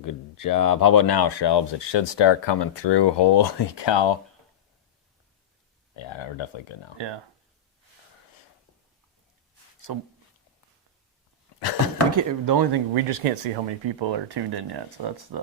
good job. How about now, Shelbs? It should start coming through. Holy cow. Yeah, we're definitely good now. Yeah. So the only thing, we just can't see how many people are tuned in yet. So that's the...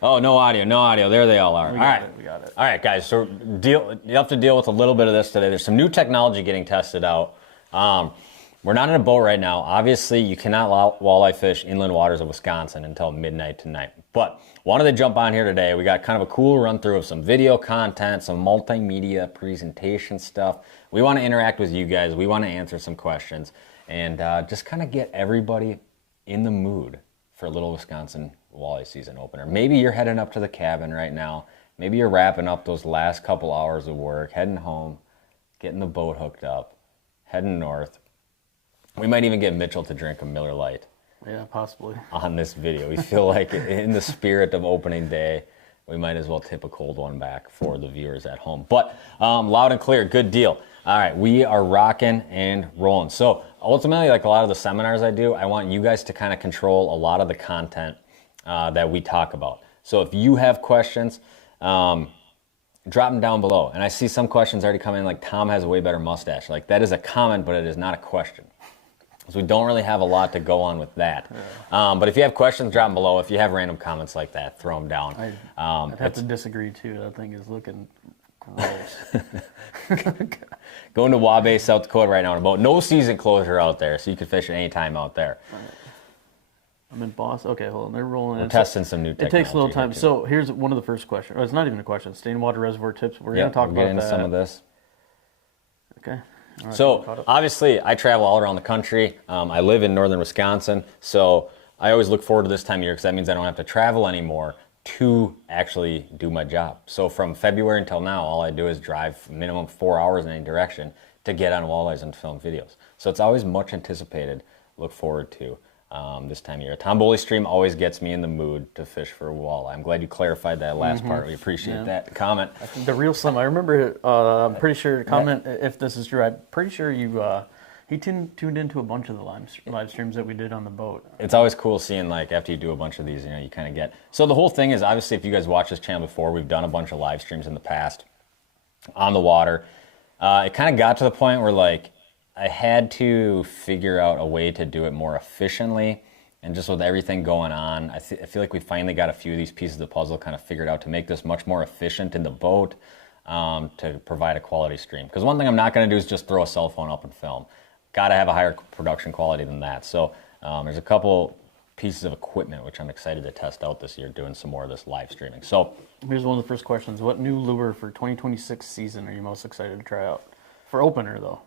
Oh, no audio, no audio. There they all are. We got it. All right, guys. So you have to deal with a little bit of this today. There's some new technology getting tested out. We're not in a boat right now. Obviously, you cannot walleye fish inland waters of Wisconsin until midnight tonight. But wanted to jump on here today. We got kind of a cool run through of some video content, some multimedia presentation stuff. We want to interact with you guys. We want to answer some questions and just kind of get everybody in the mood for a little Wisconsin walleye season opener. Maybe you're heading up to the cabin right now. Maybe you're wrapping up those last couple hours of work, heading home, getting the boat hooked up, heading north. We might even get Mitchell to drink a Miller Lite. Yeah, possibly. On this video. We feel like in the spirit of opening day, we might as well tip a cold one back for the viewers at home. But loud and clear, good deal. All right, we are rocking and rolling. So ultimately, like a lot of the seminars I do, I want you guys to kind of control a lot of the content that we talk about. So if you have questions, drop them down below. And I see some questions already coming in, like Tom has a way better mustache. Like that is a comment, but it is not a question. So we don't really have a lot to go on with that. Yeah. But if you have questions, drop them below. If you have random comments like that, throw them down. I'd have to disagree too. That thing is looking gross. Going to Wabash, South Dakota right now on a boat. No season closure out there, so you can fish at any time out there. I'm in Boston. Okay, hold on. They're rolling in. We're testing some new technology. It takes a little time. So here's one of the first questions. Oh, it's not even a question. Stain water reservoir tips. We're going to talk about that. Into some of this. Okay. Right, so obviously I travel all around the country. I live in northern Wisconsin, so I always look forward to this time of year because that means I don't have to travel anymore to actually do my job. So from February until now, all I do is drive minimum 4 hours in any direction to get on walleyes and film videos. So it's always much anticipated, look forward to this time of year. Tom Boley stream always gets me in the mood to fish for a walleye. I'm glad you clarified that last part. We appreciate that comment. I think the real Slim, I remember, I'm pretty sure, comment if this is true, I'm pretty sure you, he tuned into a bunch of the live streams that we did on the boat. It's always cool seeing, like, after you do a bunch of these, you know, you kind of get... So the whole thing is, obviously, if you guys watch this channel before, we've done a bunch of live streams in the past on the water. It kind of got to the point where, like, I had to figure out a way to do it more efficiently, and just with everything going on, I feel like we finally got a few of these pieces of the puzzle kind of figured out to make this much more efficient in the boat to provide a quality stream. Because one thing I'm not going to do is just throw a cell phone up and film. Got to have a higher production quality than that. So there's a couple pieces of equipment which I'm excited to test out this year, doing some more of this live streaming. So here's one of the first questions. What new lure for 2026 season are you most excited to try out? For opener, though.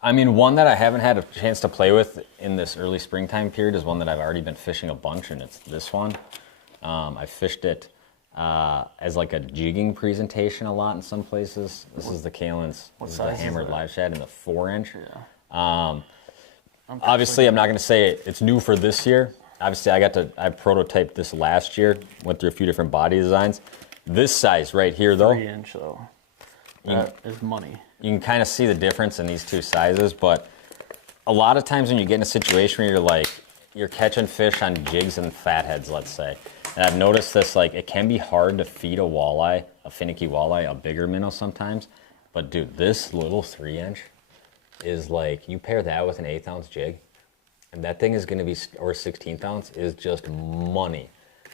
I mean, one that I haven't had a chance to play with in this early springtime period is one that I've already been fishing a bunch, and it's this one. I fished it as like a jigging presentation a lot in some places. This is the Kalen's, this is the hammered live shad in the 4-inch. Yeah. Obviously, I'm not going to say it's new for this year. Obviously, I prototyped this last year, went through a few different body designs. This size right here, though. 3-inch, though. That is money. You can kind of see the difference in these two sizes, but a lot of times when you get in a situation where you're catching fish on jigs and fatheads, let's say, and I've noticed this, like, it can be hard to feed a walleye, a finicky walleye, a bigger minnow sometimes, but dude, this little 3-inch is like, you pair that with an 1/8 ounce jig, and that thing is going to be, or 1/16 ounce, is just money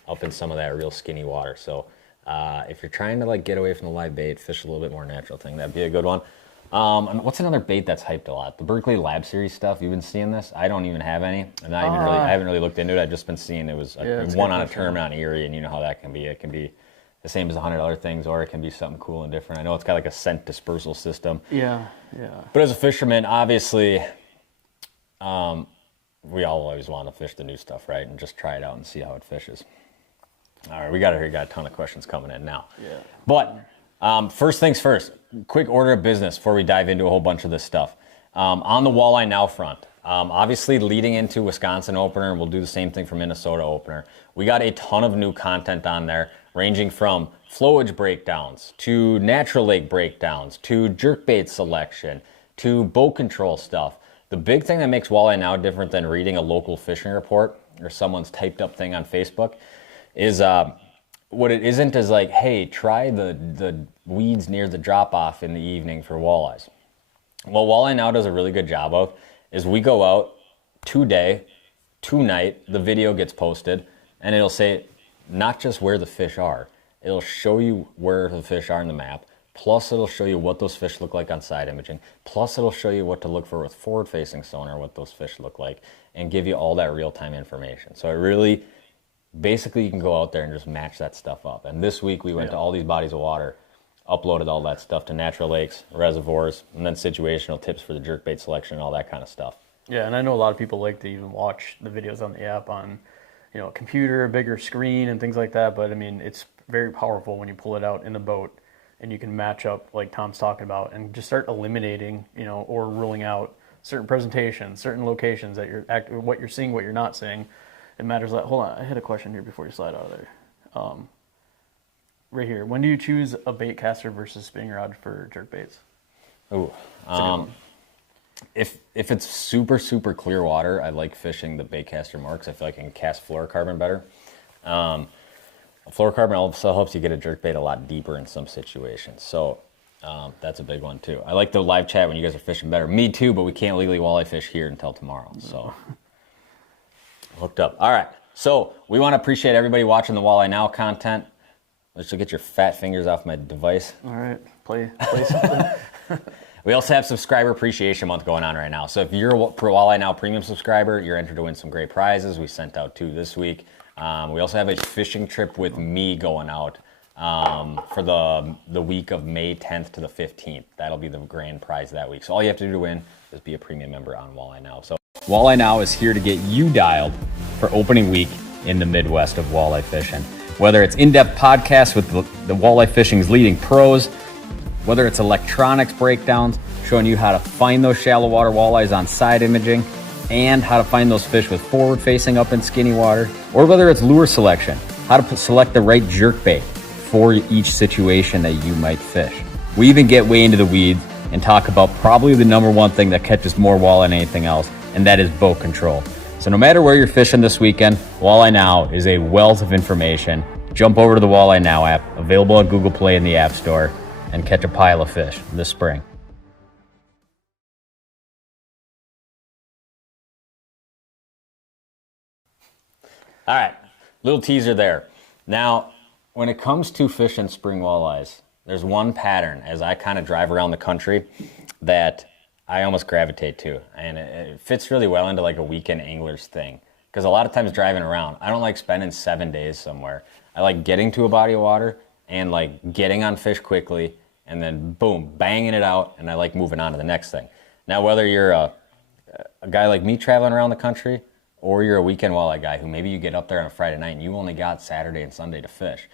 up in some of that real skinny water. So if you're trying to like get away from the live bait, fish a little bit more natural thing, that'd be a good one. What's another bait that's hyped a lot? The Berkeley Lab Series stuff. You've been seeing this? I don't even have any. I haven't really looked into it. I've just been seeing it was one on a tournament on Erie, and you know how that can be. It can be the same as the $100 things, or it can be something cool and different. I know it's got like a scent dispersal system. Yeah. But as a fisherman, obviously, we all always want to fish the new stuff, right? And just try it out and see how it fishes. All right, we got a ton of questions coming in now. Yeah. But first things first, quick order of business before we dive into a whole bunch of this stuff. On the Walleye Now front, obviously leading into Wisconsin opener, and we'll do the same thing for Minnesota opener. We got a ton of new content on there, ranging from flowage breakdowns to natural lake breakdowns to jerkbait selection to boat control stuff. The big thing that makes Walleye Now different than reading a local fishing report or someone's typed up thing on Facebook is what it isn't is like, hey, try the weeds near the drop off in the evening for walleyes. What Walleye Now does a really good job of is we go out 2-day, 2-night, the video gets posted, and it'll say not just where the fish are, it'll show you where the fish are in the map, plus it'll show you what those fish look like on side imaging, plus it'll show you what to look for with forward-facing sonar, what those fish look like, and give you all that real-time information. So it really, basically you can go out there and just match that stuff up. And this week we went to all these bodies of water, uploaded all that stuff to natural lakes, reservoirs, and then situational tips for the jerkbait selection and all that kind of stuff. Yeah, and I know a lot of people like to even watch the videos on the app on, you know, a computer, a bigger screen and things like that, but I mean, it's very powerful when you pull it out in the boat and you can match up like Tom's talking about and just start eliminating, you know, or ruling out certain presentations, certain locations that what you're seeing, what you're not seeing. It matters. Hold on, I had a question here before you slide out of there. Right here, when do you choose a bait caster versus spinning rod for jerkbaits? Ooh, if it's super clear water, I like fishing the bait caster more because I feel like I can cast fluorocarbon better. Fluorocarbon also helps you get a jerkbait a lot deeper in some situations, so that's a big one too. I like the live chat when you guys are fishing better. Me too, but we can't legally walleye fish here until tomorrow, so hooked up. All right, so we want to appreciate everybody watching the Walleye Now content. Let's get your fat fingers off my device. All right, play something. We also have Subscriber Appreciation Month going on right now. So if you're a Walleye Now Premium subscriber, you're entered to win some great prizes. We sent out 2 this week. We also have a fishing trip with me going out for the week of May 10th to the 15th. That'll be the grand prize that week. So all you have to do to win is be a premium member on Walleye Now. So Walleye Now is here to get you dialed for opening week in the Midwest of walleye fishing. Whether it's in-depth podcasts with the walleye fishing's leading pros, whether it's electronics breakdowns showing you how to find those shallow water walleyes on side imaging and how to find those fish with forward facing up in skinny water, or whether it's lure selection, how to select the right jerkbait for each situation that you might fish. We even get way into the weeds and talk about probably the number one thing that catches more walleye than anything else, and that is boat control. So no matter where you're fishing this weekend, Walleye Now is a wealth of information. Jump over to the Walleye Now app, available on Google Play and the App Store, and catch a pile of fish this spring. All right, little teaser there. Now, when it comes to fishing spring walleyes, there's one pattern as I kind of drive around the country that I almost gravitate to, and it fits really well into like a weekend angler's thing. Because a lot of times driving around, I don't like spending 7 days somewhere. I like getting to a body of water and like getting on fish quickly and then boom, banging it out, and I like moving on to the next thing. Now, whether you're a guy like me traveling around the country or you're a weekend walleye guy who maybe you get up there on a Friday night and you only got Saturday and Sunday to fish,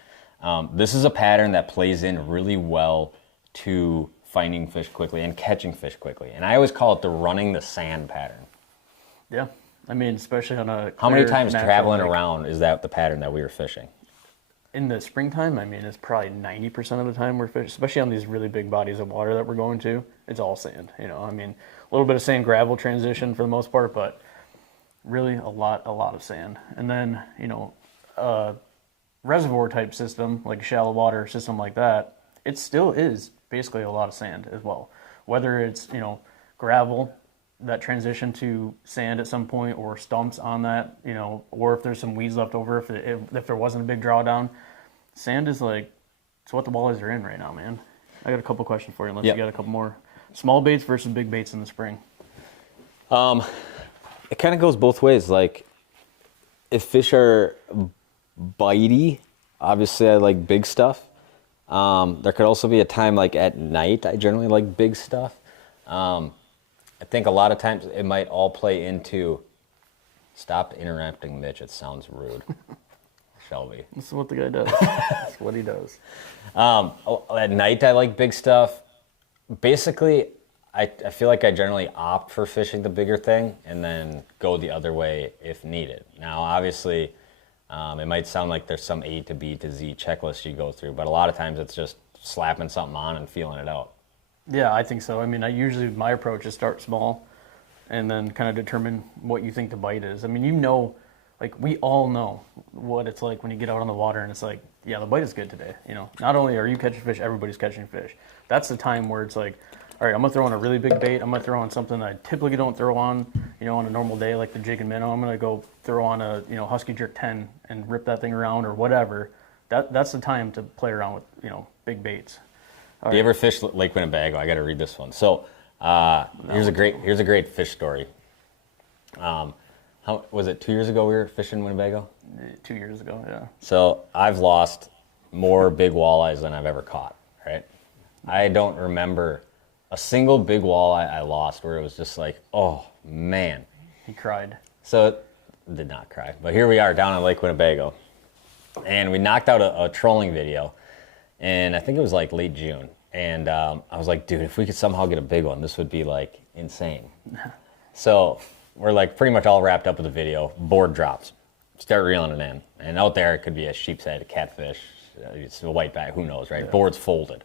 this is a pattern that plays in really well to finding fish quickly and catching fish quickly. And I always call it the running the sand pattern. Yeah, I mean, especially on a How many times traveling around is that the pattern that we were fishing? In the springtime, I mean, it's probably 90% of the time we're fishing, especially on these really big bodies of water that we're going to. It's all sand, you know. I mean, a little bit of sand gravel transition for the most part, but really a lot of sand. And then, you know, reservoir type system, like a shallow water system like that, it still is basically a lot of sand as well. Whether it's, you know, gravel that transition to sand at some point, or stumps on that, you know, or if there's some weeds left over, if there wasn't a big drawdown, sand is like, it's what the walleyes are in right now, man. I got a couple questions for you, unless you got a couple more. Small baits versus big baits in the spring. It kind of goes both ways. Like, if fish are bitey, obviously I like big stuff. There could also be a time like at night I generally like big stuff. I think a lot of times it might all play into, stop interrupting Mitch, it sounds rude. Shelby. This is what the guy does. That's what he does. At night I like big stuff. Basically, I feel like I generally opt for fishing the bigger thing and then go the other way if needed. Now, obviously, it might sound like there's some A to B to Z checklist you go through, but a lot of times it's just slapping something on and feeling it out. Yeah, I think so. I mean, my approach is start small and then kind of determine what you think the bite is. I mean, you know, like we all know what it's like when you get out on the water and it's like, yeah, the bite is good today. You know, not only are you catching fish, everybody's catching fish. That's the time where it's like, all right, I'm gonna throw on a really big bait. I'm gonna throw on something that I typically don't throw on, you know, on a normal day like the jig and minnow. I'm gonna go throw on a, you know, Husky Jerk 10 and rip that thing around or whatever. That's the time to play around with, you know, big baits. Do you ever fish Lake Winnebago? I got to read this one. So here's a great fish story. How was it? 2 years ago we were fishing Winnebago. 2 years ago, yeah. So I've lost more big walleyes than I've ever caught. Right? I don't remember a single big walleye I lost where it was just like, oh man. He cried. So did not cry, but here we are down on Lake Winnebago, and we knocked out a trolling video. And I think it was like late June. And I was like, dude, if we could somehow get a big one, this would be like insane. So we're like pretty much all wrapped up with the video. Board drops. Start reeling it in. And out there, it could be a sheep's head, a catfish, it's a whiteback, who knows, right? Yeah. Board's folded.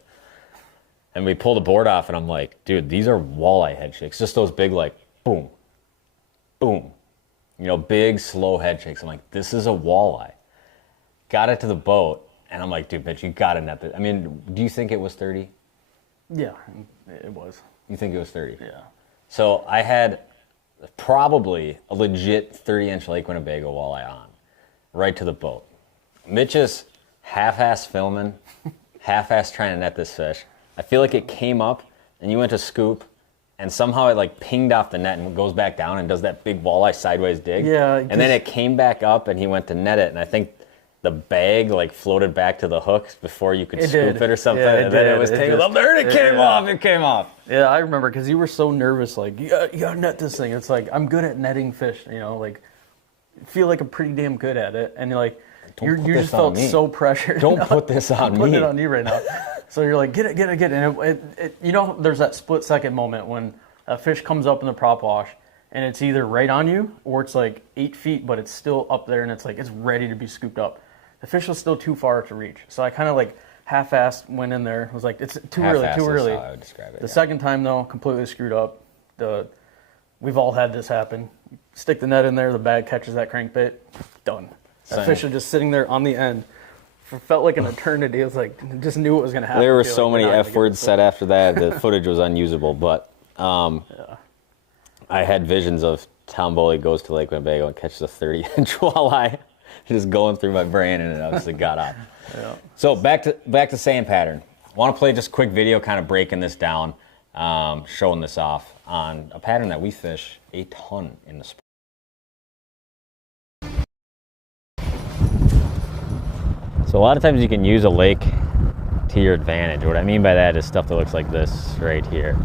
And we pull the board off, and I'm like, dude, these are walleye head shakes. Just those big, like, boom, boom. You know, big, slow head shakes. I'm like, this is a walleye. Got it to the boat. And I'm like, dude, bitch, you got to net this. I mean, do you think it was 30? Yeah, it was. You think it was 30? Yeah. So I had probably a legit 30-inch Lake Winnebago walleye on, right to the boat. Mitch is half-ass filming, half-ass trying to net this fish. I feel like it came up, and you went to scoop, and somehow it like pinged off the net and goes back down and does that big walleye sideways dig. Yeah. And then it came back up, and he went to net it, and I think the bag like floated back to the hooks before you could scoop it or something, yeah, and then it was tangled up there, and it came off. It came off. Yeah, I remember because you were so nervous, like you gotta net this thing. It's like I'm good at netting fish, you know, like feel like I'm pretty damn good at it, and you're like you just felt so pressured. Don't put this on me. I'm putting it on you right now. So you're like, get it, and it you know, there's that split second moment when a fish comes up in the prop wash, and it's either right on you or it's like 8 feet, but it's still up there, and it's like it's ready to be scooped up. The fish was still too far to reach, so I kind of like half-assed went in there. I was like, it's too early. How I would describe it. The second time though, completely screwed up. We've all had this happen. Stick the net in there, the bag catches that crankbait, done. That fish was just sitting there on the end. It felt like an eternity. It was like, just knew what was going to happen. There were so many F words said after that. The footage was unusable, but I had visions of Tom Boley goes to Lake Winnebago and catches a 30-inch walleye. Just going through my brain, and it obviously got up. Yeah. So back to sand pattern. I want to play just a quick video kind of breaking this down, showing this off on a pattern that we fish a ton in the spring. So a lot of times you can use a lake to your advantage. What I mean by that is stuff that looks like this right here.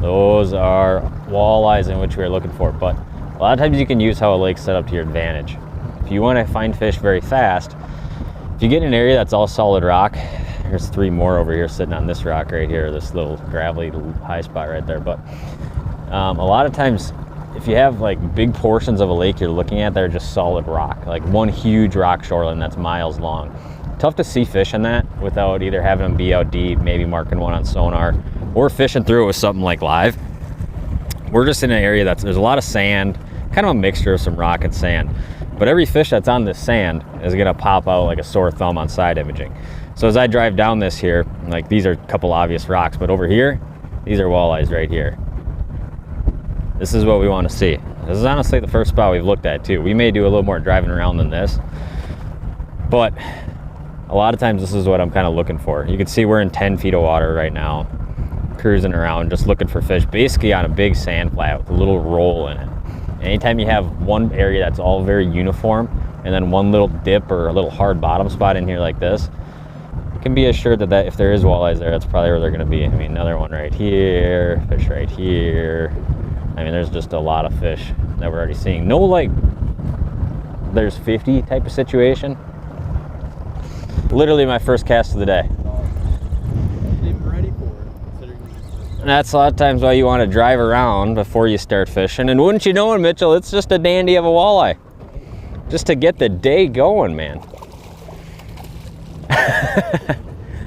Those are walleyes in which we're looking for, but a lot of times you can use how a lake's set up to your advantage. If you want to find fish very fast, if you get in an area that's all solid rock, there's 3 more over here sitting on this rock right here, this little gravelly high spot right there. But a lot of times, if you have like big portions of a lake you're looking at, they're just solid rock, like one huge rock shoreline that's miles long. Tough to see fish in that without either having them be out deep, maybe marking one on Sonar, or fishing through it with something like live. We're just in an area there's a lot of sand, kind of a mixture of some rock and sand. But every fish that's on this sand is gonna pop out like a sore thumb on side imaging. So as I drive down this here, like these are a couple obvious rocks, but over here, these are walleyes right here. This is what we want to see. This is honestly the first spot we've looked at too. We may do a little more driving around than this, but a lot of times this is what I'm kind of looking for. You can see we're in 10 feet of water right now, cruising around, just looking for fish, basically on a big sand flat with a little roll in it. Anytime you have one area that's all very uniform and then one little dip or a little hard bottom spot in here like this, you can be assured that if there is walleyes there, that's probably where they're going to be. I mean, another one right here, fish right here. I mean, there's just a lot of fish that we're already seeing. No, like, there's 50 type of situation. Literally my first cast of the day. And that's a lot of times why you want to drive around before you start fishing. And wouldn't you know it, Mitchell, it's just a dandy of a walleye. Just to get the day going, man.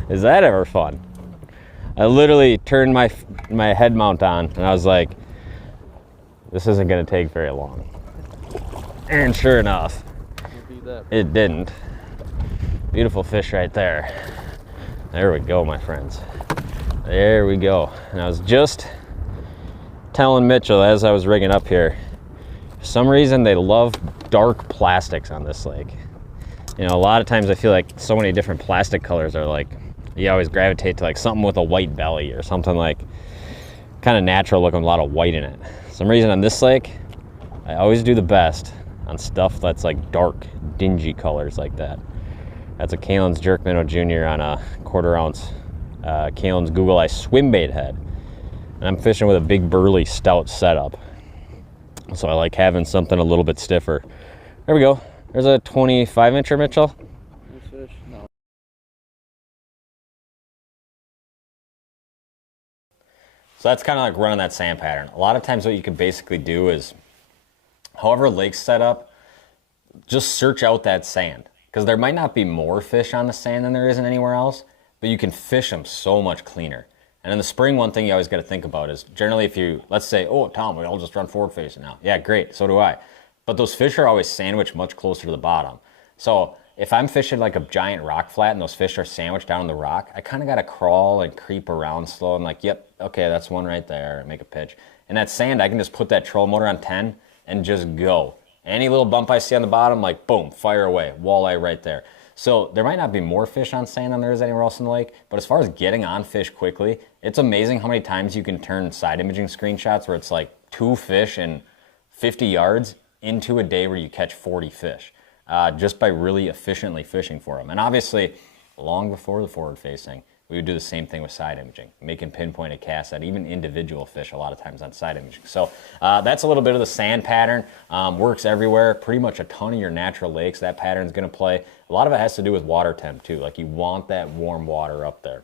Is that ever fun? I literally turned my head mount on and I was like, this isn't going to take very long. And sure enough, beat that. It didn't. Beautiful fish right there. There we go, my friends. There we go. And I was just telling Mitchell as I was rigging up here, for some reason they love dark plastics on this lake. You know, a lot of times I feel like so many different plastic colors are like, you always gravitate to like something with a white belly or something like kind of natural looking, a lot of white in it. For some reason on this lake, I always do the best on stuff that's like dark, dingy colors like that. That's a Kalen's Jerk Minnow Jr. on a 1/4 ounce Kalen's Google Eye swim bait head. And I'm fishing with a big burly stout setup. So I like having something a little bit stiffer. There we go. There's a 25-incher, Mitchell. Nice fish. No. So that's kind of like running that sand pattern. A lot of times what you can basically do is, however lake's set up, just search out that sand. Because there might not be more fish on the sand than there isn't anywhere else, but you can fish them so much cleaner. And in the spring, one thing you always got to think about is generally if you, let's say, oh, Tom, we all just run forward facing now. Yeah, great, so do I. But those fish are always sandwiched much closer to the bottom. So if I'm fishing like a giant rock flat and those fish are sandwiched down in the rock, I kind of got to crawl and creep around slow. I'm like, yep, okay, that's one right there, and make a pitch. And that sand, I can just put that trolling motor on 10 and just go. Any little bump I see on the bottom, like boom, fire away, walleye right there. So there might not be more fish on sand than there is anywhere else in the lake, but as far as getting on fish quickly, it's amazing how many times you can turn side imaging screenshots where it's like 2 fish in 50 yards into a day where you catch 40 fish, just by really efficiently fishing for them. And obviously, long before the forward facing, we would do the same thing with side imaging, making pinpointed casts at even individual fish a lot of times on side imaging. So that's a little bit of the sand pattern. Works everywhere. Pretty much a ton of your natural lakes, that pattern's going to play. A lot of it has to do with water temp too. Like you want that warm water up there.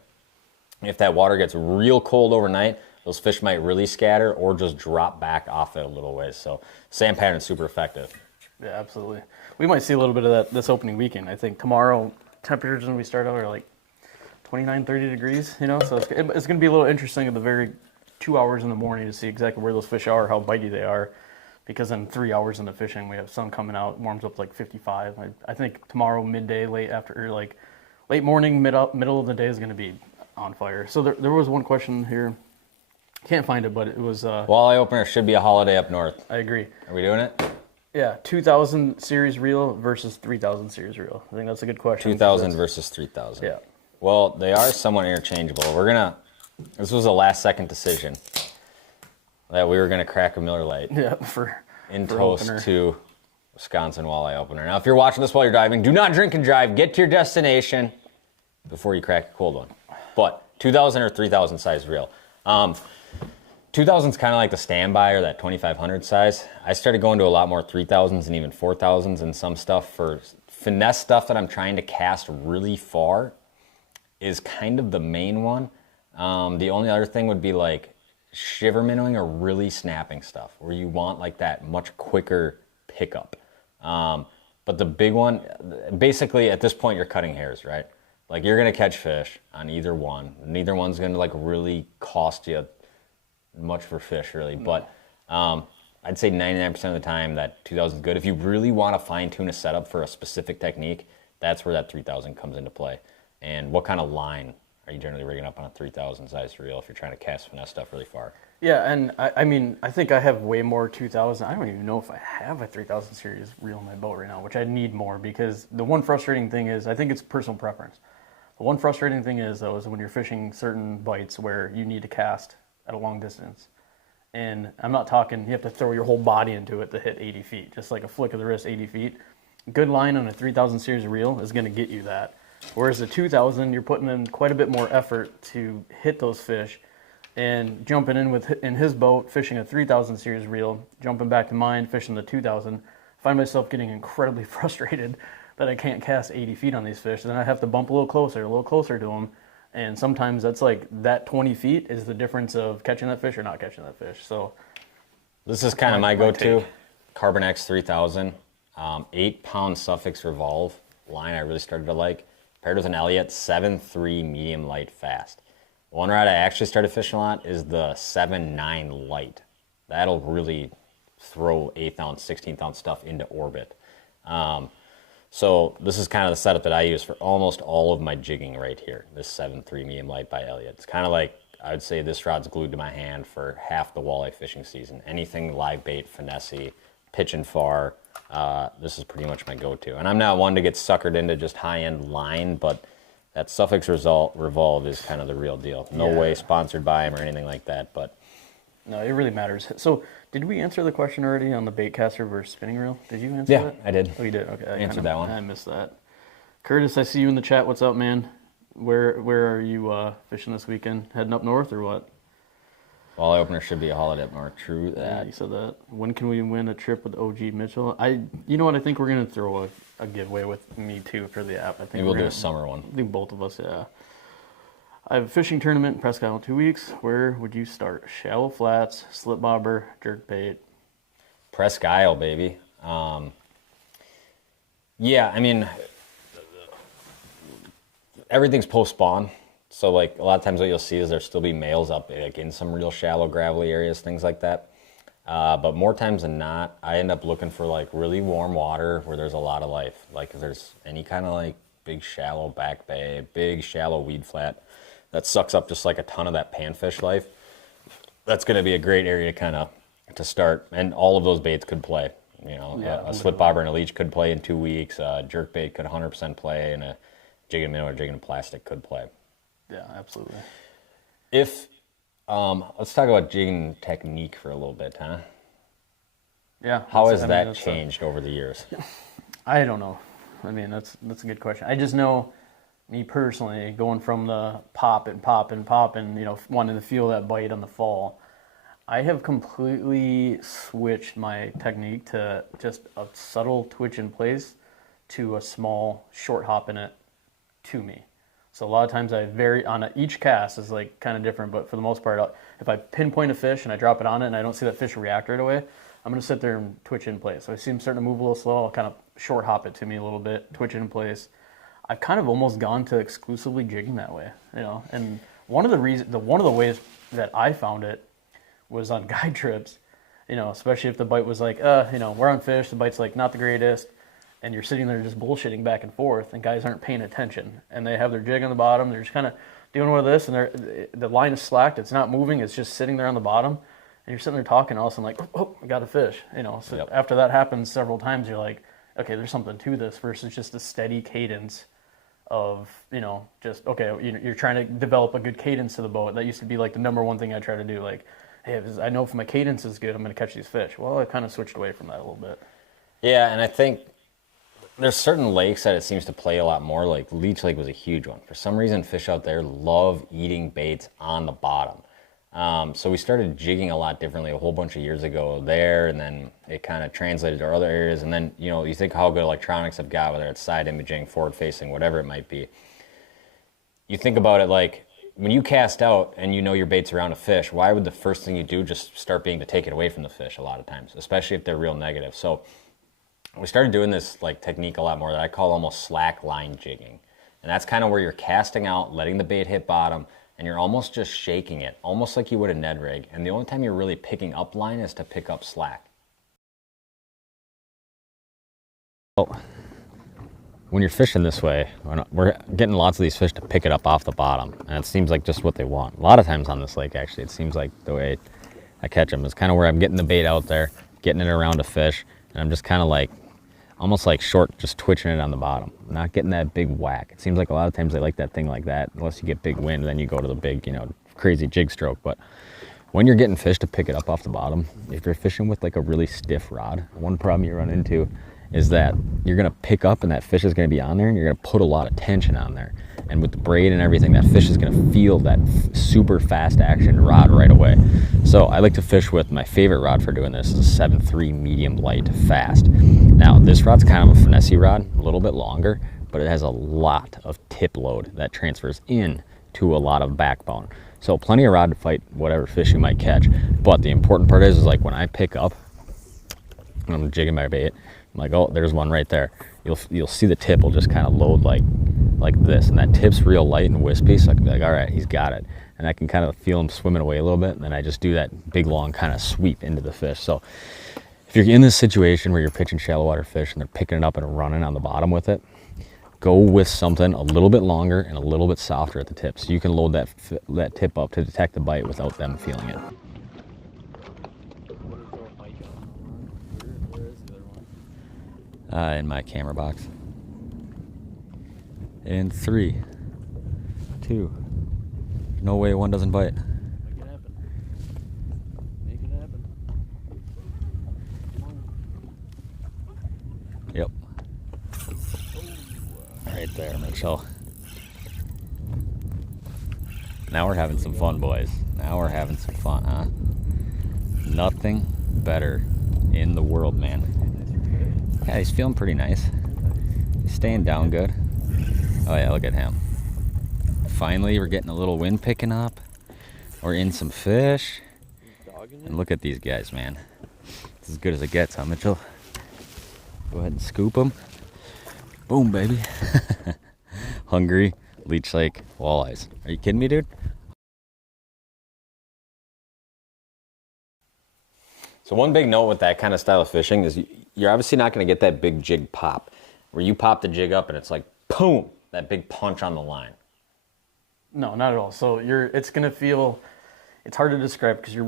If that water gets real cold overnight, those fish might really scatter or just drop back off it a little ways. So sand pattern is super effective. Yeah, absolutely. We might see a little bit of that this opening weekend. I think tomorrow temperatures when we start out are like 29, 30 degrees, you know, so it's going to be a little interesting at the very 2 hours in the morning to see exactly where those fish are, how bitey they are, because in 3 hours into fishing, we have sun coming out, warms up like 55. I think tomorrow, midday, late after, or like late morning, middle of the day is going to be on fire. So there was one question here. Can't find it, but it was... Walleye opener should be a holiday up north. I agree. Are we doing it? Yeah, 2,000 series reel versus 3,000 series reel. I think that's a good question. 2,000 versus 3,000. Yeah. Well, they are somewhat interchangeable. This was a last second decision that we were gonna crack a Miller Lite. Yeah, in for toast opener. to Wisconsin walleye opener. Now, if you're watching this while you're driving, do not drink and drive. Get to your destination before you crack a cold one. But 2,000 or 3,000 size reel. 2,000 is kind of like the standby or that 2,500 size. I started going to a lot more 3,000s and even 4,000s and some stuff for finesse stuff that I'm trying to cast really far is kind of the main one. The only other thing would be like shiver minnowing or really snapping stuff where you want like that much quicker pickup. But the big one, basically at this point you're cutting hairs, right? Like you're gonna catch fish on either one. Neither one's gonna like really cost you much for fish really. No. But I'd say 99% of the time that 2,000 is good. If you really want to fine tune a setup for a specific technique, that's where that 3,000 comes into play. And what kind of line are you generally rigging up on a 3,000 size reel if you're trying to cast finesse stuff really far? Yeah, and I mean, I think I have way more 2,000. I don't even know if I have a 3,000 series reel in my boat right now, which I need more because the one frustrating thing is, I think it's personal preference. The one frustrating thing is, though, is when you're fishing certain bites where you need to cast at a long distance. And I'm not talking, you have to throw your whole body into it to hit 80 feet, just like a flick of the wrist, 80 feet. Good line on a 3,000 series reel is going to get you that. Whereas the 2,000, you're putting in quite a bit more effort to hit those fish. And jumping in his boat, fishing a 3,000 series reel, jumping back to mine, fishing the 2,000, find myself getting incredibly frustrated that I can't cast 80 feet on these fish. Then I have to bump a little closer to them. And sometimes that's like that 20 feet is the difference of catching that fish or not catching that fish. So this is kind of my go-to. Carbon X 3000, 8-pound Suffix revolve line I really started to like. Paired with an Elliott 7.3 medium light fast. One rod I actually started fishing a lot is the 7.9 light. That'll really throw 8th ounce, 16th ounce stuff into orbit. So this is kind of the setup that I use for almost all of my jigging right here. This 7.3 medium light by Elliott. It's kind of like, I would say this rod's glued to my hand for half the walleye fishing season. Anything live bait, finesse, pitch and far, this is pretty much my go-to. And I'm not one to get suckered into just high-end line, but that Suffix Revolve is kind of the real deal. No way sponsored by him or anything like that, but no, it really matters. So, did we answer the question already on the bait caster versus spinning reel? Did you answer that? Yeah, I did. Oh, you did? Okay. I answered that one. I missed that. Curtis, I see you in the chat. What's up, man? Where are you fishing this weekend? Heading up north or what? Walleye opener should be a holiday up north. True that. Yeah, you said that. When can we win a trip with OG Mitchell? You know what? I think we're gonna throw a giveaway with me too for the app. I think maybe we'll do a summer one. I think both of us. Yeah. I have a fishing tournament in Prescott in 2 weeks. Where would you start? Shallow flats, slip bobber, jerkbait. Presque Isle, baby. Yeah, I mean, everything's post-spawn. So, like, a lot of times what you'll see is there'll still be males up, like, in some real shallow, gravelly areas, things like that. But more times than not, I end up looking for, like, really warm water where there's a lot of life. Like, if there's any kind of, like, big shallow back bay, big shallow weed flat that sucks up just, like, a ton of that panfish life, that's going to be a great area to start. And all of those baits could play. You know, a slip bobber and a leech could play in 2 weeks. Jerkbait could 100% play, and a jigging minnow or jigging plastic could play. Yeah, absolutely. If let's talk about jigging technique for a little bit, huh? Yeah. How has that changed over the years? I don't know. I mean, that's a good question. I just know, me personally, going from the pop and you know, wanting to feel that bite on the fall, I have completely switched my technique to just a subtle twitch in place to a small short hop in it to me. So a lot of times each cast is like kind of different, but for the most part, if I pinpoint a fish and I drop it on it and I don't see that fish react right away, I'm going to sit there and twitch in place. So I see him starting to move a little slow, I'll kind of short hop it to me a little bit, twitch it in place. I've kind of almost gone to exclusively jigging that way, you know. And one of the ways that I found it was on guide trips, you know, especially if the bite was like, you know, we're on fish, the bite's like not the greatest, and you're sitting there just bullshitting back and forth, and guys aren't paying attention, and they have their jig on the bottom, they're just kind of doing one of this, and the line is slacked, it's not moving, it's just sitting there on the bottom, and you're sitting there talking, all of a sudden like, oh, I got a fish, you know. So after that happens several times, you're like, okay, there's something to this versus just a steady cadence of, you know, just, okay, you're trying to develop a good cadence to the boat. That used to be like the number one thing I try to do, like, hey, I know if my cadence is good, I'm going to catch these fish. Well, I kind of switched away from that a little bit. Yeah, and I think there's certain lakes that it seems to play a lot more. Like Leech Lake was a huge one. For some reason, fish out there love eating baits on the bottom. So we started jigging a lot differently a whole bunch of years ago there, and then it kind of translated to our other areas. And then, you know, you think how good electronics have got, whether it's side imaging, forward facing, whatever it might be. You think about it like, when you cast out and you know your bait's around a fish, why would the first thing you do just start being to take it away from the fish a lot of times, especially if they're real negative? So we started doing this like technique a lot more that I call almost slack line jigging. And that's kind of where you're casting out, letting the bait hit bottom, and you're almost just shaking it, almost like you would a Ned rig. And the only time you're really picking up line is to pick up slack. When you're fishing this way, we're getting lots of these fish to pick it up off the bottom, and it seems like just what they want. A lot of times on this lake, actually, it seems like the way I catch them is kind of where I'm getting the bait out there, getting it around a fish, and I'm just kind of like, almost like short, just twitching it on the bottom, not getting that big whack. It seems like a lot of times they like that thing like that, unless you get big wind, then you go to the big, you know, crazy jig stroke. But when you're getting fish to pick it up off the bottom, if you're fishing with like a really stiff rod, one problem you run into is that you're gonna pick up and that fish is gonna be on there and you're gonna put a lot of tension on there. And with the braid and everything, that fish is gonna feel that super fast action rod right away. So I like to fish with my favorite rod for doing this is a 7.3 medium light fast. Now this rod's kind of a finesse rod, a little bit longer, but it has a lot of tip load that transfers in to a lot of backbone. So plenty of rod to fight whatever fish you might catch. But the important part is like when I pick up, when I'm jigging my bait, I'm like, oh, there's one right there. You'll see the tip will just kind of load like this, and that tip's real light and wispy, so I can be like, all right, he's got it. And I can kind of feel him swimming away a little bit, and then I just do that big long kind of sweep into the fish. So if you're in this situation where you're pitching shallow water fish and they're picking it up and running on the bottom with it, go with something a little bit longer and a little bit softer at the tip, so you can load that tip up to detect the bite without them feeling it. In my camera box. In 3, 2. No way one doesn't bite. Make it happen. Make it happen. Yep. Right there, Mitchell. Now we're having some fun, boys. Now we're having some fun, huh? Nothing better in the world, man. Yeah, he's feeling pretty nice. He's staying down good. Oh yeah, look at him. Finally, we're getting a little wind picking up. We're in some fish. And look at these guys, man. It's as good as it gets, huh, Mitchell? Go ahead and scoop them. Boom, baby. Hungry Leech Lake walleyes. Are you kidding me, dude? So one big note with that kind of style of fishing is you're obviously not going to get that big jig pop where you pop the jig up and it's like, boom, that big punch on the line. No, not at all. So it's going to feel, it's hard to describe because you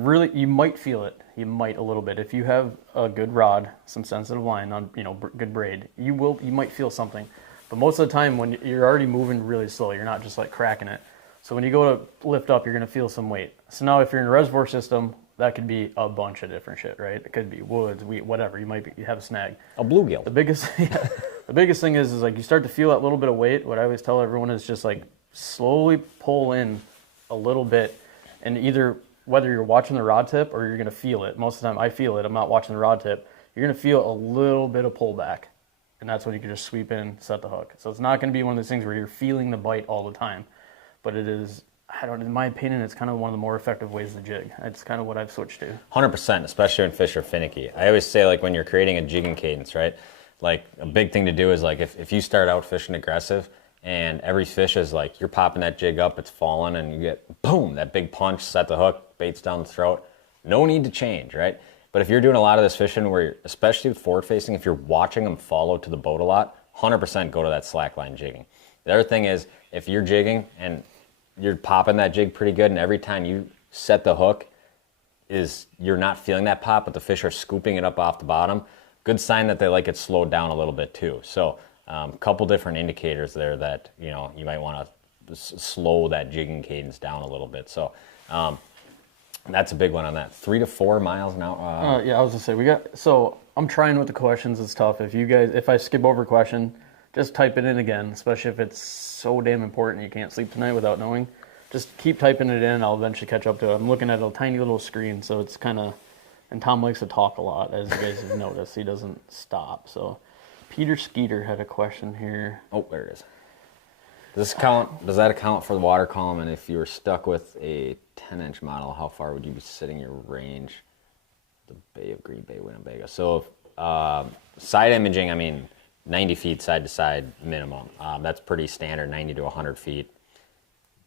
might feel it. You might a little bit. If you have a good rod, some sensitive line on, good braid, you might feel something. But most of the time when you're already moving really slow, you're not just like cracking it. So when you go to lift up, you're going to feel some weight. So now if you're in a reservoir system, that could be a bunch of different shit, right? It could be woods, wheat, whatever. You have a snag. A bluegill. The biggest thing is like you start to feel that little bit of weight. What I always tell everyone is just like slowly pull in a little bit, and either whether you're watching the rod tip or you're going to feel it. Most of the time I feel it. I'm not watching the rod tip. You're going to feel a little bit of pullback, and that's when you can just sweep in, set the hook. So it's not going to be one of those things where you're feeling the bite all the time, but it is. In my opinion, it's kind of one of the more effective ways to jig. It's kind of what I've switched to. 100%, especially when fish are finicky. I always say, like, when you're creating a jigging cadence, right? Like, a big thing to do is, like, if you start out fishing aggressive and every fish is, like, you're popping that jig up, it's falling, and you get, boom, that big punch, set the hook, bait's down the throat. No need to change, right? But if you're doing a lot of this fishing where, especially with forward-facing, if you're watching them follow to the boat a lot, 100% go to that slackline jigging. The other thing is, if you're jigging and you're popping that jig pretty good, and every time you set the hook you're not feeling that pop, but the fish are scooping it up off the bottom, good sign that they like it slowed down a little bit too. So a couple different indicators there that you might want to slow that jigging cadence down a little bit. So that's a big one on that. 3 to 4 miles an hour. Yeah, I was gonna say so I'm trying with the questions. It's tough. If I skip over a question, just type it in again, especially if it's so damn important you can't sleep tonight without knowing. Just keep typing it in. I'll eventually catch up to it. I'm looking at a tiny little screen, so it's kind of... And Tom likes to talk a lot, as you guys have noticed. He doesn't stop. So Peter Skeeter had a question here. Oh, there it is. Does that account for the water column? And if you were stuck with a 10-inch model, how far would you be sitting your range? The Bay of Green Bay, Winnebago. So side imaging, 90 feet side to side minimum. That's pretty standard, 90 to 100 feet.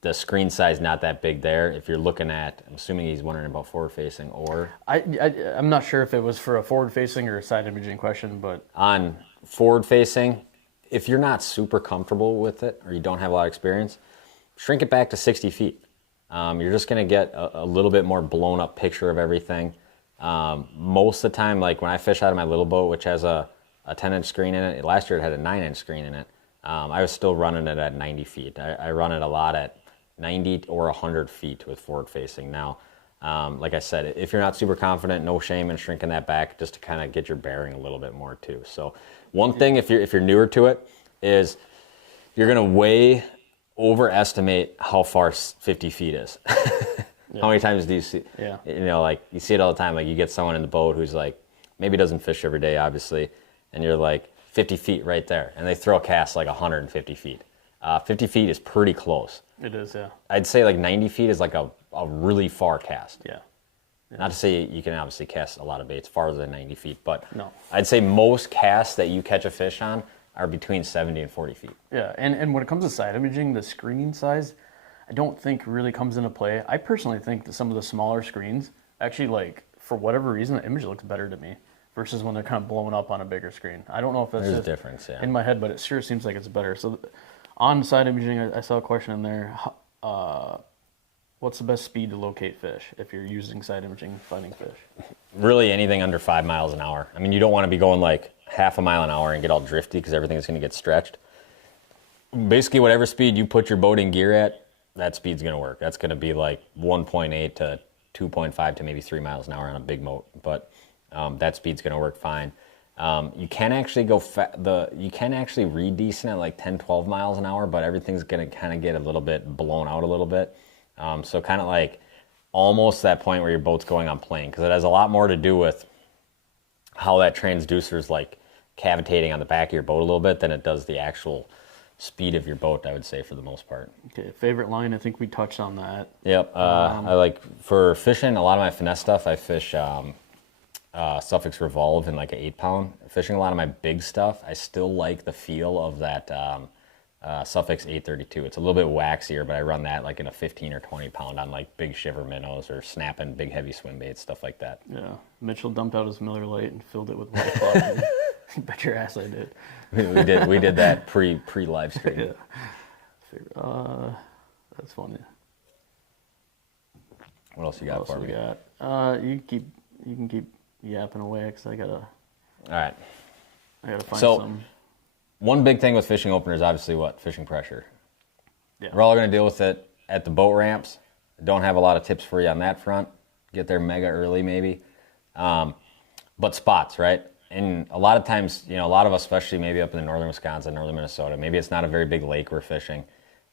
The screen size not that big there. If you're looking at, I'm assuming he's wondering about forward facing or... I'm not sure if it was for a forward facing or a side imaging question, but... On forward facing, if you're not super comfortable with it or you don't have a lot of experience, shrink it back to 60 feet. You're just gonna get a little bit more blown up picture of everything. Most of the time, like when I fish out of my little boat, which has a 10-inch screen in it. Last year it had a 9-inch screen in it. I was still running it at 90 feet. I run it a lot at 90 or 100 feet with forward facing. Now, like I said, if you're not super confident, no shame in shrinking that back just to kind of get your bearing a little bit more too. So one thing, if you're newer to it, is you're gonna way overestimate how far 50 feet is. Yeah. How many times do you see? Yeah. Like you see it all the time. Like you get someone in the boat who's like maybe doesn't fish every day, obviously, and you're like 50 feet right there, and they throw a cast like 150 feet. 50 feet is pretty close. It is, yeah. I'd say like 90 feet is like a really far cast. Yeah. Not to say you can obviously cast a lot of baits farther than 90 feet, but no. I'd say most casts that you catch a fish on are between 70 and 40 feet. Yeah, and when it comes to side imaging, the screen size, I don't think really comes into play. I personally think that some of the smaller screens, actually, like, for whatever reason, the image looks better to me. versus when they're kind of blowing up on a bigger screen. I don't know if that's There's a just difference, yeah. in my head, but it sure seems like it's better. So on side imaging, I saw a question in there. What's the best speed to locate fish if you're using side imaging finding fish? Really anything under 5 miles an hour. I mean, you don't want to be going like half a mile an hour and get all drifty because everything's going to get stretched. Basically, whatever speed you put your boat in gear at, that speed's going to work. That's going to be like 1.8 to 2.5 to maybe 3 miles an hour on a big boat, but that speed's going to work fine. You can actually you can actually read decent at like 10, 12 miles an hour, but everything's going to kind of get a little bit blown out a little bit. So kind of like almost that point where your boat's going on plane, because it has a lot more to do with how that transducer's like cavitating on the back of your boat a little bit than it does the actual speed of your boat, I would say, for the most part. Okay, favorite line, I think we touched on that. Yep. I like, for fishing, a lot of my finesse stuff, I fish Suffix Revolve in like an 8-pound. Fishing a lot of my big stuff, I still like the feel of that Suffix 832. It's a little bit waxier, but I run that like in a 15 or 20 pound on like big shiver minnows or snapping big heavy swim baits, stuff like that. Yeah, Mitchell dumped out his Miller Lite and filled it with White Claw. Bet your ass I did. We did that pre live stream. Yeah. That's funny. What else you got for me? You can keep yapping away because I gotta. All right. I gotta find So, some. one big thing with fishing openers, obviously, what? Fishing pressure. Yeah. We're all going to deal with it at the boat ramps. Don't have a lot of tips for you on that front. Get there mega early, maybe. But spots, right? And a lot of times, a lot of us, especially maybe up in the northern Wisconsin, northern Minnesota, maybe it's not a very big lake we're fishing.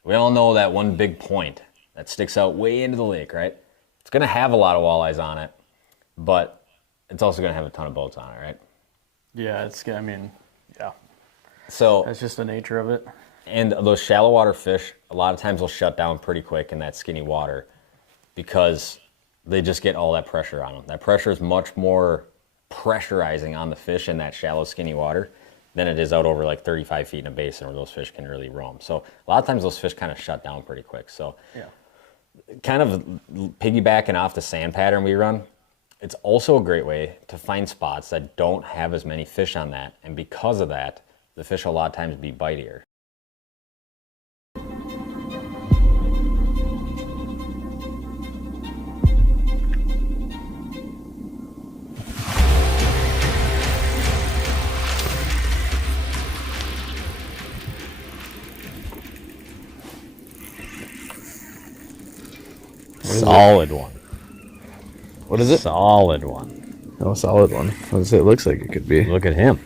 We all know that one big point that sticks out way into the lake, right? It's going to have a lot of walleyes on it, but it's also going to have a ton of boats on it, right? Yeah, yeah. So That's just the nature of it. And those shallow water fish, a lot of times they'll shut down pretty quick in that skinny water because they just get all that pressure on them. That pressure is much more pressurizing on the fish in that shallow, skinny water than it is out over like 35 feet in a basin where those fish can really roam. So a lot of times those fish kind of shut down pretty quick. So Yeah. kind of piggybacking off the sand pattern we run, it's also a great way to find spots that don't have as many fish on that. And because of that, the fish will a lot of times be bitier. Solid one. What is it? Solid one. Oh, solid one. What does it look like it could be? Look at him.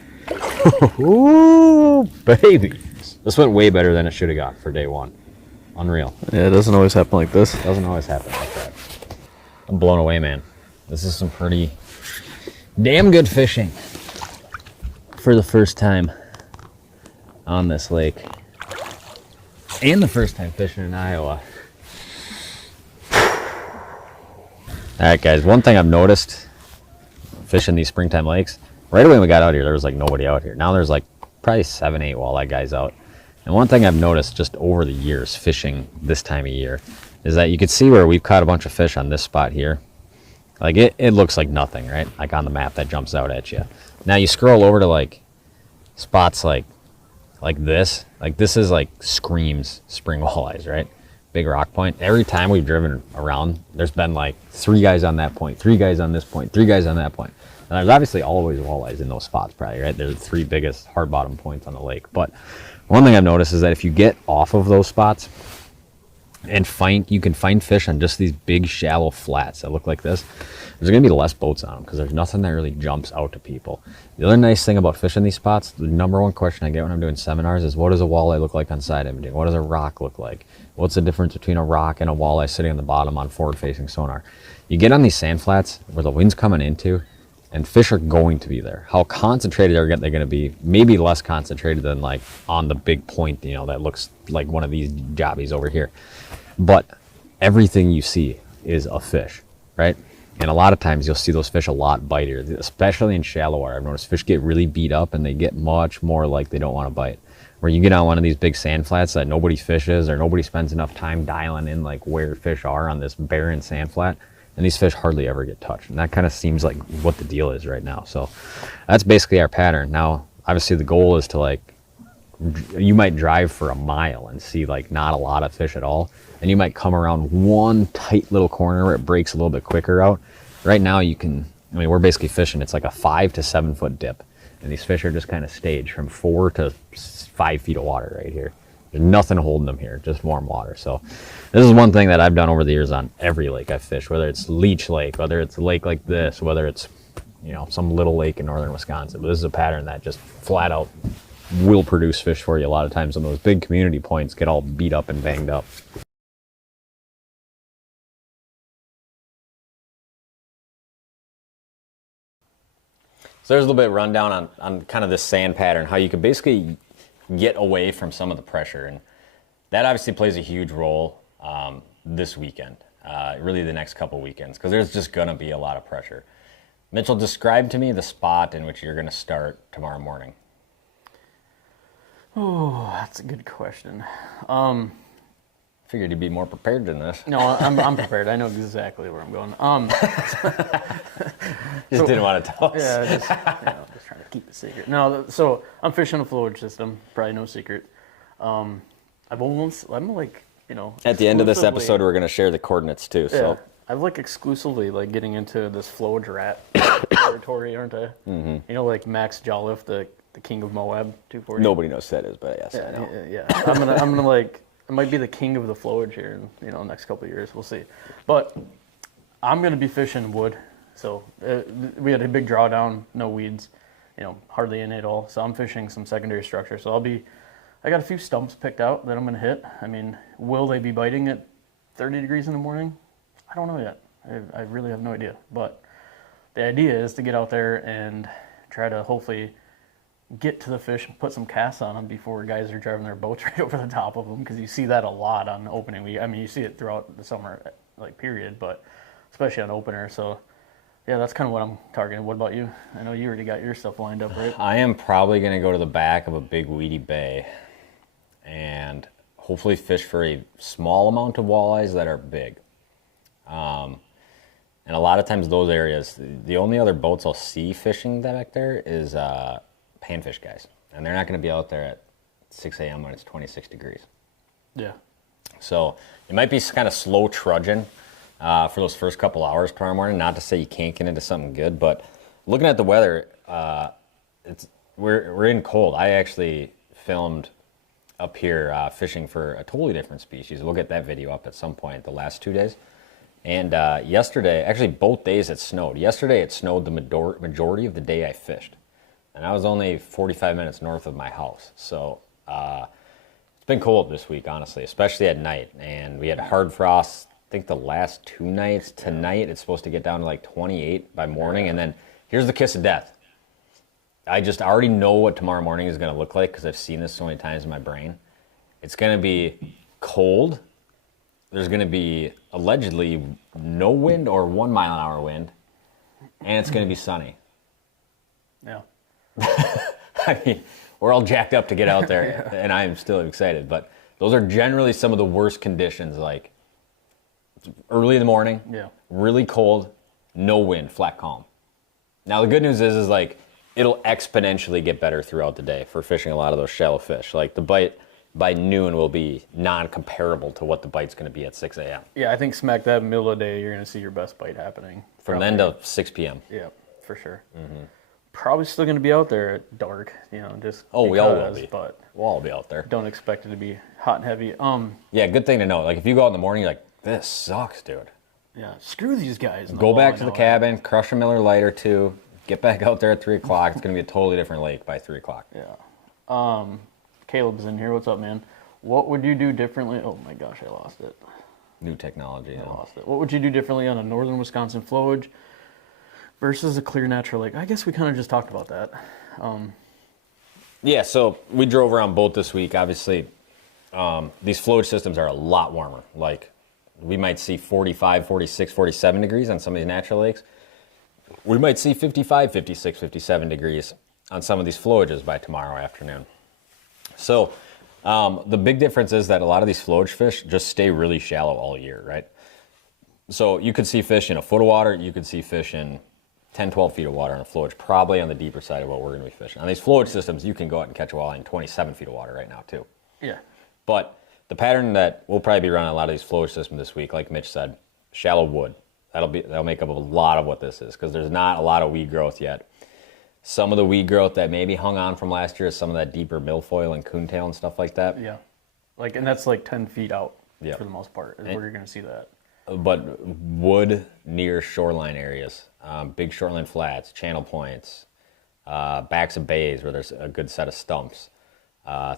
Ooh, baby. This went way better than it should have got for day one. Unreal. Yeah, it doesn't always happen like this. Doesn't always happen like that. I'm blown away, man. This is some pretty damn good fishing for the first time on this lake. And the first time fishing in Iowa. Alright guys, one thing I've noticed fishing these springtime lakes, right away when we got out here, there was like nobody out here. Now there's like probably 7, 8 walleye guys out. And one thing I've noticed just over the years fishing this time of year is that you can see where we've caught a bunch of fish on this spot here. Like it looks like nothing, right? Like on the map that jumps out at you. Now you scroll over to like spots like this. Like this is like screams spring walleyes, right? Big rock point. Every time we've driven around, there's been like 3 guys on that point, 3 guys on this point, 3 guys on that point. And there's obviously always walleyes in those spots probably, right? They're the 3 biggest hard bottom points on the lake. But one thing I've noticed is that if you get off of those spots and you can find fish on just these big shallow flats that look like this, there's going to be less boats on them because there's nothing that really jumps out to people. The other nice thing about fishing these spots, the number one question I get when I'm doing seminars is, what does a walleye look like on side imaging? What does a rock look like? What's the difference between a rock and a walleye sitting on the bottom on forward-facing sonar? You get on these sand flats where the wind's coming into, and fish are going to be there. How concentrated are they going to be? Maybe less concentrated than like on the big point, that looks like one of these jobbies over here. But everything you see is a fish, right? And a lot of times you'll see those fish a lot bitier, especially in shallow water. I've noticed fish get really beat up and they get much more like they don't want to bite. Where you get on one of these big sand flats that nobody fishes or nobody spends enough time dialing in like where fish are on this barren sand flat, and these fish hardly ever get touched. And that kind of seems like what the deal is right now. So that's basically our pattern. Now, obviously the goal is to like, you might drive for a mile and see like not a lot of fish at all. And you might come around one tight little corner where it breaks a little bit quicker out. Right now you can, I mean, we're basically fishing. It's like a 5 to 7 foot dip. And these fish are just kind of staged from 4 to 5 feet of water right here. There's nothing holding them here, just warm water. So this is one thing that I've done over the years on every lake I've fished, whether it's Leech Lake, whether it's a lake like this, whether it's, you know, some little lake in northern Wisconsin. But this is a pattern that just flat out will produce fish for you a lot of times when those big community points get all beat up and banged up. So there's a little bit of rundown on kind of this sand pattern, how you could basically get away from some of the pressure. And that obviously plays a huge role this weekend, really the next couple weekends, because there's just going to be a lot of pressure. Mitchell, describe to me the spot in which you're going to start tomorrow morning. Oh, that's a good question. Figured you'd be more prepared than this. No, I'm prepared. I know exactly where I'm going. Just didn't want to tell us. Yeah, just trying to keep it secret. No, so I'm fishing a flowage system. Probably no secret. I'm like, you know. At the end of this exclusively- episode, we're going to share the coordinates too. Yeah, So I'm like exclusively like getting into this flowage rat territory, aren't I? Mm-hmm. You know, like Max Jolliffe, the king of Moab, 240. nobody knows who that is, but yes, I know. Yeah. I'm gonna like, I might be the king of the flowage here in, you know, next couple of years. We'll see. But I'm gonna be fishing wood. So we had a big drawdown, no weeds, you know, hardly any at all. So I'm fishing some secondary structure. So I got a few stumps picked out that I'm gonna hit. I mean, will they be biting at 30 degrees in the morning? I don't know yet. I really have no idea. But the idea is to get out there and try to hopefully get to the fish and put some casts on them before guys are driving their boats right over the top of them, because you see that a lot on opening week. I mean, you see it throughout the summer, like, period, but especially on opener. So yeah, that's kind of what I'm targeting. What about you? I know you already got your stuff lined up, right? I am probably going to go to the back of a big weedy bay and hopefully fish for a small amount of walleyes that are big. And a lot of times those areas, the only other boats I'll see fishing back there is panfish guys. And they're not going to be out there at 6 a.m. when it's 26 degrees. Yeah. So it might be kind of slow trudging for those first couple hours tomorrow morning. Not to say you can't get into something good, but looking at the weather, we're in cold. I actually filmed up here fishing for a totally different species. We'll get that video up at some point the last 2 days. And yesterday, actually both days it snowed. Yesterday it snowed the majority of the day I fished. And I was only 45 minutes north of my house. So it's been cold this week, honestly, especially at night. And we had hard frost, I think the last 2 nights. Tonight it's supposed to get down to like 28 by morning. And then here's the kiss of death. I just already know what tomorrow morning is going to look like because I've seen this so many times in my brain. It's going to be cold. There's going to be allegedly no wind or 1 mile an hour wind. And it's going to be sunny. Yeah. I mean, we're all jacked up to get out there, and I am still excited. But those are generally some of the worst conditions, like early in the morning, really cold, no wind, flat calm. Now, the good news is like it'll exponentially get better throughout the day for fishing a lot of those shallow fish. Like the bite by noon will be non-comparable to what the bite's going to be at 6 a.m. Yeah, I think smack that middle of the day, you're going to see your best bite happening. From then to 6 p.m. Yeah, for sure. Mm-hmm. Probably still going to be out there at dark, you know, just we all will be. But we'll all be out there. Don't expect it to be hot and heavy. Yeah, good thing to know. Like if you go out in the morning, you're like, this sucks, dude. Yeah, screw these guys. Go back to the cabin, crush a Miller Lite or two, get back out there at 3 o'clock. It's going to be a totally different lake by 3 o'clock. Yeah. Caleb's in here. What's up, man? What would you do differently? Oh my gosh, I lost it. New technology. I lost it. What would you do differently on a northern Wisconsin flowage versus a clear natural lake? I guess we kind of just talked about that. Yeah, so we drove around both this week. Obviously, these flowage systems are a lot warmer. Like, we might see 45, 46, 47 degrees on some of these natural lakes. We might see 55, 56, 57 degrees on some of these flowages by tomorrow afternoon. So the big difference is that a lot of these flowage fish just stay really shallow all year, right? So you could see fish in a foot of water. You could see fish in 10, 12 feet of water on a flowage, probably on the deeper side of what we're going to be fishing. On these flowage systems, you can go out and catch a walleye in 27 feet of water right now, too. Yeah. But the pattern that we'll probably be running a lot of these flowage systems this week, like Mitch said, shallow wood. That'll make up a lot of what this is, because there's not a lot of weed growth yet. Some of the weed growth that maybe hung on from last year is some of that deeper milfoil and coontail and stuff like that. Yeah. And that's 10 feet out Yep. for the most part, is where you're going to see that. But wood near shoreline areas, big shoreline flats, channel points, backs of bays where there's a good set of stumps,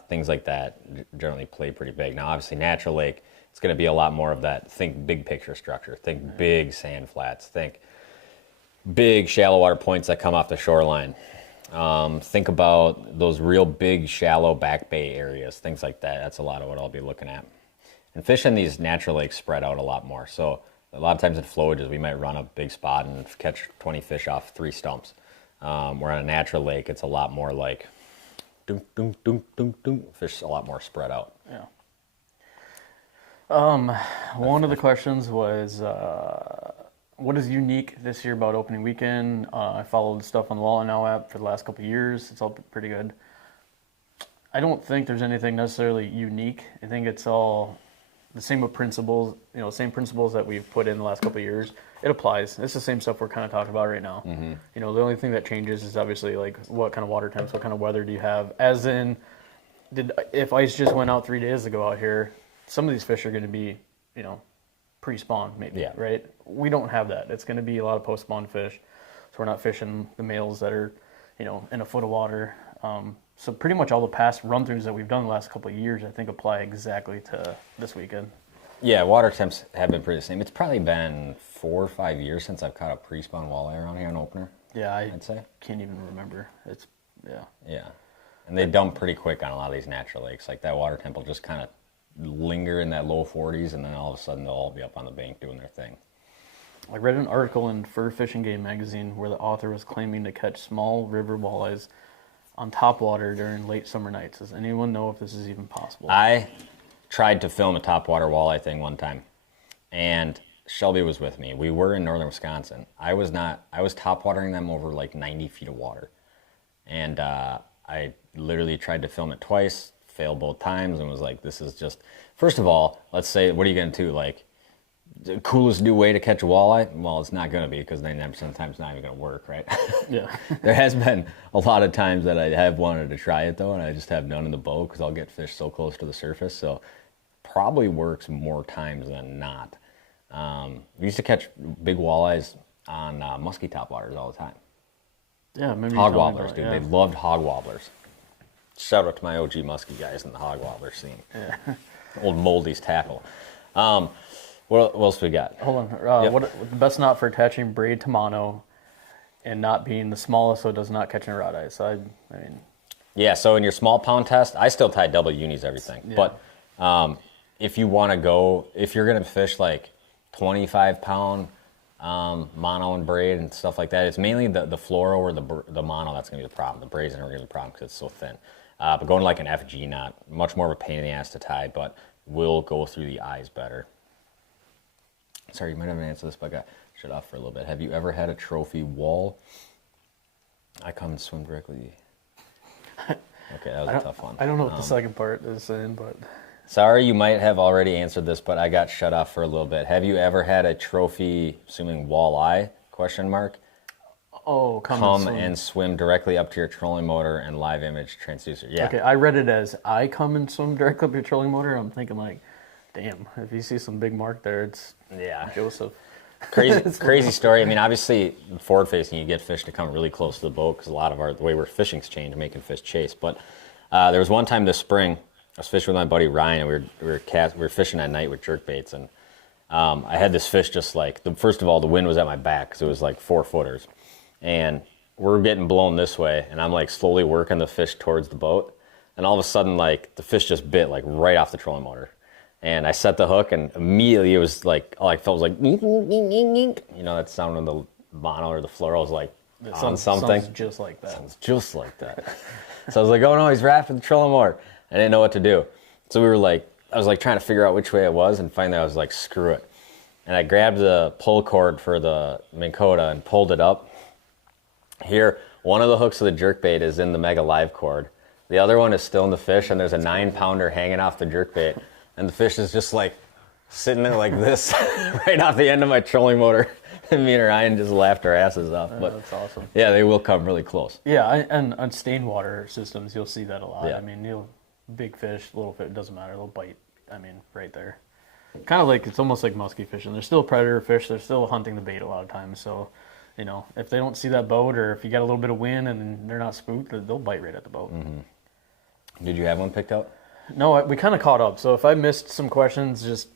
things like that generally play pretty big. Now, obviously, natural lake, it's going to be a lot more of that. Think big picture structure. Think big sand flats. Think big shallow water points that come off the shoreline. Think about those real big shallow back bay areas, things like that. That's a lot of what I'll be looking at. And fish in these natural lakes spread out a lot more. So a lot of times in flowages, we might run a big spot and catch 20 fish off 3 stumps. Where on a natural lake, it's a lot more like dunk, dunk, dunk, dunk, dunk. Fish a lot more spread out. Yeah. One of the questions was, what is unique this year about opening weekend? I followed stuff on the Walleye Now app for the last couple of years. It's all pretty good. I don't think there's anything necessarily unique. I think it's all the same with principles, same principles that we've put in the last couple of years. It applies. It's the same stuff we're kind of talking about right now. Mm-hmm. The only thing that changes is obviously what kind of water temps, what kind of weather do you have? As in, if ice just went out 3 days ago out here, some of these fish are going to be, pre-spawn maybe, right? We don't have that. It's going to be a lot of post-spawn fish. So we're not fishing the males that are, in a foot of water. So pretty much all the past run-throughs that we've done the last couple of years, I think, apply exactly to this weekend. Yeah, water temps have been pretty the same. It's probably been 4 or 5 years since I've caught a pre-spawn walleye around here in opener. Yeah, I'd say. Can't even remember. Yeah, and they dump pretty quick on a lot of these natural lakes. Like that water temp will just kind of linger in that low 40s, and then all of a sudden they'll all be up on the bank doing their thing. I read an article in Fur Fishing Game magazine where the author was claiming to catch small river walleyes on topwater during late summer nights. Does anyone know if this is even possible? I tried to film a topwater walleye thing one time, and Shelby was with me. We were in northern Wisconsin. I was topwatering them over 90 feet of water, and I literally tried to film it twice, failed both times, and was like, this is just, first of all, let's say, what are you going to do? The coolest new way to catch a walleye? Well, it's not going to be, because they never, sometimes not even going to work, right? Yeah. There has been a lot of times that I have wanted to try it, though, and I just have none in the boat because I'll get fish so close to the surface. So probably works more times than not. We used to catch big walleyes on musky topwaters all the time. Yeah, maybe hog wobblers, dude. They loved hog wobblers. Shout out to my OG musky guys in the hog wobbler scene. Yeah. Old Moldy's tackle. What else we got? Hold on. Yep. What the best knot for attaching braid to mono and not being the smallest so it does not catch in rod eye? So I mean. Yeah, so in your small pound test, I still tie double unis everything. Yeah. But if you want to go, if you're going to fish 25 pound mono and braid and stuff like that, it's mainly the fluoro or the mono that's going to be the problem. The braids are going to be the problem because it's so thin. But going to an FG knot, much more of a pain in the ass to tie, but will go through the eyes better. Sorry, you might have answered this, but I got shut off for a little bit. Have you ever had a trophy wall? I come and swim directly. Okay, that was a tough one. I don't know what the second part is saying, but... Sorry, you might have already answered this, but I got shut off for a little bit. Have you ever had a trophy, assuming walleye, ? Oh, come and swim directly up to your trolling motor and live image transducer? Yeah. Okay, I read it as I come and swim directly up your trolling motor. I'm thinking damn, if you see some big mark there, it's Joseph. Crazy story. I mean, obviously, forward facing, you get fish to come really close to the boat because a lot of the way we're fishing's changed, making fish chase. But there was one time this spring, I was fishing with my buddy Ryan, and we were fishing at night with jerkbaits, and I had this fish just first of all, the wind was at my back because it was 4 footers, and we're getting blown this way, and I'm slowly working the fish towards the boat, and all of a sudden the fish just bit right off the trolling motor. And I set the hook, and immediately it was all I felt was that sound of the mono or the fluoro was on something. Sounds just like that. Sounds just like that. So I was oh no, he's wrapping the trolling motor. I didn't know what to do. So we were I was trying to figure out which way it was, and finally I was screw it. and I grabbed the pull cord for the Minn Kota and pulled it up. Here, one of the hooks of the jerkbait is in the Mega Live cord. The other one is still in the fish, and there's a 9-pounder hanging off the jerkbait, and the fish is just like sitting there like this, right off the end of my trolling motor. And me and Ryan just laughed our asses off. But that's awesome. Yeah, they will come really close. Yeah, and on stained water systems, you'll see that a lot. Yeah. I mean, big fish, little fish, doesn't matter. They'll bite. I mean, right there. Kind of like, it's almost like musky fishing. They're still predator fish. They're still hunting the bait a lot of times. So, you know, if they don't see that boat, or if you got a little bit of wind and they're not spooked, they'll bite right at the boat. Mm-hmm. Did you have one picked out? No, we kind of caught up. So if I missed some questions, just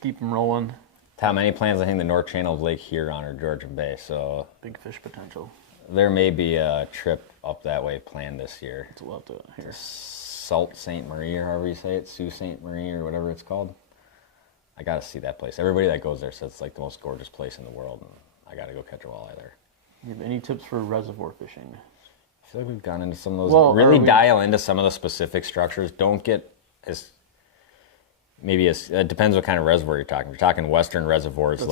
keep them rolling. Tom, any plans to hang the North Channel of Lake Huron or Georgian Bay? So big fish potential. There may be a trip up that way planned this year. It's a lot to hear. Sault Ste. Marie, or however you say it, Sault Ste. Marie, or whatever it's called. I got to see that place. Everybody that goes there says it's like the most gorgeous place in the world, and I got to go catch a walleye there. You have any tips for reservoir fishing? I feel like we've gone into some of those. Really dial into some of the specific structures. Don't get as... Maybe it depends what kind of reservoir you're talking. If you're talking western reservoirs, that's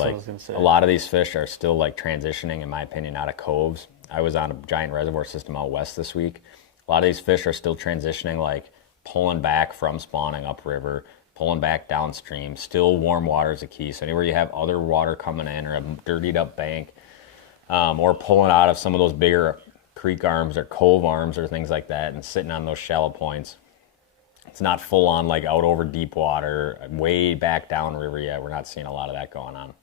like a lot of these fish are still like transitioning, in my opinion, out of coves. I was on a giant reservoir system out west this week. A lot of these fish are still transitioning, like pulling back from spawning upriver, pulling back downstream. Still warm water is a key. So anywhere you have other water coming in, or a dirtied up bank, or pulling out of some of those bigger creek arms or cove arms or things like that, and sitting on those shallow points. It's not full on like out over deep water, way back down river yet. We're not seeing a lot of that going on.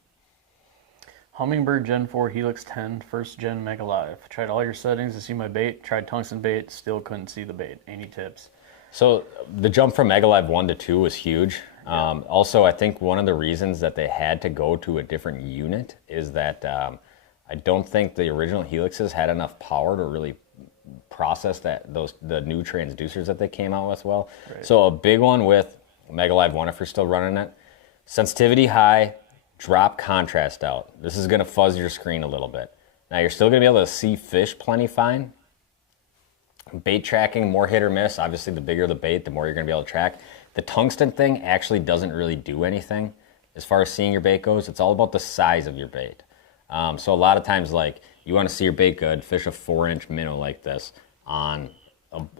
Humminbird Gen 4 Helix 10 first gen Mega Live. Tried all your settings to see my bait. Tried tungsten bait, still couldn't see the bait. Any tips? So the jump from Mega Live 1 to 2 was huge. Also, I think one of the reasons that they had to go to a different unit is that I don't think the original Helixes had enough power to really process the new transducers that they came out with well. Right. So a big one with Mega Live 1, if you're still running it, sensitivity high, drop contrast out. This is going to fuzz your screen a little bit. Now you're still going to be able to see fish plenty fine. Bait tracking, more hit or miss. Obviously the bigger the bait, the more you're going to be able to track. The tungsten thing actually doesn't really do anything as far as seeing your bait goes. It's all about the size of your bait. So a lot of times, like, you want to see your bait good, fish a 4-inch minnow like this on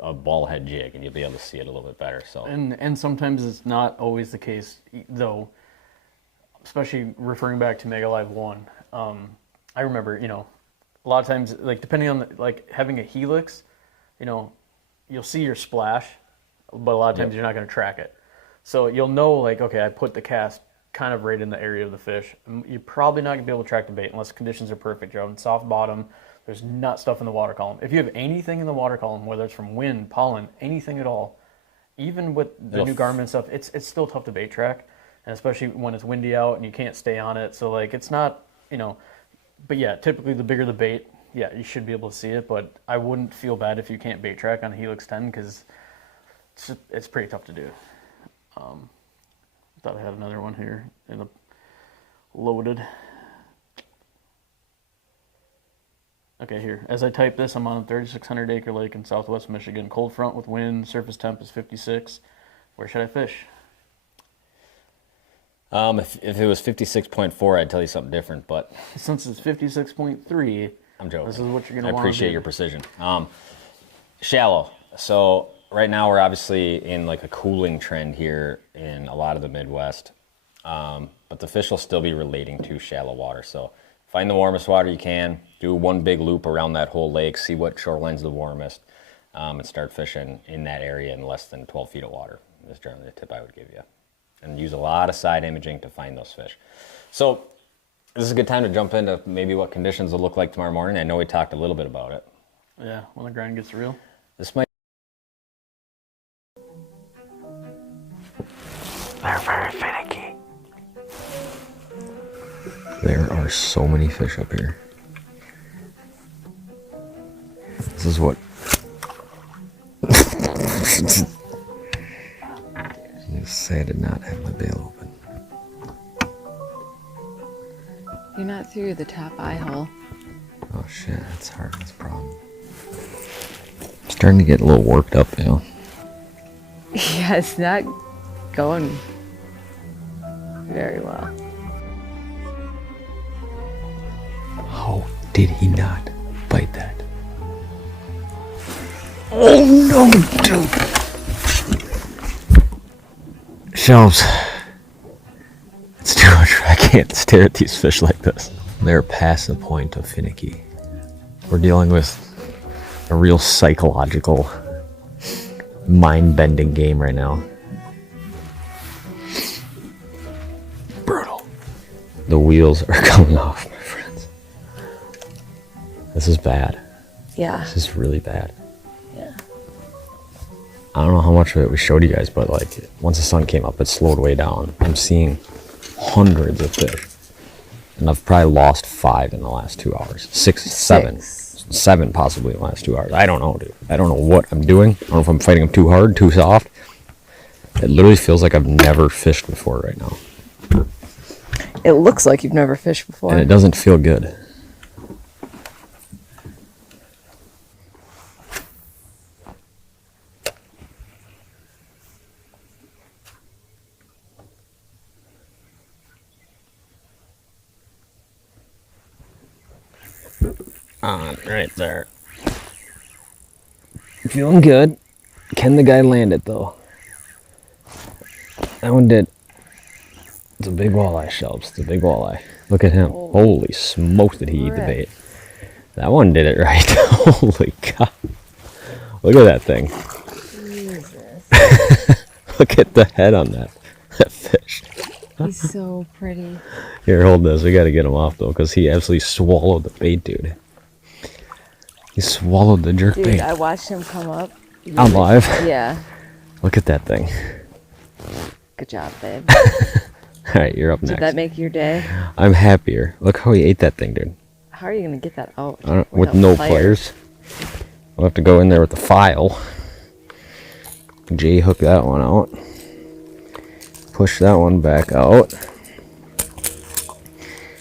a ball head jig, and you'll be able to see it a little bit better. So and sometimes it's not always the case, though. Especially referring back to Mega Live 1, I remember, you know, a lot of times, like, depending on like having a Helix, you know, you'll see your splash, but a lot of times you're not going to track it. So you'll know, like, okay, I put the cast kind of right in the area of the fish. You're probably not going to be able to track the bait unless conditions are perfect. You're on soft bottom. There's not stuff in the water column. If you have anything in the water column, whether it's from wind, pollen, anything at all, even with the new Garmin stuff, it's still tough to bait track, and especially when it's windy out and you can't stay on it. So, like, it's not, you know, but yeah, typically the bigger the bait, yeah, you should be able to see it, but I wouldn't feel bad if you can't bait track on a Helix 10, because it's pretty tough to do. Thought I had another one here in the loaded. Okay, here. As I type this, I'm on a 3,600 acre lake in southwest Michigan. Cold front with wind, surface temp is 56. Where should I fish? If it was 56.4, I'd tell you something different, but since it's 56.3, I'm joking. This is what you're going to want to do. I appreciate your precision. Shallow. So right now we're obviously in like a cooling trend here in a lot of the Midwest, but the fish will still be relating to shallow water. So find the warmest water you can, do one big loop around that whole lake, see what shoreline's the warmest, and start fishing in that area in less than 12 feet of water. That's generally the tip I would give you. And use a lot of side imaging to find those fish. So this is a good time to jump into maybe what conditions will look like tomorrow morning. I know we talked a little bit about it. Yeah, when the grind gets real. This might... They're very finicky. There are so many fish up here. This is what... Just say I did not have my bail open. You're not through the top eye hole. Oh shit, that's hard. That's a problem. Starting to get a little worked up, you know. Yeah, it's not going very well. Did he not bite that? Oh no, dude! Shelves. It's too much. I can't stare at these fish like this. They're past the point of finicky. We're dealing with a real psychological, mind-bending game right now. Brutal. The wheels are coming off, my friends. This is bad. Yeah. This is really bad. Yeah. I don't know how much of it we showed you guys, but like once the sun came up, it slowed way down. I'm seeing hundreds of fish. And I've probably lost 5 in the last 2 hours. 7 possibly in the last 2 hours. I don't know, dude. I don't know what I'm doing. I don't know if I'm fighting them too hard, too soft. It literally feels like I've never fished before right now. It looks like you've never fished before. And it doesn't feel good. On right there. Feeling good. Can the guy land it though? That one did. It's a big walleye, Shelps. It's a big walleye. Look at him. Oh. Holy smokes, did he eat the bait? That one did it right. Holy cow. Look at that thing. Jesus. Look at the head on that fish. He's so pretty. Here, hold this. We gotta get him off though, because he absolutely swallowed the bait, dude. He swallowed the jerk Dude, bait. I watched him come up. I'm live. Yeah. Look at that thing. Good job, babe. Alright, you're up next. Did that make your day? I'm happier. Look how he ate that thing, dude. How are you going to get that out? With without no pliers? pliers. I'll have to go in there with the file. J-hook that one out. Push that one back out.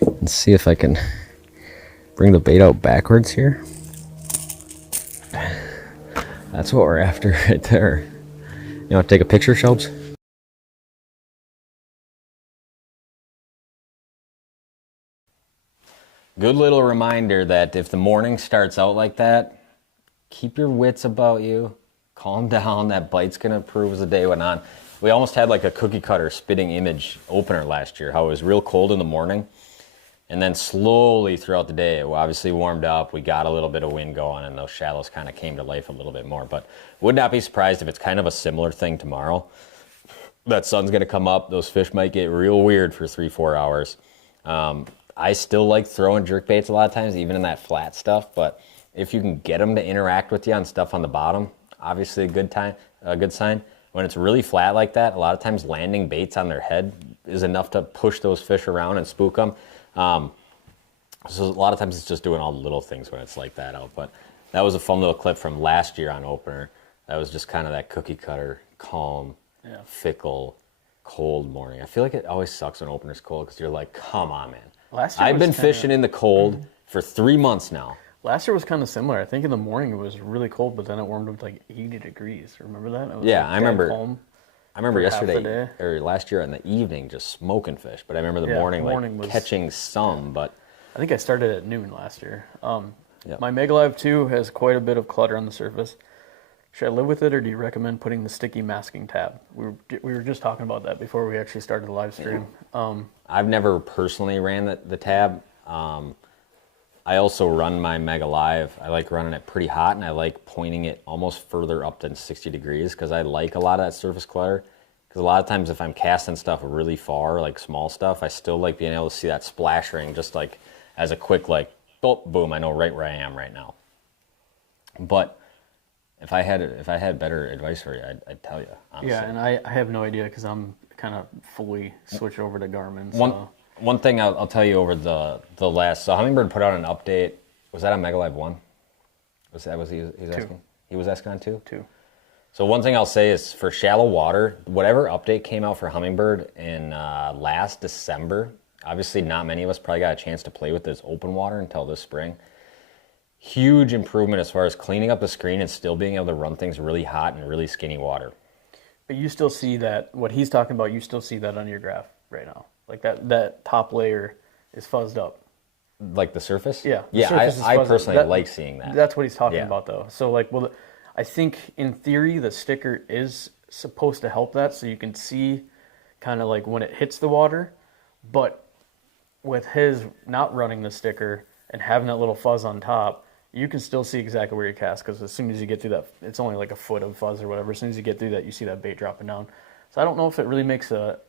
And see if I can bring the bait out backwards here. That's what we're after right there. You want to take a picture, Shelps? Good little reminder that if the morning starts out like that, keep your wits about you. Calm down. That bite's going to improve as the day went on. We almost had like a cookie cutter spitting image opener last year, how it was real cold in the morning. And then slowly throughout the day, it obviously warmed up. We got a little bit of wind going, and those shallows kind of came to life a little bit more. But would not be surprised if it's kind of a similar thing tomorrow. That sun's going to come up. Those fish might get real weird for 3-4 hours. I still like throwing jerkbaits a lot of times, even in that flat stuff. But if you can get them to interact with you on stuff on the bottom, obviously a good sign. When it's really flat like that, a lot of times landing baits on their head is enough to push those fish around and spook them. So a lot of times it's just doing all the little things when it's like that out. But that was a fun little clip from last year on opener. That was just kind of that cookie cutter, calm, fickle, cold morning. I feel like it always sucks when opener's cold because you're like, come on, man. I've been fishing in the cold for 3 months now. Last year was kind of similar. I think in the morning it was really cold, but then it warmed up to like 80 degrees. Remember that? It was Yeah, like I remember. calm. I remember for half the yesterday day. or last year in the evening just smoking fish, but I remember the morning was catching some. But I think I started at noon last year. Yep. My Mega Live 2 has quite a bit of clutter on the surface. Should I live with it, or do you recommend putting the sticky masking tab? We were just talking about that before we actually started the live stream. I've never personally ran the tab. I also run my Mega Live. I like running it pretty hot, and I like pointing it almost further up than 60 degrees because I like a lot of that surface clutter. Because a lot of times if I'm casting stuff really far, like small stuff, I still like being able to see that splash ring just like as a quick like, oh, boom, I know right where I am right now. But if I had better advice for you, I'd tell you, honestly. Yeah, and I have no idea because I'm kind of fully switched over to Garmin. So. One thing I'll tell you over the last, so Hummingbird put out an update. Was that on Mega Live 1? Was he was asking? He was asking on 2? 2. So one thing I'll say is for shallow water, whatever update came out for Hummingbird in last December, obviously not many of us probably got a chance to play with this open water until this spring. Huge improvement as far as cleaning up the screen and still being able to run things really hot and really skinny water. But you still see that, what he's talking about, you still see that on your graph right now. Like that top layer is fuzzed up. Like the surface? Yeah. the Yeah, surface is I fuzzy. personally like seeing that. That's what he's talking Yeah. about, though. So, like, well, I think in theory the sticker is supposed to help that, so you can see kind of like when it hits the water. But with his not running the sticker and having that little fuzz on top, you can still see exactly where you cast, because as soon as you get through that, it's only like a foot of fuzz or whatever. As soon as you get through that, you see that bait dropping down. So I don't know if it really makes a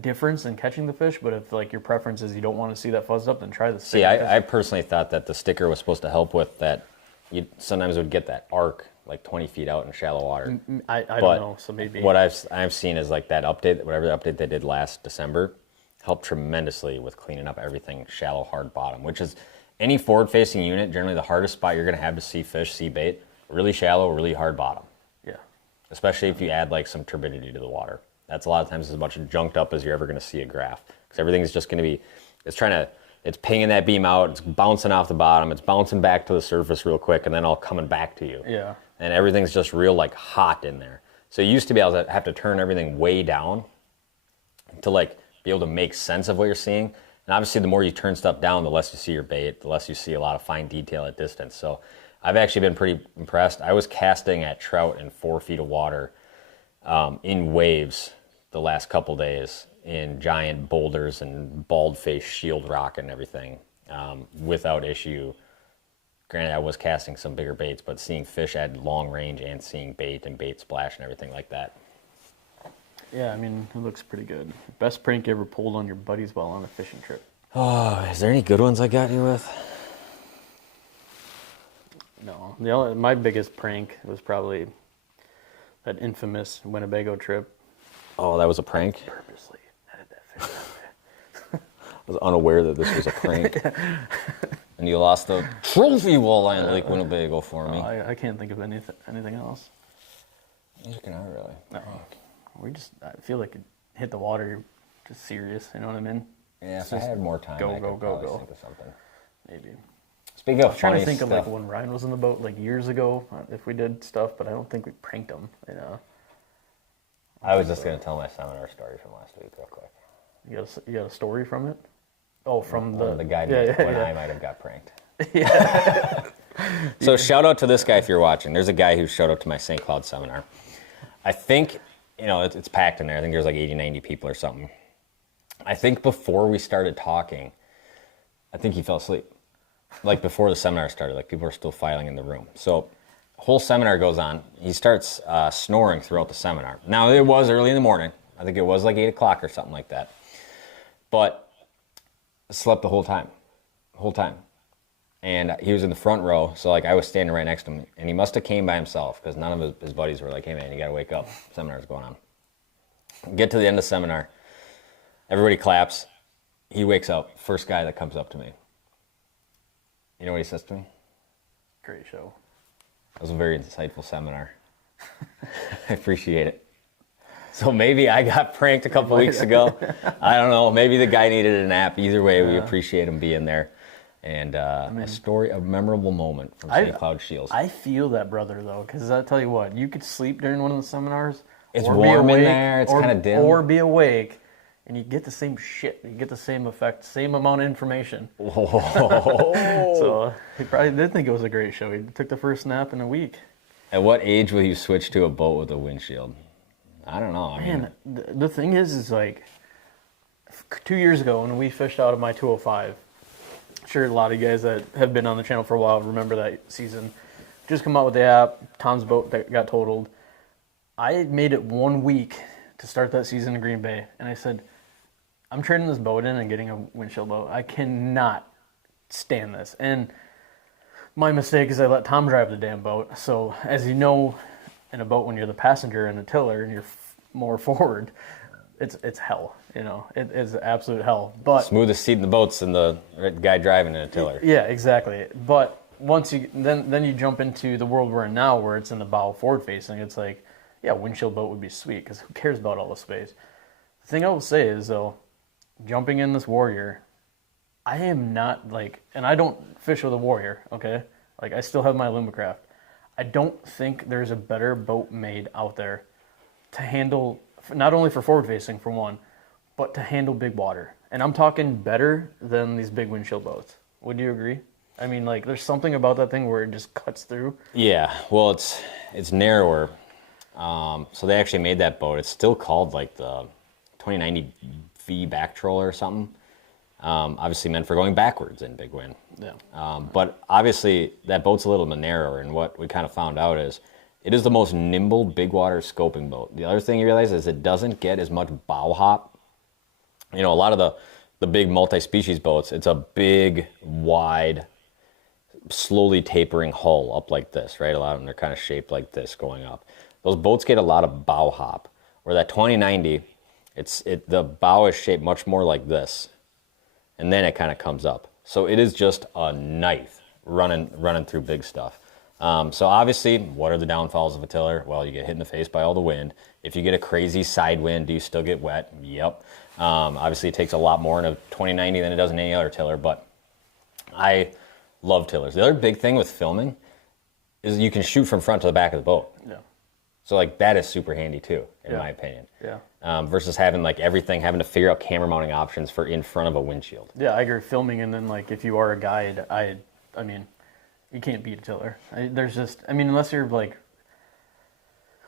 difference in catching the fish, but if like your preference is you don't want to see that fuzzed up, then try the sticker. See, I personally thought that the sticker was supposed to help with that. You sometimes would get that arc like 20 feet out in shallow water. I don't know, so maybe. What I've seen is like that update, whatever the update they did last December, helped tremendously with cleaning up everything shallow, hard bottom, which is any forward-facing unit, generally the hardest spot you're going to have to see fish, see bait, really shallow, really hard bottom. Yeah. Especially if you add like some turbidity to the water. That's a lot of times as much junked up as you're ever going to see a graph, because everything's just going to be, it's pinging that beam out, it's bouncing off the bottom, it's bouncing back to the surface real quick, and then all coming back to you. Yeah. And everything's just real like hot in there. So you used to be able to have to turn everything way down to like be able to make sense of what you're seeing. And obviously the more you turn stuff down, the less you see your bait, the less you see a lot of fine detail at distance. So I've actually been pretty impressed. I was casting at trout in 4 feet of water in waves the last couple days, in giant boulders and bald-faced shield rock and everything, without issue. Granted, I was casting some bigger baits, but seeing fish at long range and seeing bait and bait splash and everything like that. Yeah, I mean, it looks pretty good. Best prank you ever pulled on your buddies while on a fishing trip? Oh, is there any good ones I got you with? No. My biggest prank was probably that infamous Winnebago trip. Oh, that was a prank? Purposely had that fish out there. I was unaware that this was a prank. And you lost the trophy walleye in Lake Winnebago for me. I can't think of anything else. Neither can I really. No. I feel like it hit the water, just serious, you know what I mean? Yeah, if I had more time, I could probably think of something. Maybe. Speaking of I'm trying funny to think stuff, of like when Ryan was in the boat like years ago, if we did stuff, but I don't think we pranked him, you know. I was just going to tell my seminar story from last week real quick. You got a story from it? Oh, from The guy when I might have got pranked. Yeah. So shout out to this guy if you're watching. There's a guy who showed up to my St. Cloud seminar. I think, it's packed in there. I think there's like 80, 90 people or something. I think before we started talking, I think he fell asleep. Like before the seminar started, like people are still filing in the room. So whole seminar goes on. He starts snoring throughout the seminar. Now, it was early in the morning. I think it was like 8 o'clock or something like that. But I slept the whole time. And he was in the front row, so like I was standing right next to him. And he must have came by himself, because none of his buddies were like, hey man, you got to wake up. Seminar's going on. Get to the end of the seminar. Everybody claps. He wakes up. First guy that comes up to me. You know what he says to me? Great show. It was a very insightful seminar. I appreciate it. So maybe I got pranked a couple weeks ago. I don't know. Maybe the guy needed a nap. Either way, we appreciate him being there. And a memorable moment from St. Cloud Shields. I feel that, brother, though, because I tell you what, you could sleep during one of the seminars. It's or warm be awake, in there. It's kind of dim. Or be awake, and you get the same shit. You get the same effect, same amount of information. So he probably did think it was a great show. He took the first nap in a week. At what age will you switch to a boat with a windshield? I don't know. Man, the thing is like 2 years ago when we fished out of my 205, I'm sure a lot of you guys that have been on the channel for a while remember that season. Just come out with the app, Tom's boat that got totaled. I made it 1 week to start that season in Green Bay, and I said, I'm trading this boat in and getting a windshield boat. I cannot stand this. And my mistake is I let Tom drive the damn boat. So as you know, in a boat when you're the passenger and the tiller and you're more forward, it's hell. It is absolute hell. But smoothest seat in the boat's in the guy driving in a tiller. Yeah, exactly. But once you then you jump into the world we're in now, where it's in the bow forward facing. It's like, yeah, windshield boat would be sweet, because who cares about all the space? The thing I will say is, though, jumping in this Warrior, I am not and I don't fish with a Warrior, okay? Like, I still have my Lumicraft. I don't think there's a better boat made out there to handle, not only for forward facing, for one, but to handle big water. And I'm talking better than these big windshield boats. Would you agree? I mean, like, there's something about that thing where it just cuts through. Yeah, well, it's narrower. So they actually made that boat. It's still called like the 2090 V back troller or something. Obviously meant for going backwards in big wind. Yeah. But obviously that boat's a little bit narrower, and what we kind of found out is it is the most nimble big water scoping boat. The other thing you realize is it doesn't get as much bow hop. You know, a lot of the big multi-species boats, it's a big, wide, slowly tapering hull up like this, right? A lot of them are kind of shaped like this going up. Those boats get a lot of bow hop. Where that 2090, the bow is shaped much more like this, and then it kind of comes up. So it is just a knife running through big stuff. So obviously, what are the downfalls of a tiller? Well, you get hit in the face by all the wind. If you get a crazy side wind, do you still get wet? Yep. Obviously, it takes a lot more in a 2090 than it does in any other tiller, but I love tillers. The other big thing with filming is you can shoot from front to the back of the boat. Yeah. So like that is super handy too, in my opinion. Yeah. Versus having like everything, having to figure out camera mounting options for in front of a windshield. Yeah, I agree. Filming, and then like if you are a guide, I mean, you can't beat a tiller. There's just, I mean, unless you're like,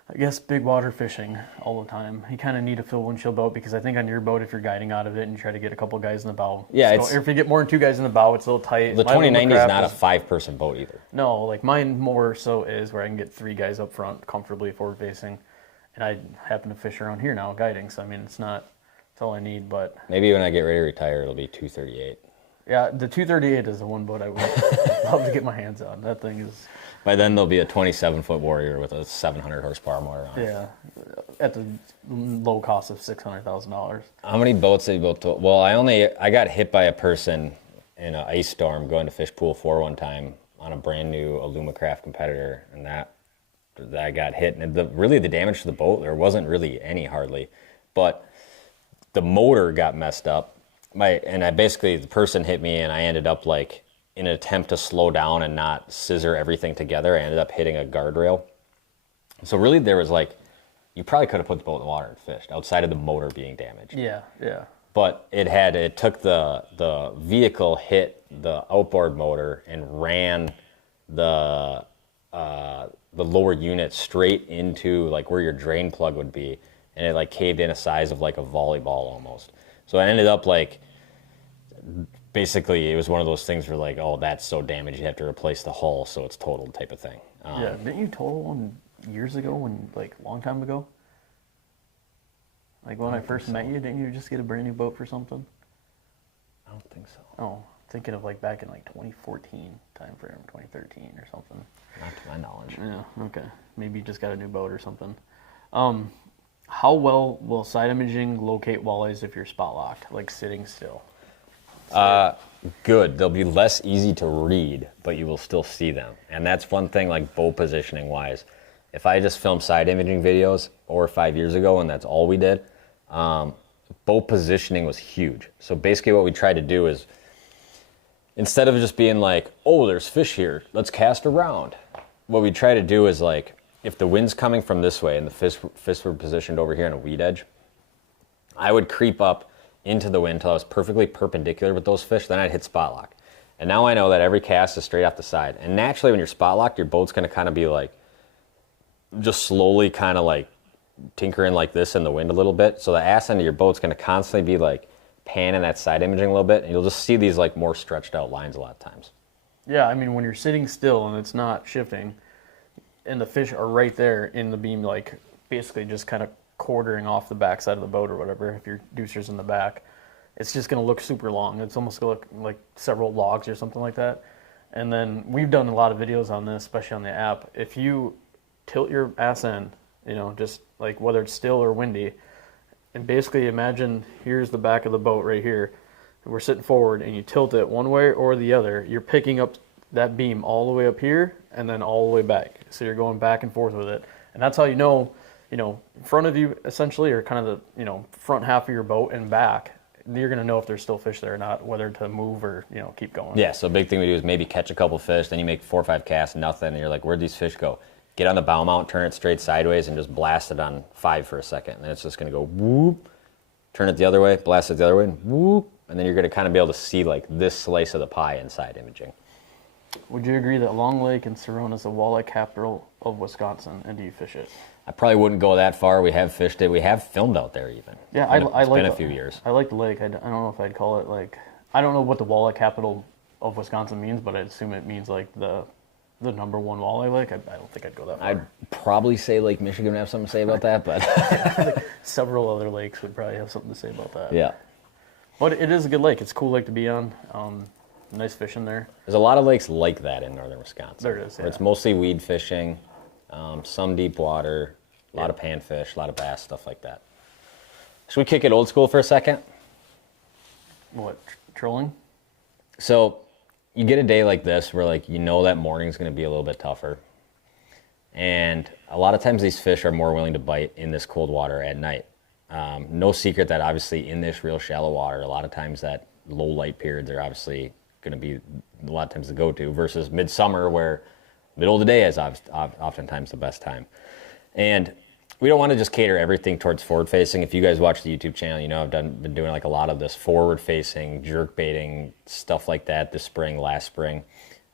I guess big water fishing all the time, you kind of need a full windshield boat, because I think on your boat, if you're guiding out of it and you try to get a couple guys in the bow, or if you get more than two guys in the bow, it's a little tight. The 2090 is not a 5-person boat either. No, like mine more so is where I can get 3 guys up front comfortably forward facing, and I happen to fish around here now guiding, so I mean it's all I need. But maybe when I get ready to retire, it'll be 238. Yeah, the 238 is the one boat I would love to get my hands on. That thing is. By then there'll be a 27-foot Warrior with a 700 horsepower motor on it. Yeah, at the low cost of $600,000. How many boats have you built? Well, I got hit by a person in an ice storm going to fish Pool 4 one time on a brand new Alumacraft competitor, and that got hit. And really the damage to the boat, there wasn't really any hardly, but the motor got messed up. The person hit me, and I ended up like, in an attempt to slow down and not scissor everything together, I ended up hitting a guardrail. So really there was like, you probably could have put the boat in the water and fished outside of the motor being damaged. Yeah. But it took the vehicle hit the outboard motor and ran the lower unit straight into like where your drain plug would be, and it like caved in a size of like a volleyball almost. So I ended up like, basically, it was one of those things where like, oh, that's so damaged, you have to replace the hull, so it's totaled type of thing. Yeah, didn't you total one years ago, like a long time ago? Like when I first met you, didn't you just get a brand new boat for something? I don't think so. Oh, thinking of like back in like 2014 time frame, 2013 or something. Not to my knowledge. Yeah, okay. Maybe you just got a new boat or something. How well will side imaging locate walleyes if you're spot locked, like sitting still? Good. They'll be less easy to read, but you will still see them. And that's one thing, like boat positioning wise. If I just filmed side imaging videos, or 5 years ago, and that's all we did, boat positioning was huge. So basically what we tried to do is, instead of just being like, oh, there's fish here, let's cast around. What we try to do is like, if the wind's coming from this way and the fish were positioned over here on a weed edge, I would creep up into the wind until I was perfectly perpendicular with those fish, then I'd hit spot lock. And now I know that every cast is straight off the side. And naturally when you're spot locked, your boat's gonna kind of be like, just slowly kind of like tinkering like this in the wind a little bit. So the ass end of your boat's gonna constantly be like panning that side imaging a little bit, and you'll just see these like more stretched out lines a lot of times. Yeah, I mean when you're sitting still and it's not shifting, and the fish are right there in the beam, like basically just kind of quartering off the back side of the boat or whatever, if your deucer's in the back, it's just going to look super long. It's almost going to look like several logs or something like that. And then we've done a lot of videos on this, especially on the app. If you tilt your ass end, just like whether it's still or windy, and basically imagine here's the back of the boat right here, and we're sitting forward, and you tilt it one way or the other, you're picking up that beam all the way up here and then all the way back. So you're going back and forth with it. And that's how you know, in front of you essentially, or kind of the, front half of your boat and back, you're going to know if there's still fish there or not, whether to move or, keep going. Yeah, so a big thing we do is maybe catch a couple fish, then you make 4 or 5 casts, nothing, and you're like, where'd these fish go? Get on the bow mount, turn it straight sideways, and just blast it on 5 for a second. And then it's just going to go whoop, turn it the other way, blast it the other way, and whoop, and then you're gonna kind of be able to see like this slice of the pie inside imaging. Would you agree that Long Lake and Serona is the walleye capital of Wisconsin, and do you fish it? I probably wouldn't go that far. We have fished it. We have filmed out there even. Yeah, It's been a few years. I like the lake. I don't know if I'd call it like, I don't know what the walleye capital of Wisconsin means, but I assume it means like the number one walleye lake. I don't think I'd go that far. I'd probably say Lake Michigan would have something to say about that, but Several other lakes would probably have something to say about that. yeah. But it is a good lake. It's a cool lake to be on. Nice fishing there. There's a lot of lakes like that in northern Wisconsin. There is, where yeah. it's mostly weed fishing, some deep water, a lot of panfish, a lot of bass, stuff like that. Should we kick it old school for a second? What, trolling? So you get a day like this where like you know that morning's going to be a little bit tougher. And a lot of times these fish are more willing to bite in this cold water at night. No secret that obviously in this real shallow water, a lot of times that low light periods are obviously going to be a lot of times the go-to versus midsummer where middle of the day is oftentimes the best time. And we don't want to just cater everything towards forward facing. If you guys watch the YouTube channel, you know I've been doing like a lot of this forward facing, jerk baiting, stuff like that this spring, last spring.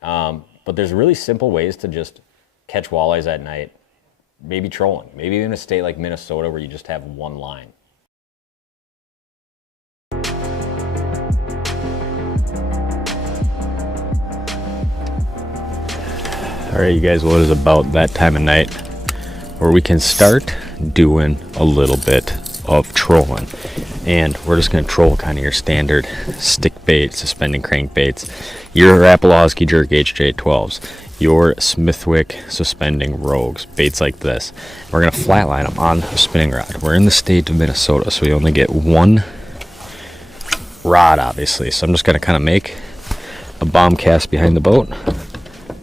But there's really simple ways to just catch walleyes at night, maybe trolling, maybe in a state like Minnesota where you just have one line. All right, you guys, well, it is about that time of night where we can start doing a little bit of trolling. And we're just going to troll kind of your standard stick bait, suspending crankbaits, your Rapalowski jerk HJ12s, your Smithwick suspending rogues, baits like this. We're going to flatline them on a spinning rod. We're in the state of Minnesota, so we only get one rod, obviously. So I'm just going to kind of make a bomb cast behind the boat,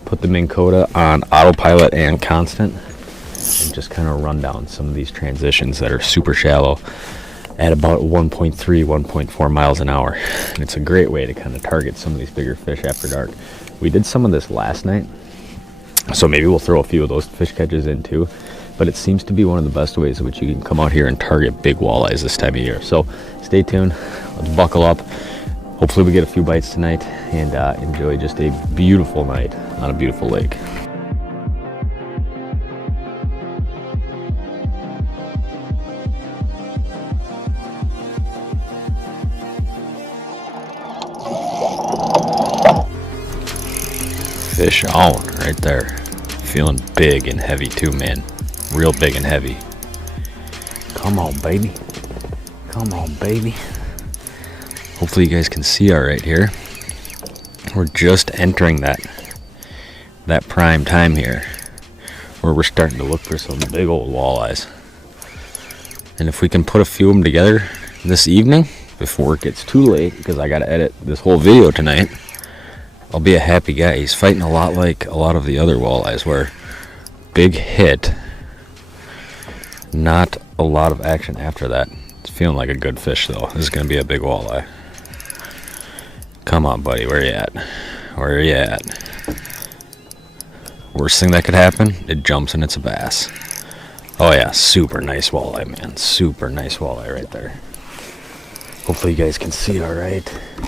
put the Minn Kota on autopilot and constant, and just kind of run down some of these transitions that are super shallow at about 1.3, 1.4 miles an hour. And it's a great way to kind of target some of these bigger fish after dark. We did some of this last night, so maybe we'll throw a few of those fish catches in too. But it seems to be one of the best ways in which you can come out here and target big walleyes this time of year. So stay tuned, let's buckle up. Hopefully we get a few bites tonight and enjoy just a beautiful night on a beautiful lake. Fish on right there. Feeling big and heavy too, man. Real big and heavy. Come on, baby. Come on, baby. Hopefully you guys can see all right here. We're just entering that prime time here where we're starting to look for some big old walleyes. And if we can put a few of them together this evening before it gets too late, because I got to edit this whole video tonight, I'll be a happy guy. He's fighting a lot like a lot of the other walleyes where big hit, not a lot of action after that. It's feeling like a good fish though. This is going to be a big walleye. Come on, buddy. Where you at? Where you at? Worst thing that could happen, it jumps and it's a bass. Oh yeah, super nice walleye, man. Super nice walleye right there. Hopefully you guys can see it all right.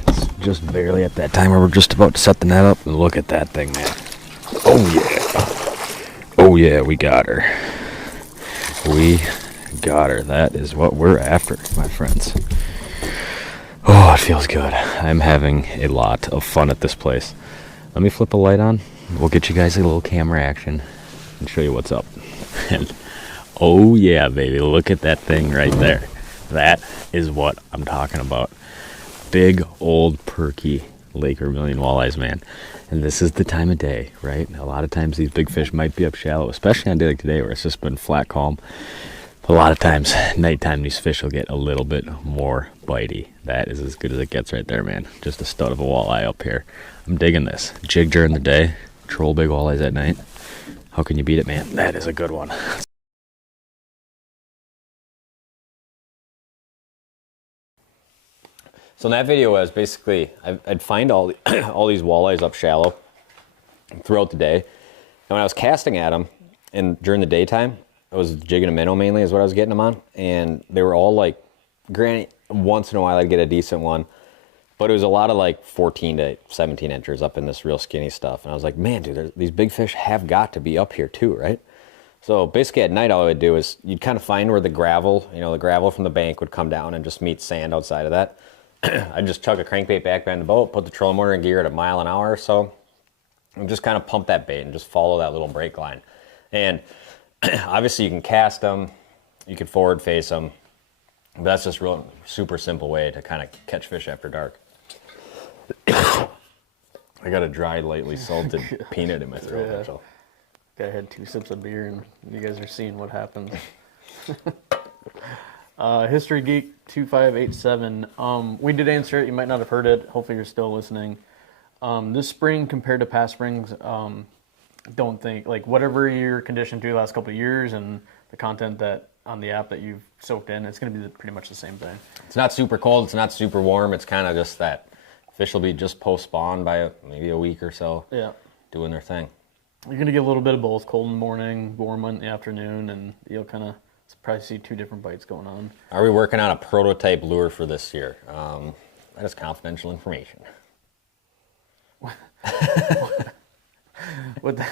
It's just barely at that time where we're just about to set the net up. And look at that thing, man. Oh yeah. Oh yeah, we got her. We got her. That is what we're after, my friends. Oh, it feels good. I'm having a lot of fun at this place. Let me flip a light on. We'll get you guys a little camera action and show you what's up. And oh yeah, baby, look at that thing right there. That is what I'm talking about. Big old perky Lake Vermilion walleyes, man. And this is the time of day, right? A lot of times these big fish might be up shallow, especially on a day like today where it's just been flat calm. A lot of times, nighttime, these fish will get a little bit more bitey. That is as good as it gets right there, man. Just a stud of a walleye up here. I'm digging this. Jig during the day, troll big walleyes at night. How can you beat it, man? That is a good one. So in that video was basically, I'd find all these walleyes up shallow throughout the day. And when I was casting at them, and during the daytime, I was jigging a minnow mainly is what I was getting them on. And they were all like granted, once in a while I'd get a decent one, but it was a lot of like 14 to 17 inches up in this real skinny stuff. And I was like, man, dude, these big fish have got to be up here too, right? So basically at night, all I would do is you'd kind of find where the gravel from the bank would come down and just meet sand outside of that. I'd just chuck a crankbait back behind the boat, put the trolling motor in gear at 1 mile an hour or so, and just kind of pump that bait and just follow that little brake line. And obviously you can cast them, you can forward face them, but that's just real super simple way to kind of catch fish after dark. I got a dry, lightly salted peanut in my throat. Yeah. Mitchell. I had 2 sips of beer, and you guys are seeing what happens. History Geek 2587. We did answer it. You might not have heard it. Hopefully you're still listening. This spring compared to past springs, don't think, like, whatever you're conditioned to the last couple of years and the content that on the app that you've soaked in, it's going to be pretty much the same thing. It's not super cold. It's not super warm. It's kind of just that fish will be just post-spawn by maybe a week or so. Yeah. Doing their thing. You're going to get a little bit of both, cold in the morning, warm in the afternoon, and you'll kind of probably see 2 different bites going on. Are we working on a prototype lure for this year? That is confidential information. With the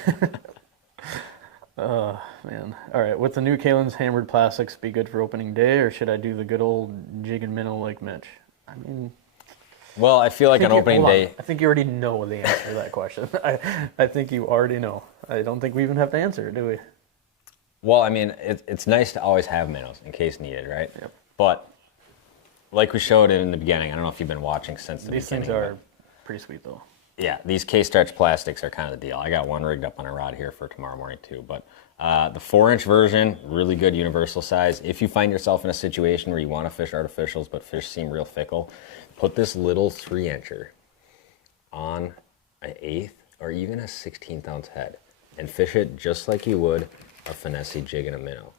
man. All right, with the new Kalen's hammered plastics be good for opening day, or should I do the good old jig and minnow like Mitch? I mean, Well, I feel like on opening day, I think you already know the answer to that question. I think you already know. I don't think we even have to answer it, do we? well, I mean, it's nice to always have minnows in case needed, right? Yep. But like we showed in the beginning, I don't know if you've been watching since the These beginning. things are pretty sweet, though. Yeah, these K-Stretch plastics are kind of the deal. I got one rigged up on a rod here for tomorrow morning too. But the 4-inch version, really good universal size. If you find yourself in a situation where you want to fish artificials but fish seem real fickle, put this little 3-incher on an 1/8 or even a 16th ounce head and fish it just like you would a finesse jig and a minnow.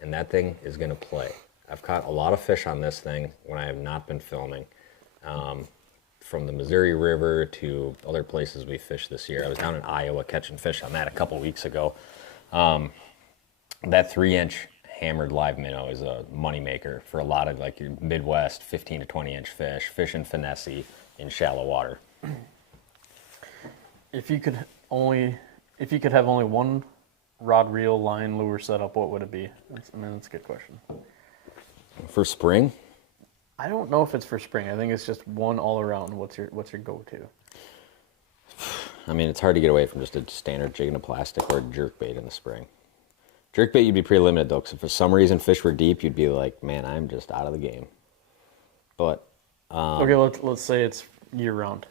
And that thing is going to play. I've caught a lot of fish on this thing when I have not been filming. From the Missouri River to other places we fished this year. I was down in Iowa catching fish on that a couple weeks ago. That 3-inch hammered live minnow is a moneymaker for a lot of like your Midwest 15 to 20-inch fish, fishing finesse in shallow water. If you could have only one rod, reel, line, lure setup, what would it be? That's a good question. For spring, I don't know if it's for spring. I think it's just one all around. What's your go-to? I mean, it's hard to get away from just a standard jig in a plastic or a jerkbait in the spring. Jerkbait, you'd be pretty limited though, because if for some reason fish were deep, you'd be like, man, I'm just out of the game. But Okay, let's say it's year-round.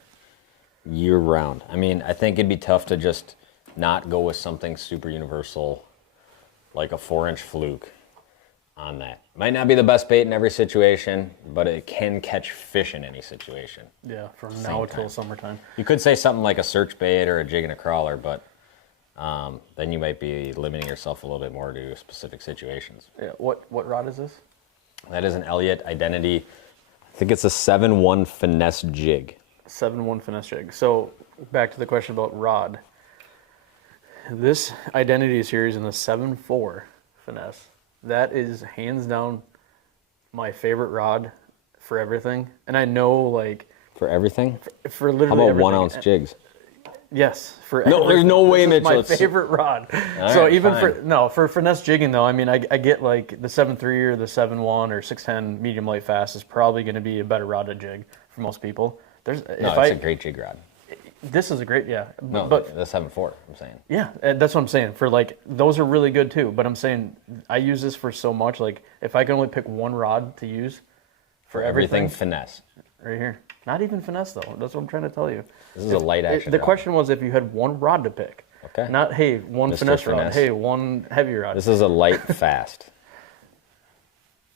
year-round, I mean, I think it'd be tough to just not go with something super universal, like a 4-inch fluke on that. Might not be the best bait in every situation, but it can catch fish in any situation. Yeah, from Same now time. till summertime. You could say something like a search bait or a jig and a crawler, but then you might be limiting yourself a little bit more to specific situations. Yeah. What rod is this? That is an Elliott Identity. I think it's a 7-1 finesse jig. 7-1 finesse jig. So back to the question about rod. This Identity series in the 7-4 finesse, that is hands down my favorite rod for everything. And I know, like, For everything? for How literally about everything. 1-ounce jigs? Yes, for No, there's no way, this is Mitchell. my It's- favorite rod. All So right, even fine. for finesse jigging though, I mean, I get like the 7.3 or the 7.1 or 6.10 medium light fast is probably going to be a better rod to jig for most people. No, it's a great jig rod. This is a great, yeah. No, But the 7.4, I'm saying. yeah, and that's what I'm saying. For like, those are really good too. But I'm saying I use this for so much. Like, if I can only pick one rod to use for Everything everything, finesse. right here. Not even finesse though. That's what I'm trying to tell you. This is a light action The rod. question was if you had one rod to pick. Okay. Not, hey, one Mr. finesse rod. Finesse. Hey, one heavy rod. This is a light fast.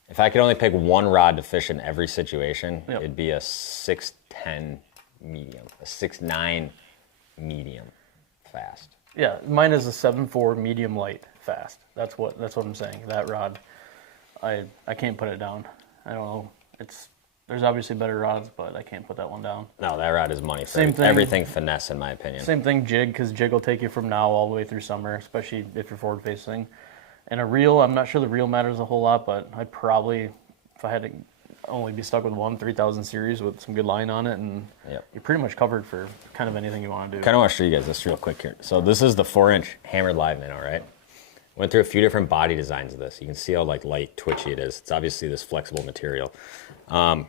If I could only pick one rod to fish in every situation, Yep. it'd be a 6'10 medium, a 6'9 medium fast. Yeah, mine is a 7.4 medium light fast. That's what I'm saying. That rod, I can't put it down. I don't know. There's obviously better rods, but I can't put that one down. No, that rod is money for Same thing. everything finesse, in my opinion. Same thing jig, because jig will take you from now all the way through summer, especially if you're forward facing. And a reel, I'm not sure the reel matters a whole lot, but I'd probably, if I had to only be stuck with one 3000 series with some good line on it, and you're pretty much covered for kind of anything you want to do. Kind of want to show you guys this real quick here. So this is the 4-inch hammered live minnow, right? Went through a few different body designs of this. You can see how like light, twitchy it is. It's obviously this flexible material. One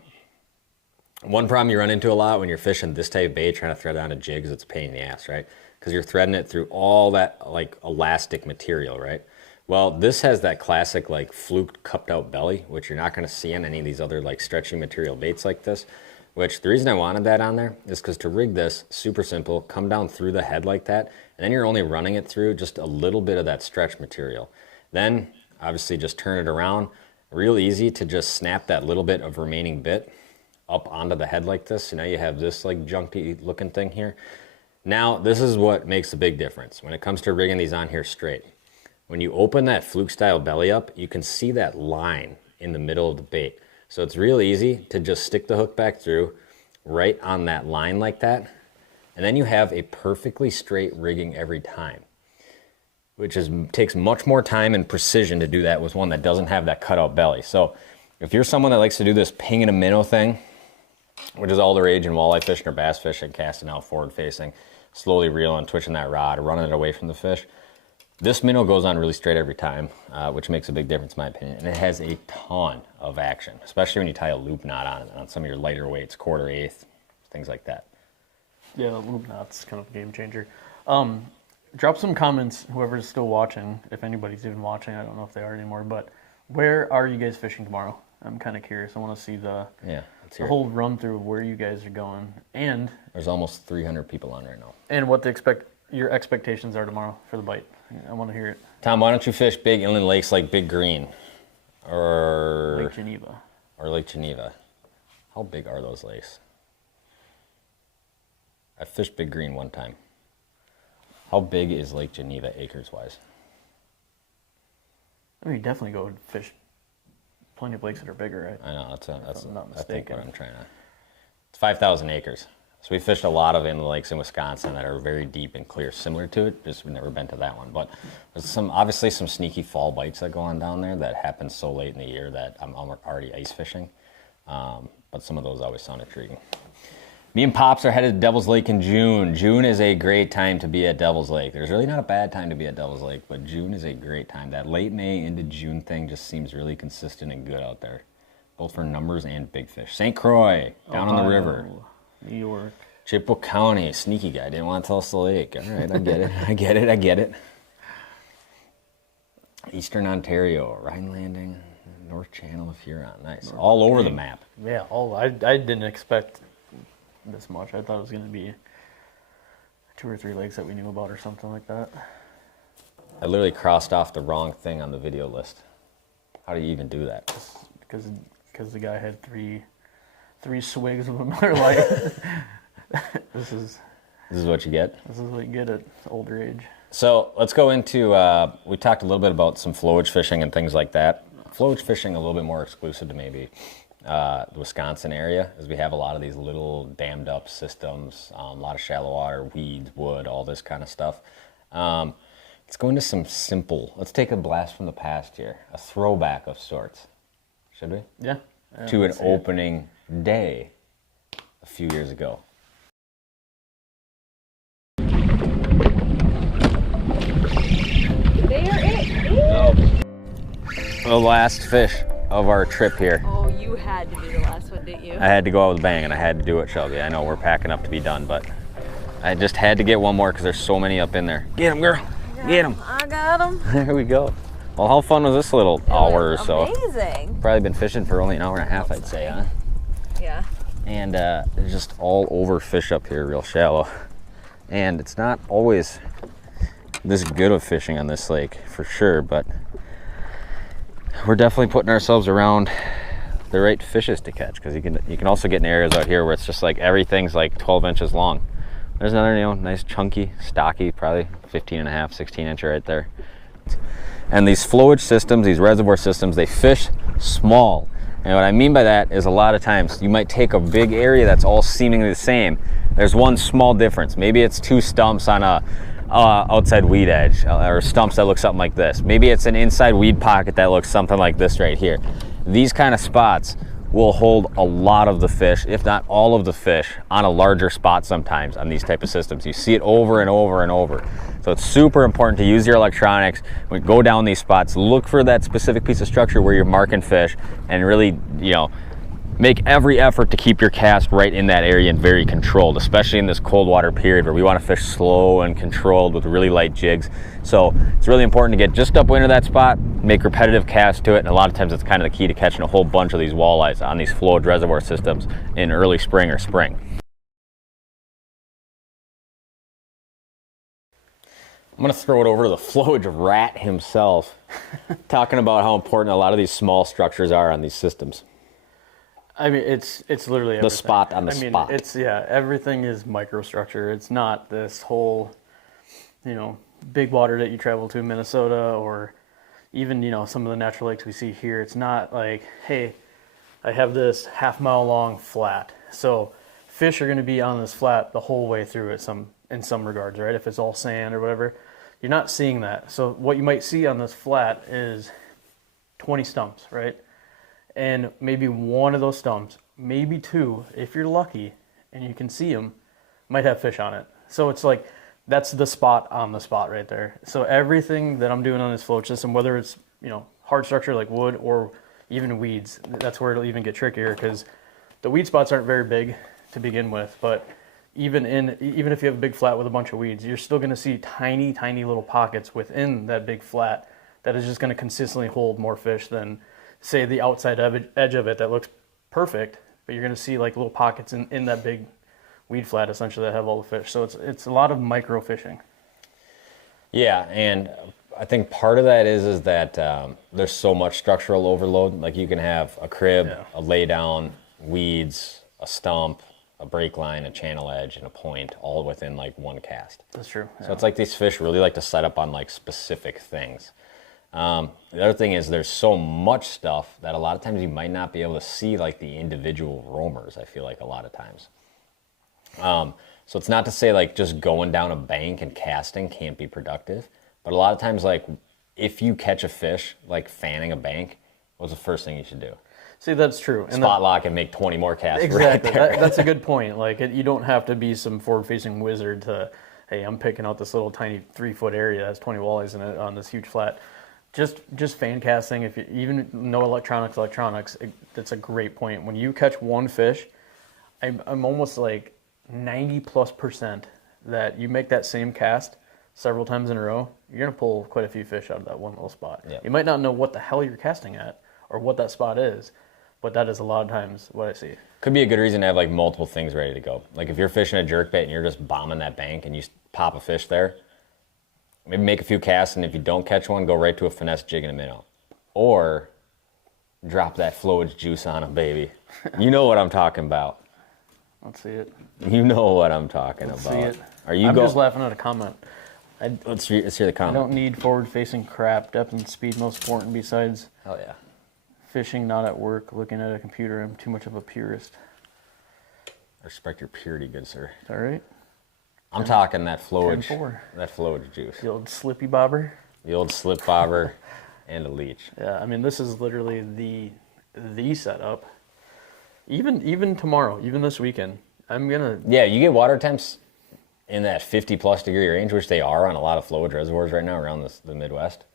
problem you run into a lot when you're fishing this type of bait, trying to thread onto jigs, it's a pain in the ass, right? Because you're threading it through all that like elastic material, right? Well, this has that classic like fluke cupped out belly, which you're not going to see on any of these other like stretchy material baits like this. Which the reason I wanted that on there is because to rig this, super simple, come down through the head like that, and then you're only running it through just a little bit of that stretch material. Then obviously just turn it around, real easy to just snap that little bit of remaining bit up onto the head like this. So now you have this like junky looking thing here. Now this is what makes a big difference when it comes to rigging these on here straight. When you open that fluke style belly up, you can see that line in the middle of the bait. So it's real easy to just stick the hook back through right on that line like that. And then you have a perfectly straight rigging every time, which takes much more time and precision to do that with one that doesn't have that cutout belly. So if you're someone that likes to do this pinging a minnow thing, which is all the rage in walleye fishing or bass fishing, casting out forward facing, slowly reeling, twitching that rod, running it away from the fish, this minnow goes on really straight every time, which makes a big difference in my opinion. And it has a ton of action, especially when you tie a loop knot on it, on some of your lighter weights, 1/4, things like that. Yeah, the loop knot's kind of a game changer. Drop some comments, whoever's still watching, if anybody's even watching. I don't know if they are anymore, but where are you guys fishing tomorrow? I'm kind of curious. I want to see the whole run through of where you guys are going. And there's almost 300 people on right now. And what your expectations are tomorrow for the bite. I want to hear it. Tom, why don't you fish big inland lakes like Big Green or Lake Geneva? Or Lake Geneva. How big are those lakes? I fished Big Green one time. How big is Lake Geneva acres wise? I mean, you definitely go fish plenty of lakes that are bigger, right? I know, that's not I think mistaken. what I'm trying to. It's 5,000 acres. So we fished a lot of inland lakes in Wisconsin that are very deep and clear, similar to it. Just we've never been to that one, but there's obviously some sneaky fall bites that go on down there that happen so late in the year that I'm already ice fishing. But some of those always sound intriguing. Me and Pops are headed to Devil's Lake in June. June is a great time to be at Devil's Lake. There's really not a bad time to be at Devil's Lake, but June is a great time. That late May into June thing just seems really consistent and good out there, both for numbers and big fish. St. Croix, down on the river. New York. Chippewa County, sneaky guy, didn't want to tell us the lake. All right, I get it, I get it. Eastern Ontario, Rhine Landing, North Channel of Huron, nice. All over the map. Yeah, I didn't expect this much. I thought it was going to be 2 or 3 lakes that we knew about or something like that. I literally crossed off the wrong thing on the video list. How do you even do that? Because the guy had three swigs of a Miller Lite. This is what you get? This is what you get at older age. So let's go into, we talked a little bit about some flowage fishing and things like that. Flowage fishing a little bit more exclusive to maybe the Wisconsin area, as we have a lot of these little dammed up systems, a lot of shallow water, weeds, wood, all this kind of stuff. Let's go into some simple, let's take a blast from the past here, a throwback of sorts. Should we? Yeah. To an opening day a few years ago. The last fish of our trip here. Oh, you had to be the last one, didn't you? I had to go out with a bang, and I had to do it, Shelby. I know we're packing up to be done, but I just had to get one more because there's so many up in there. Get him, girl. Get him. I got him. There we go. Well, how fun was this little hour or so? Amazing. Probably been fishing for only an hour and a half, I'd say, huh? Yeah. And there's just all over fish up here, real shallow. And it's not always this good of fishing on this lake, for sure, but we're definitely putting ourselves around the right fishes to catch, because you can also get in areas out here where it's just like everything's like 12 inches long. There's another, nice chunky, stocky, probably 15 and a half, 16 inch right there. And these flowage systems, these reservoir systems, they fish small. And what I mean by that is a lot of times you might take a big area that's all seemingly the same. There's one small difference. Maybe it's 2 stumps on a outside weed edge, or stumps that look something like this. Maybe it's an inside weed pocket that looks something like this right here. These kind of spots will hold a lot of the fish, if not all of the fish, on a larger spot sometimes on these type of systems. You see it over and over and over. So it's super important to use your electronics. When you go down these spots, look for that specific piece of structure where you're marking fish, and really, you know, make every effort to keep your cast right in that area and very controlled, especially in this cold water period where we want to fish slow and controlled with really light jigs. So it's really important to get just upwind of that spot, make repetitive casts to it, and a lot of times it's kind of the key to catching a whole bunch of these walleyes on these flowed reservoir systems in early spring or spring. I'm going to throw it over to the flowage rat himself, talking about how important a lot of these small structures are on these systems. I mean, it's literally everything. The spot on the spot. It's, yeah, everything is microstructure. It's not this whole, you know, big water that you travel to in Minnesota, or even, you know, some of the natural lakes we see here. It's not like, hey, I have this half-mile long flat, so fish are going to be on this flat the whole way through it in some regards, right? If it's all sand or whatever, you're not seeing that. So what you might see on this flat is 20 stumps, right? And maybe one of those stumps, maybe two, if you're lucky and you can see them, might have fish on it. So it's like, that's the spot on the spot right there. So everything that I'm doing on this float system, whether it's, you know, hard structure like wood or even weeds, that's where it'll even get trickier, because the weed spots aren't very big to begin with, but even if you have a big flat with a bunch of weeds, you're still going to see tiny, tiny little pockets within that big flat that is just going to consistently hold more fish than, say, the outside edge of it that looks perfect, but you're going to see like little pockets in that big weed flat essentially that have all the fish. So it's a lot of micro fishing. Yeah, and I think part of that is that there's so much structural overload. Like you can have a crib, a lay down, weeds, a stump, a break line, a channel edge, and a point, all within like one cast. That's true. So it's like these fish really like to set up on like specific things. The other thing is there's so much stuff that a lot of times you might not be able to see like the individual roamers, I feel like a lot of times. So it's not to say like just going down a bank and casting can't be productive, but a lot of times like if you catch a fish like fanning a bank, what's the first thing you should do? See, that's true. And spot lock and make 20 more casts. Exactly. Right there. That's a good point. Like you don't have to be some forward-facing wizard to, hey, I'm picking out this little tiny 3-foot area that has 20 walleyes in it on this huge flat. Just fan casting, if you even no electronics, that's a great point. When you catch one fish, I'm almost like 90+% that you make that same cast several times in a row, you're going to pull quite a few fish out of that one little spot. Yep. You might not know what the hell you're casting at or what that spot is, but that is a lot of times what I see. Could be a good reason to have like multiple things ready to go. Like if you're fishing a jerkbait and you're just bombing that bank and you pop a fish there, maybe make a few casts, and if you don't catch one, go right to a finesse jig in a minnow. Or drop that flowage juice on them, baby. You know what I'm talking about. Let's see it. You know what I'm talking about. See it. I'm just laughing at a comment. Let's hear the comment. I don't need forward-facing crap. Depth and speed most important besides Hell yeah. fishing, not at work, looking at a computer. I'm too much of a purist. I respect your purity, good sir. Is that right? I'm talking that flowage, 10-4. that flowage juice. The old slippy bobber. The old slip bobber and a leech. Yeah, I mean, this is literally the setup. Even tomorrow, even this weekend, I'm gonna. Yeah, you get water temps in that 50+ degree range, which they are on a lot of flowage reservoirs right now around the Midwest.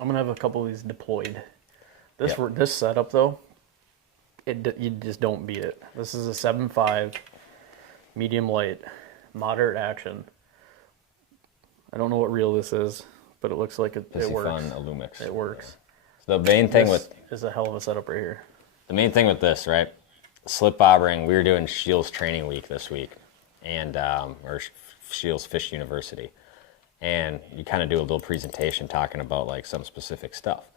I'm gonna have a couple of these deployed. This setup though, you just don't beat it. This is a 7.5, medium light, moderate action. I don't know what reel this is, but it looks like it works. Fun Illumix. It works. So the main thing This is a hell of a setup right here. The main thing with this, right? Slip bobbering. We were doing Shields Training Week this week, and or Shields Fish University, and you kind of do a little presentation talking about like some specific stuff.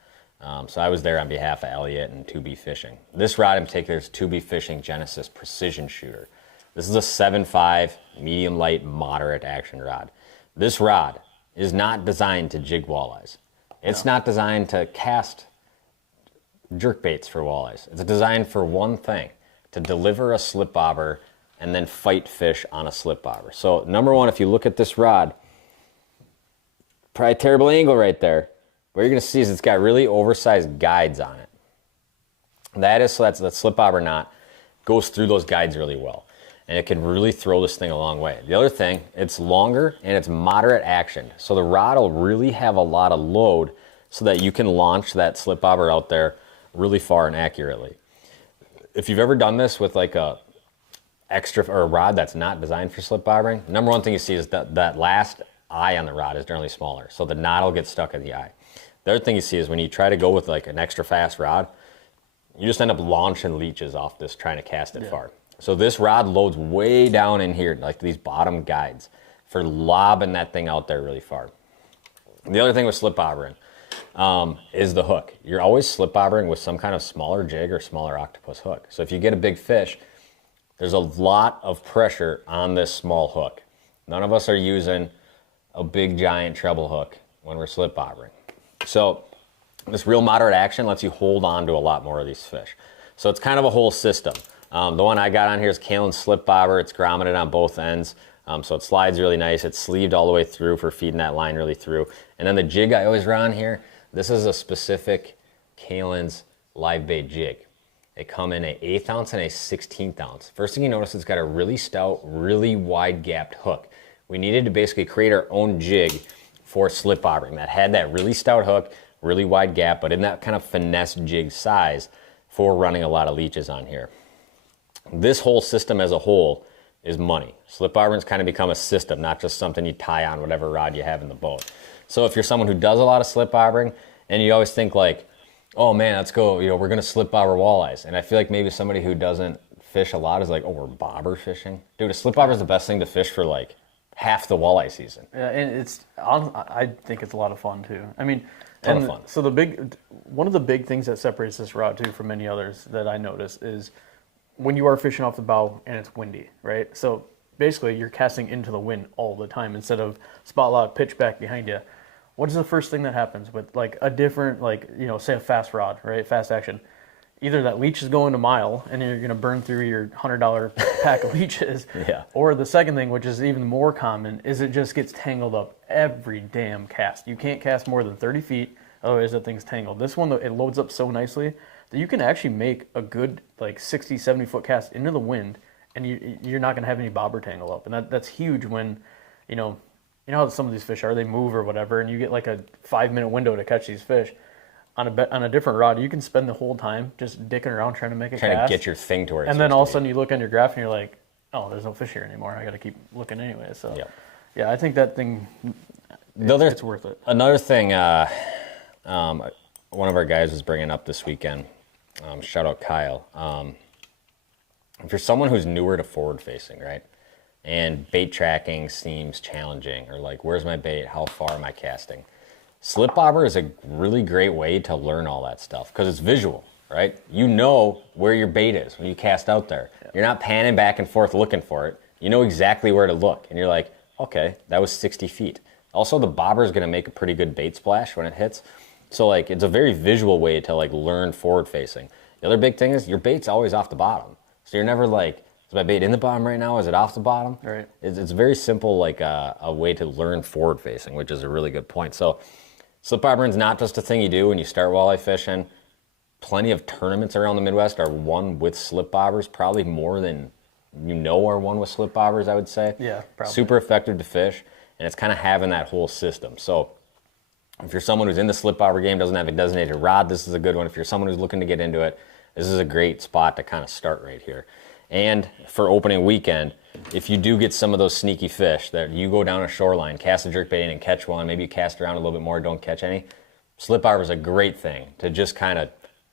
So I was there on behalf of Elliot and 2B Fishing. This rod in particular is 2B Fishing Genesis Precision Shooter. This is a 7.5 medium light moderate action rod. This rod is not designed to jig walleyes. It's not designed to cast jerkbaits for walleyes. It's designed for one thing, to deliver a slip bobber and then fight fish on a slip bobber. So number one, if you look at this rod, probably a terrible angle right there. What you're gonna see is it's got really oversized guides on it. That is so that's that slip bobber knot goes through those guides really well. And it can really throw this thing a long way. The other thing, it's longer and it's moderate action. So the rod will really have a lot of load so that you can launch that slip bobber out there really far and accurately. If you've ever done this with like a extra or a rod that's not designed for slip bobbering, number one thing you see is that last eye on the rod is generally smaller. So the knot will get stuck in the eye. The other thing you see is when you try to go with like an extra fast rod, you just end up launching leeches off this trying to cast it far. So this rod loads way down in here, like these bottom guides, for lobbing that thing out there really far. The other thing with slip bobbering is the hook. You're always slip bobbering with some kind of smaller jig or smaller octopus hook. So if you get a big fish, there's a lot of pressure on this small hook. None of us are using a big giant treble hook when we're slip bobbering. So this real moderate action lets you hold on to a lot more of these fish. So it's kind of a whole system. The one I got on here is Kalen's slip bobber. It's grommeted on both ends, so it slides really nice. It's sleeved all the way through for feeding that line really through. And then the jig I always run here, this is a specific Kalen's live bait jig. They come in an 1/8 ounce and a 1/16 ounce. First thing you notice, it's got a really stout, really wide gapped hook. We needed to basically create our own jig for slip bobbering that had that really stout hook, really wide gap, but in that kind of finesse jig size for running a lot of leeches on here. This whole system as a whole is money. Slip bobbering's kind of become a system, not just something you tie on whatever rod you have in the boat. So if you're someone who does a lot of slip bobbering and you always think like, oh man, let's go, we're gonna slip bobber walleyes. And I feel like maybe somebody who doesn't fish a lot is like, oh, we're bobber fishing? Dude, a slip bobber is the best thing to fish for like half the walleye season. Yeah, and I think it's a lot of fun too. I mean, Ton of fun. So one of the big things that separates this rod too from many others that I notice is when you are fishing off the bow and it's windy, right? So basically you're casting into the wind all the time instead of spot lock, pitch back behind you. What is the first thing that happens with like a different, like, say a fast rod, right? Fast action. Either that leech is going a mile and you're going to burn through your $100 pack of leeches. Yeah. Or the second thing, which is even more common, is it just gets tangled up every damn cast. You can't cast more than 30 feet, otherwise that thing's tangled. This one, though, it loads up so nicely that you can actually make a good like 60, 70 foot cast into the wind and you're not going to have any bobber tangle up. And that's huge when, you know how some of these fish are, they move or whatever, and you get like a 5-minute window to catch these fish. On a different rod, you can spend the whole time just dicking around trying to make a cast. Trying to get your thing to where it's and then all of a sudden you look on your graph and you're like, oh, there's no fish here anymore. I got to keep looking anyway. So yeah, I think that thing, it's worth it. Another thing, one of our guys was bringing up this weekend, shout out Kyle. If you're someone who's newer to forward facing, right? And bait tracking seems challenging, or like, where's my bait? How far am I casting? Slip bobber is a really great way to learn all that stuff because it's visual, right? You know where your bait is when you cast out there. Yeah. You're not panning back and forth looking for it. You know exactly where to look. And you're like, okay, that was 60 feet. Also, the bobber is going to make a pretty good bait splash when it hits. So like, it's a very visual way to like learn forward facing. The other big thing is your bait's always off the bottom. So you're never like, is my bait in the bottom right now? Is it off the bottom? Right. It's very simple, like a way to learn forward facing, which is a really good point. So slip bobbering is not just a thing you do when you start walleye fishing. Plenty of tournaments around the Midwest are won with slip bobbers, probably more than are won with slip bobbers, I would say. Yeah, probably. Super effective to fish, and it's kind of having that whole system. So if you're someone who's in the slip bobber game, doesn't have a designated rod, this is a good one. If you're someone who's looking to get into it, this is a great spot to kind of start right here. And for opening weekend, if you do get some of those sneaky fish that you go down a shoreline, cast a jerkbait in and catch one, maybe you cast around a little bit more, don't catch any, slip bobber is a great thing to just kind of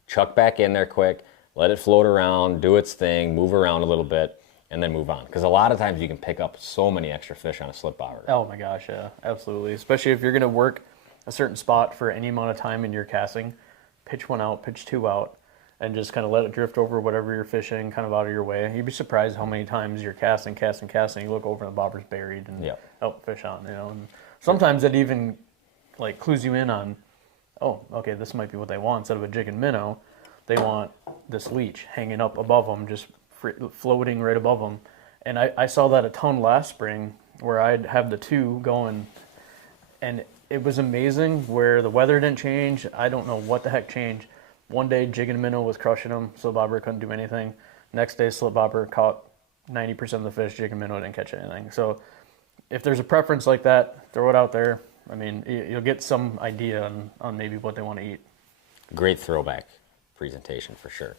chuck back in there quick, let it float around, do its thing, move around a little bit, and then move on. Because a lot of times you can pick up so many extra fish on a slip bobber. Oh my gosh, yeah, absolutely. Especially if you're going to work a certain spot for any amount of time in your casting, pitch one out, pitch two out, and just kind of let it drift over whatever you're fishing, kind of out of your way. You'd be surprised how many times you're casting, you look over and the bobber's buried and fish on, And sometimes it even like clues you in on, oh, okay, this might be what they want. Instead of a jig and minnow, they want this leech hanging up above them, just floating right above them. And I saw that a ton last spring where I'd have the two going, and it was amazing where the weather didn't change. I don't know what the heck changed, One day, jigging minnow was crushing them, slip bobber couldn't do anything. Next day, slip bobber caught 90% of the fish, jigging minnow didn't catch anything. So if there's a preference like that, throw it out there. I mean, you'll get some idea on maybe what they want to eat. Great throwback presentation for sure.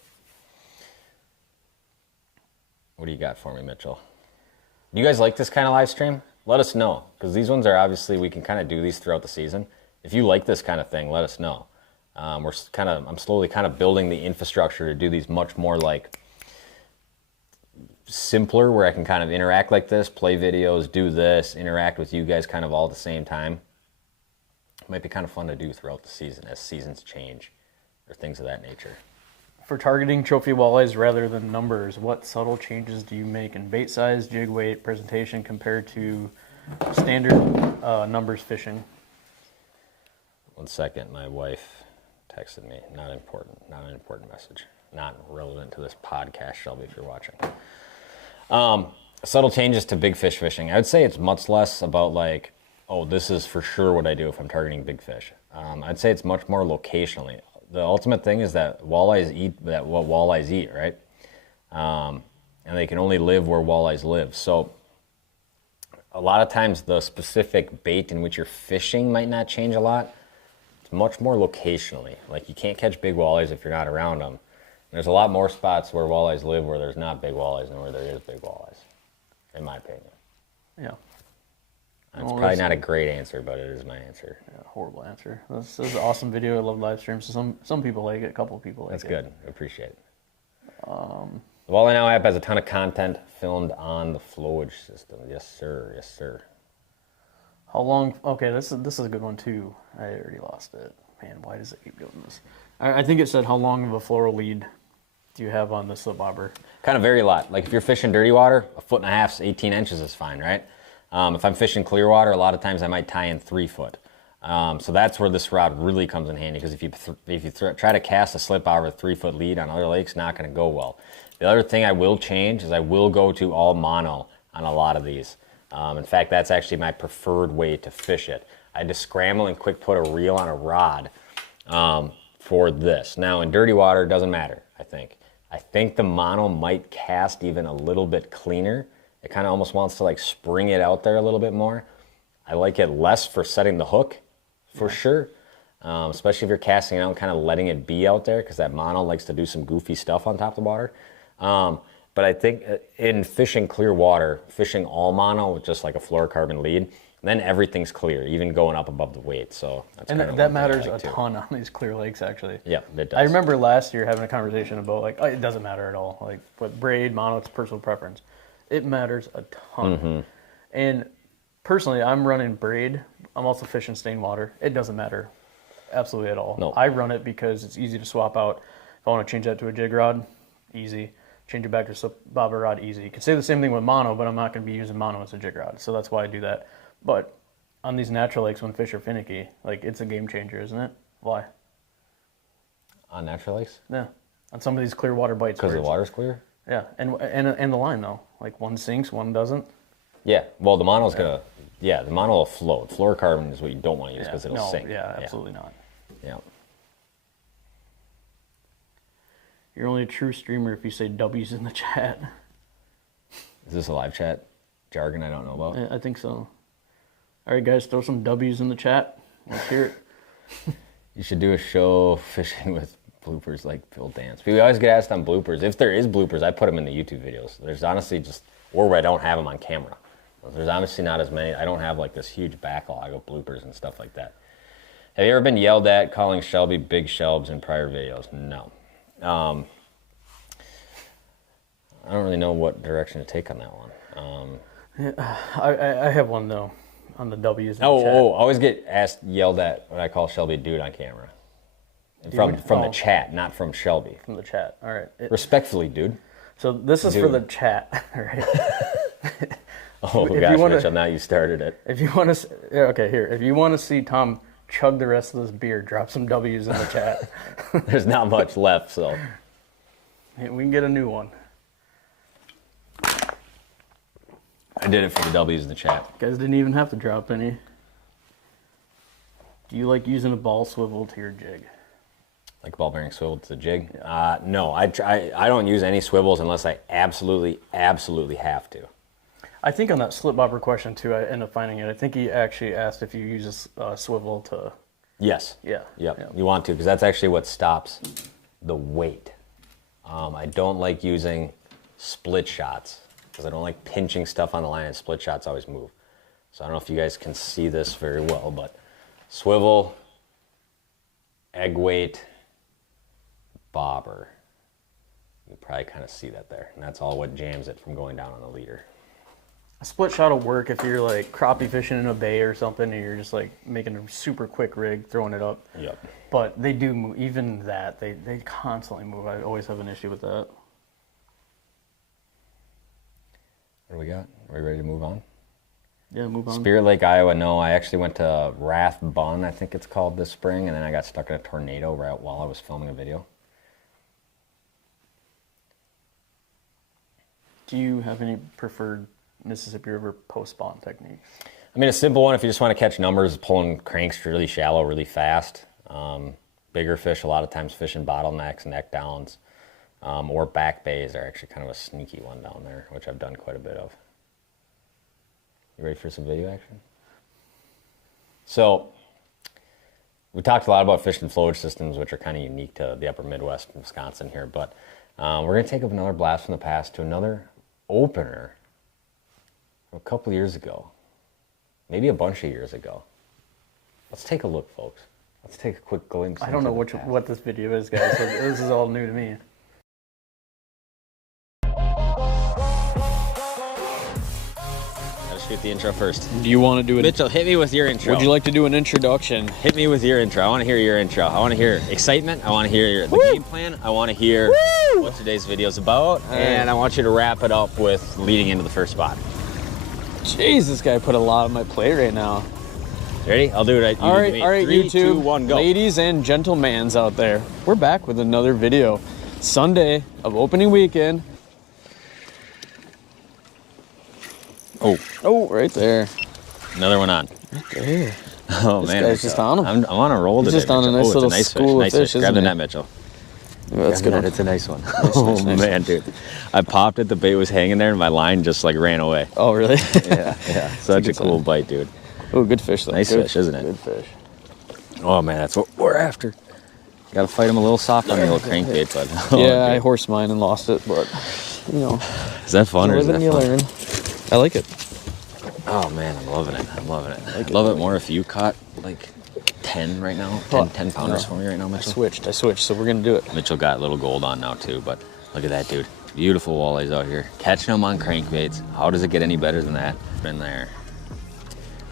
What do you got for me, Mitchell? Do you guys like this kind of live stream? Let us know, because these ones are obviously, we can kind of do these throughout the season. If you like this kind of thing, let us know. I'm slowly kind of building the infrastructure to do these much more like simpler, where I can kind of interact like this, play videos, do this, interact with you guys kind of all at the same time. It might be kind of fun to do throughout the season as seasons change or things of that nature. For targeting trophy walleyes rather than numbers, what subtle changes do you make in bait size, jig weight, presentation compared to standard numbers fishing? 1 second, my wife texted me. Not an important message. Not relevant to this podcast, Shelby, if you're watching. Subtle changes to big fish fishing. I would say it's much less about like, oh, this is for sure what I do if I'm targeting big fish. I'd say it's much more locationally. The ultimate thing is that walleyes eat what walleyes eat, right? And they can only live where walleyes live. So a lot of times the specific bait in which you're fishing might not change a lot. It's much more locationally. Like you can't catch big walleyes if you're not around them. And there's a lot more spots where walleyes live where there's not big walleyes than where there is big walleyes, in my opinion. Yeah. It's probably not a great answer, but it is my answer. Yeah, horrible answer. This is an awesome video. I love live streams. So some people like it. A couple of people like it. That's good. I appreciate it. The Walleye Now app has a ton of content filmed on the flowage system. Yes, sir. Yes, sir. How long? Okay, this is a good one too. I already lost it. Man, why does it keep doing this? I think it said how long of a floral lead do you have on the slip bobber? Kind of vary a lot. Like if you're fishing dirty water, 1.5 feet, 18 inches is fine, right? If I'm fishing clear water, a lot of times I might tie in 3 foot. So that's where this rod really comes in handy, because if you try to cast a slip bobber 3 foot lead on other lakes, not going to go well. The other thing I will change is I will go to all mono on a lot of these. In fact, that's actually my preferred way to fish it. I just scramble and quick put a reel on a rod for this. Now in dirty water, it doesn't matter, I think. I think the mono might cast even a little bit cleaner. It kind of almost wants to like spring it out there a little bit more. I like it less for setting the hook, for sure. Especially if you're casting it out and kind of letting it be out there, because that mono likes to do some goofy stuff on top of the water. But I think in fishing clear water, fishing all mono with just like a fluorocarbon lead, then everything's clear, even going up above the weight. So that's and kind of that matters a ton on these clear lakes, actually. Yeah, it does. I remember last year having a conversation about like, oh, it doesn't matter at all. Like, but braid, mono, it's personal preference. It matters a ton. Mm-hmm. And personally, I'm running braid. I'm also fishing stained water. It doesn't matter absolutely at all. No. I run it because it's easy to swap out. If I want to change that to a jig rod, easy. Change it back to a slip bobber rod, easy. You could say the same thing with mono, but I'm not going to be using mono as a jig rod. So that's why I do that. But on these natural lakes, when fish are finicky, like it's a game changer, isn't it? Why? On natural lakes? Yeah. On some of these clear water bites. Because the water's clear? Yeah, and the line though, like one sinks, one doesn't. Yeah, well the mono's gonna, the mono will float. Fluorocarbon is what you don't want to use because it'll sink. Yeah, absolutely not. Yeah. You're only a true streamer if you say W's in the chat. Is this a live chat jargon I don't know about? I think so. All right, guys, throw some W's in the chat. Let's hear it. You should do a show fishing with bloopers like Phil Dance. We always get asked on bloopers. If there is bloopers, I put them in the YouTube videos. There's honestly just, or where I don't have them on camera. There's obviously not as many. I don't have like this huge backlog of bloopers and stuff like that. Have you ever been yelled at calling Shelby big shelbs in prior videos? No. I don't really know what direction to take on that one. I have one though on the W's in the chat. I always get yelled at when I call Shelby dude on camera. From the chat, not from Shelby. From the chat. All right. Respectfully, dude. So this is for the chat, right? Oh gosh, Mitchell, now you started it. If you want to, okay, here. If you want to see Tom chug the rest of this beer, drop some W's in the chat. There's not much left, so we can get a new one. I did it for the W's in the chat. You guys didn't even have to drop any. Do you like using a ball swivel to your jig? Like a ball bearing swivel to the jig? No, I don't use any swivels unless I absolutely have to. I think on that slip bobber question too, I ended up finding it. I think he actually asked if you use a swivel to. Yes. Yeah. Yep. Yeah. You want to, because that's actually what stops the weight. I don't like using split shots because I don't like pinching stuff on the line, and split shots always move. So I don't know if you guys can see this very well, but swivel, egg weight, bobber. You probably kind of see that there, and that's all what jams it from going down on the leader. A split shot will work if you're like crappie fishing in a bay or something, and you're just like making a super quick rig, throwing it up. Yep. But they do move. Even that, they constantly move. I always have an issue with that. What do we got? Are we ready to move on? Yeah, move on. Spirit Lake, Iowa. No, I actually went to Rathbun, I think it's called, this spring, and then I got stuck in a tornado right while I was filming a video. Do you have any preferred Mississippi River post-spawn techniques? I mean, a simple one if you just want to catch numbers, pulling cranks really shallow, really fast. Bigger fish, a lot of times fishing bottlenecks, neck downs, or back bays are actually kind of a sneaky one down there, which I've done quite a bit of. You ready for some video action? So, we talked a lot about fishing flowage systems, which are kind of unique to the upper Midwest and Wisconsin here, but we're going to take up another blast from the past to another opener from a couple years ago, maybe a bunch of years ago. Let's take a look, folks. Let's take a quick glimpse. I don't know what this video is, guys. So this is all new to me. Gotta shoot the intro first. Do you want to do it? Mitchell, hit me with your intro. Would you like to do an introduction? Hit me with your intro. I want to hear your intro. I want to hear excitement. I want to hear the game plan. I want to hear what today's video is about. And I want you to wrap it up with leading into the first spot. Jeez, this guy put a lot on my plate right now. Ready? I'll do it. All right, Three, YouTube, two, one, go. ladies and gentlemans out there, we're back with another video. Sunday of opening weekend. Oh, right there. Another one on. Right there. Oh, This man. guy's just on him. I'm on a roll He's today. just on a Mitchell. nice little it's a nice school of fish. fish, Grab isn't the he? net, Mitchell. That's good. It's a nice one. nice, nice. Man, dude. I popped it, the bait was hanging there, and my line just like ran away. Oh, really? Yeah. Such a good cool sign. bite, dude. Oh, good fish though. Nice Good fish, isn't it? Good fish. Oh, man, that's what we're after. Gotta fight him a little soft on the little crankbait, but. Oh, Yeah, I dude. horsed mine and lost it, but you know, Is that fun you or is live that and you fun? learn. I like it. Oh, man, I'm loving it. I'd love it more if you caught like 10 right now. 10 pounders for me right now, I Mitchell. switched, so we're gonna do it. Mitchell got a little gold on now too, but look at that, dude. Beautiful walleyes out here. Catching them on crankbaits. How does it get any better than that? In there.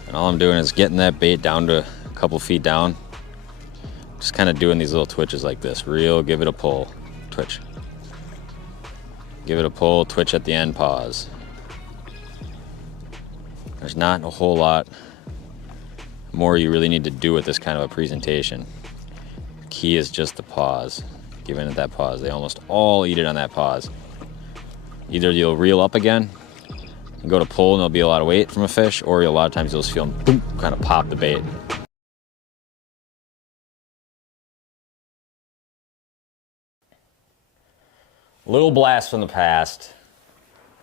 And all I'm doing is getting that bait down to a couple feet down. Just kind of doing these little twitches like this. Reel, give it a pull, twitch. Give it a pull, twitch at the end, pause. There's not a whole lot more you really need to do with this kind of a presentation. Key is just the pause. Giving it that pause. They almost all eat it on that pause. Either you'll reel up again and go to pull and there'll be a lot of weight from a fish, or a lot of times you'll just feel them boom, kind of pop the bait. Little blast from the past.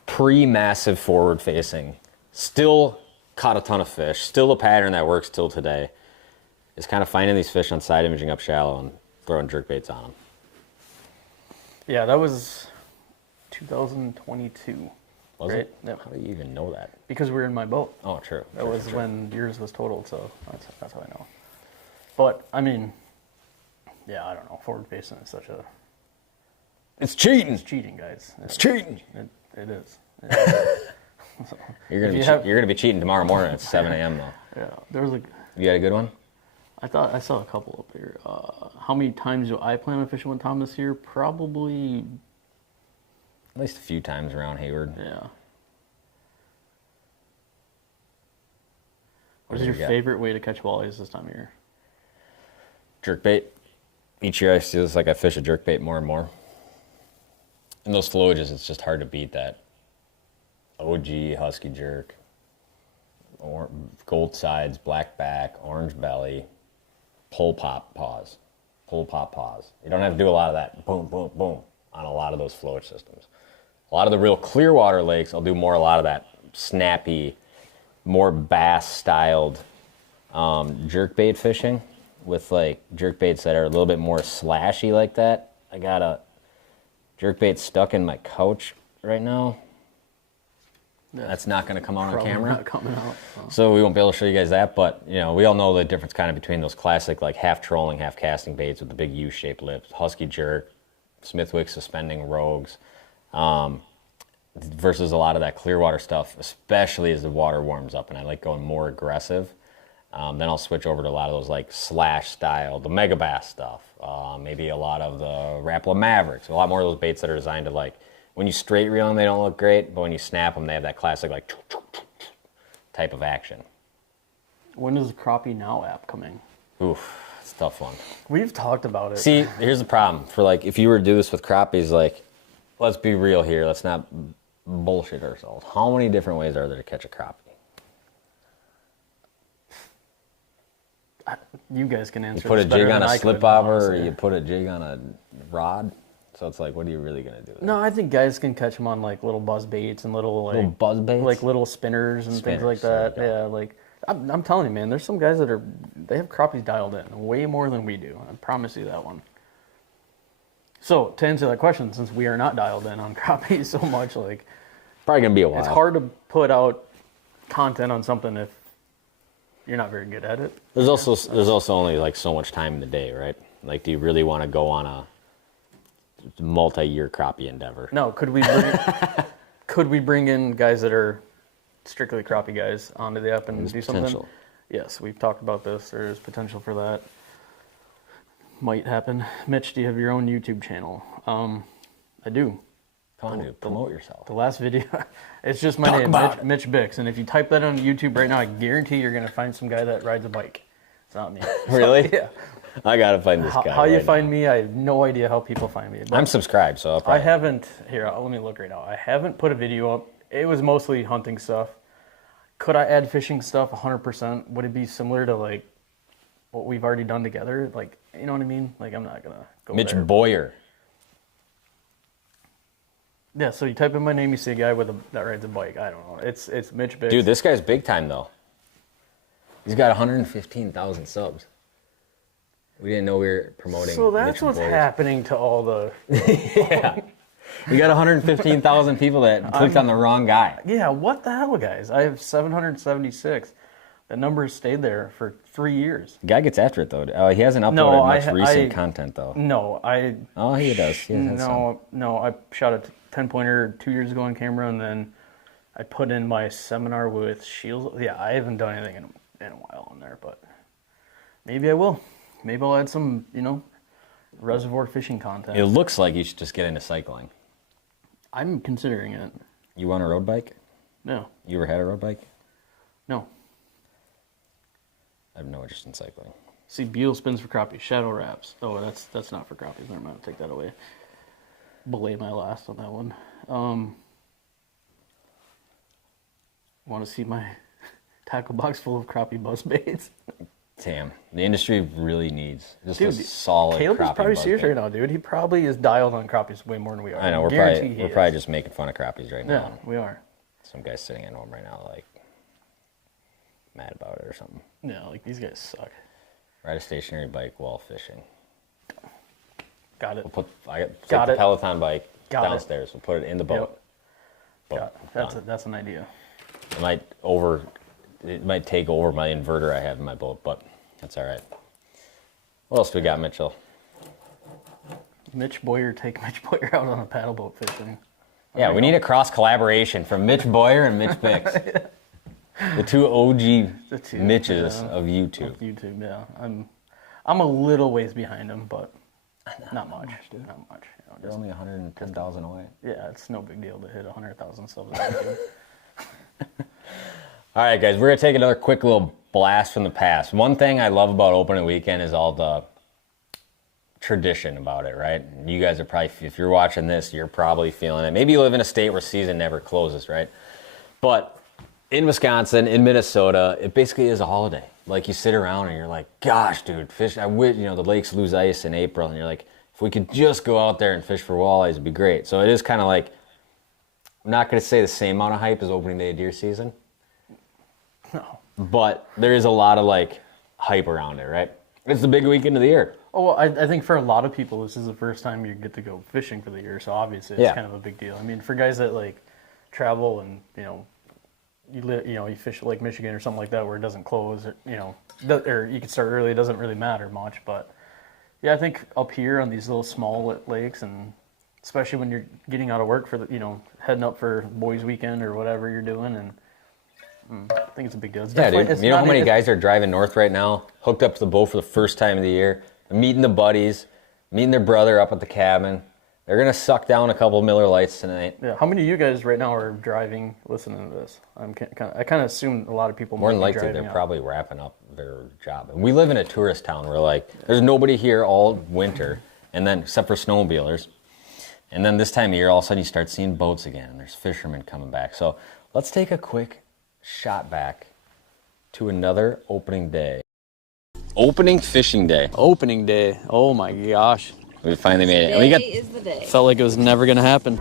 Pre-massive forward facing. Still caught a ton of fish. Still a pattern that works till today. Is kind of finding these fish on side imaging up shallow and throwing jerkbaits on them. Yeah, that was 2022. Was right? it? Yep. How do you even know that? Because we were in my boat. Oh, true. That was when yours was totaled, so that's how I know. But I mean, yeah, I don't know. Forward facing is such a It's cheating. it's cheating, guys. It's cheating. It is. You're If you gonna be cheating tomorrow morning at 7 a.m. though. Yeah, there was You got a good one? I thought I saw a couple up there. How many times do I plan on fishing with Tom this year? Probably, At least a few times around Hayward. yeah. What What is do your you got? favorite way to catch walleyes this time of year? Jerkbait. Each year I see this like I fish a jerkbait more and more. In those flowages, it's just hard to beat that. OG, husky jerk, or gold sides, black back, orange belly, pull pop pause. pull, pop, pause. You don't have to do a lot of that boom, boom, boom on a lot of those flowage systems. A lot of the real clear water lakes, I'll do a lot of that snappy, more bass-styled jerkbait fishing with like jerkbaits that are a little bit more slashy like that. I got a jerkbait stuck in my couch right now. That's not going to come out on camera. Not coming out. Oh. So we won't be able to show you guys that, but you know, we all know the difference kind of between those classic like half trolling, half casting baits with the big U-shaped lips, Husky jerk, Smithwick suspending rogues, versus a lot of that clear water stuff, especially as the water warms up and I like going more aggressive. Then I'll switch over to a lot of those like slash style, the mega bass stuff, maybe a lot of the Rapala Mavericks, a lot more of those baits that are designed to like, when you straight reel them, they don't look great, but when you snap them, they have that classic like type of action. When is the Crappie Now app coming? Oof, it's a tough one. We've talked about it. See, here's the problem. For like, if you were to do this with crappies, like, let's be real here. Let's not bullshit ourselves. How many different ways are there to catch a crappie? You guys can answer. You put a this better jig on than a I slip could, bobber, or honestly. you put a jig on a rod. So it's like, what are you really gonna do? No, I think guys can catch them on like little buzz baits and little buzz baits, like little spinners and things like that. Yeah, like I'm telling you, man, there's some guys that they have crappies dialed in way more than we do. I promise you that one. So to answer that question, since we are not dialed in on crappies so much, like probably gonna be a while. it's hard to put out content on something if you're not very good at it. There's also only like so much time in the day, right? Like, do you really want to go on a multi-year crappie endeavor? No, could we bring in guys that are strictly crappie guys onto the app and There's do potential. something? Yes, we've talked about this. There's potential for that. Might happen. Mitch, do you have your own YouTube channel? I do. Come on, dude, promote yourself. The last video, it's just my Talk name, about Mitch Bix. And if you type that on YouTube right now, I guarantee you're going to find some guy that rides a bike. It's not me. Really? Yeah. I gotta find this guy. How you right find now. me, I have no idea how people find me. But I'm subscribed, so I'll I probably... haven't, here, let me look right now. I haven't put a video up. It was mostly hunting stuff. Could I add fishing stuff 100%? Would it be similar to like what we've already done together? Like, you know what I mean? Like, I'm not going to go Mitch there. Boyer. Yeah, so you type in my name, you see a guy that rides a bike. I don't know. It's Mitch Bix. Dude, this guy's big time though. He's got 115,000 subs. We didn't know we were promoting. So that's Mitch what's Boyer's. happening to all the... Yeah. We got 115,000 people that clicked on the wrong guy. Yeah, what the hell, guys? I have 776. That number has stayed there for 3 years. The guy gets after it though. He hasn't uploaded No, much recent content though. No, Oh, he does. He has some. No, I shot a 10-pointer 2 years ago on camera, and then I put in my seminar with Shields. Yeah, I haven't done anything in a while on there, but maybe I will. Maybe I'll add some, reservoir fishing content. It looks like you should just get into cycling. I'm considering it. You want a road bike? No, You ever had a road bike? no. I have no interest in cycling. See, Beal spins for crappie. Shadow wraps. Oh, that's not for crappies. Never mind. I'll take that away. Belay my last on that one. Want to see my tackle box full of crappie buzz baits? Damn, the industry really needs just Dude, a solid Caleb's crappie probably buzz serious bait. right now, dude. He probably is dialed on crappies way more than we are. I know, we're Guarantee he probably is. just making fun of crappies right Yeah, now. we are. Some guy's sitting at home right now, like, mad about it or something. Yeah, like these guys suck. Ride a stationary bike while fishing. Got it. Take Got the it. Peloton bike Got it. downstairs. We'll put it in the boat. Boom, That's an idea. It might take over my inverter I have in my boat, but that's all right. What else do we got, Mitchell? Take Mitch Boyer out on a paddle boat fishing. Yeah, we need a cross collaboration from Mitch Boyer and Mitch Bix. The two OG Mitches of YouTube. YouTube, yeah. I'm a little ways behind him, but not much. Not much. They're only 110,000 away. Yeah, it's no big deal to hit 100,000 subs on YouTube. All right, guys, we're going to take another quick little blast from the past. One thing I love about opening weekend is all the tradition about it, right? You guys are probably, if you're watching this, you're probably feeling it. Maybe you live in a state where season never closes, right? But in Wisconsin, in Minnesota, it basically is a holiday. like you sit around and you're like, gosh, dude, fish. I wish, you know, the lakes lose ice in April, and you're like, if we could just go out there and fish for walleyes, it'd be great. So it is kind of like, I'm not going to say the same amount of hype as opening day of deer season. No. But there is a lot of like hype around it, right? It's the big weekend of the year. Oh, well, I think for a lot of people, this is the first time you get to go fishing for the year, so obviously it's kind of a big deal. I mean, for guys that like travel and you fish Lake Michigan or something like that where it doesn't close, or you can start early. It doesn't really matter much, but yeah, I think up here on these little small lakes, and especially when you're getting out of work for heading up for boys' weekend or whatever you're doing, and I think it's a big deal. It's dude. You know how many guys are driving north right now, hooked up to the boat for the first time of the year, meeting the buddies, meeting their brother up at the cabin. They're going to suck down a couple Miller Lights tonight. Yeah. How many of you guys right now are driving, listening to this? I kind of assume a lot of people more than might be likely they're driving out. probably wrapping up their job. And we live in a tourist town where like there's nobody here all winter, and then except for snowmobilers. And then this time of year, all of a sudden you start seeing boats again, and there's fishermen coming back. So let's take a quick shot back to another opening day. Opening fishing day. Opening day. Oh my gosh. We finally made it. And we got is the day. Felt like it was never going to happen.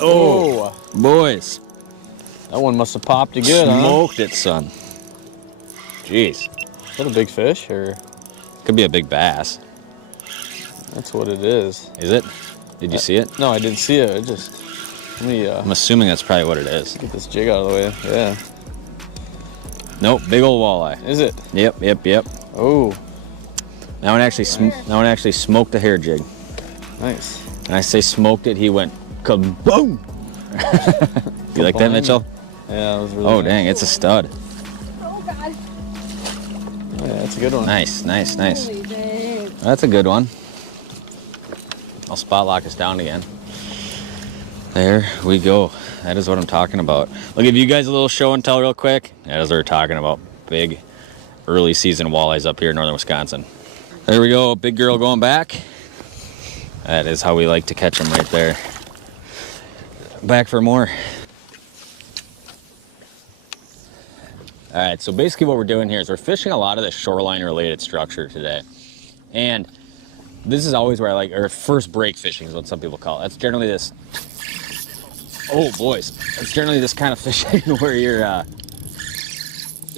Oh, boys. That one must have popped you good, huh? Smoked it, son. Jeez. Is that a big fish, or? Could be a big bass. That's what it is. Is it? Did you see it? No, I didn't see it. Let me I'm assuming that's probably what it is. get this jig out of the way. Yeah. Nope, big old walleye. Is it? Yep. Oh, That one actually smoked the hair jig. nice. And I say smoked it, he went kaboom. You like that, Mitchell? Yeah, that was really Oh, nice. dang, it's a stud. Oh God. Oh, yeah, that's a good one. Nice. Holy dang. That's a good one. I'll spot lock us down again. There we go. That is what I'm talking about. I'll give you guys a little show and tell real quick. That is what we're talking about. Big early season walleyes up here in northern Wisconsin. There we go, big girl going back. That is how we like to catch them right there. Back for more. All right, so basically what we're doing here is we're fishing a lot of the shoreline related structure today. And this is always where I like, or first break fishing is what some people call it. That's generally this, oh boys, it's generally this kind of fishing where you're, the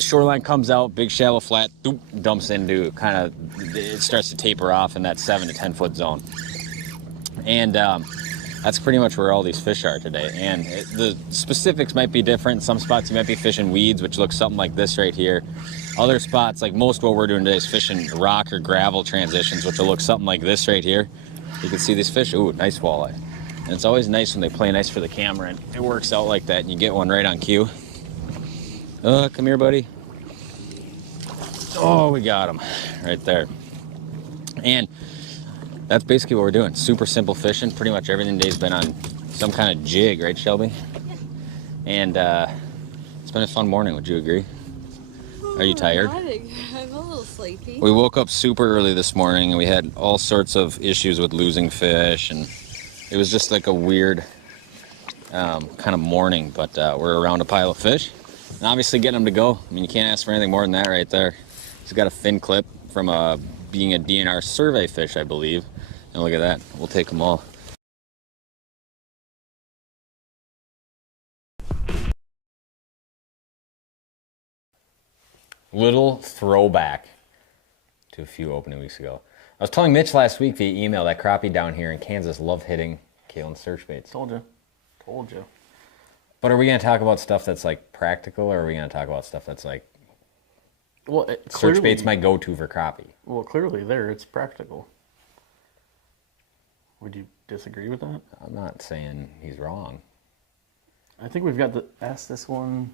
shoreline comes out, big shallow flat, doop, dumps into kind of, it starts to taper off in that 7 to 10 foot zone. And that's pretty much where all these fish are today. And the specifics might be different. Some spots you might be fishing weeds, which looks something like this right here. Other spots, like most what we're doing today, is fishing rock or gravel transitions, which will look something like this right here. You can see these fish. Ooh, nice walleye. And it's always nice when they play nice for the camera and it works out like that and you get one right on cue. Come here, buddy. Oh, we got him right there. And that's basically what we're doing. Super simple fishing. Pretty much everything today's been on some kind of jig, right, Shelby? And it's been a fun morning. Would you agree? Are you tired? I'm a little sleepy. We woke up super early this morning and we had all sorts of issues with losing fish, and it was just like a weird kind of morning, but we're around a pile of fish and obviously getting them to go. I mean, you can't ask for anything more than that right there. He's got a fin clip from being a DNR survey fish, I believe. And look at that, we'll take them all. Little throwback to a few opening weeks ago. I was telling Mitch last week via email that crappie down here in Kansas love hitting Kalen search baits. Told you. But are we going to talk about stuff that's like practical, or are we going to talk about stuff that's like Well, search bait's my go-to for crappie? Well, clearly there, it's practical. Would you disagree with that? I'm not saying he's wrong. I think we've got to ask this one.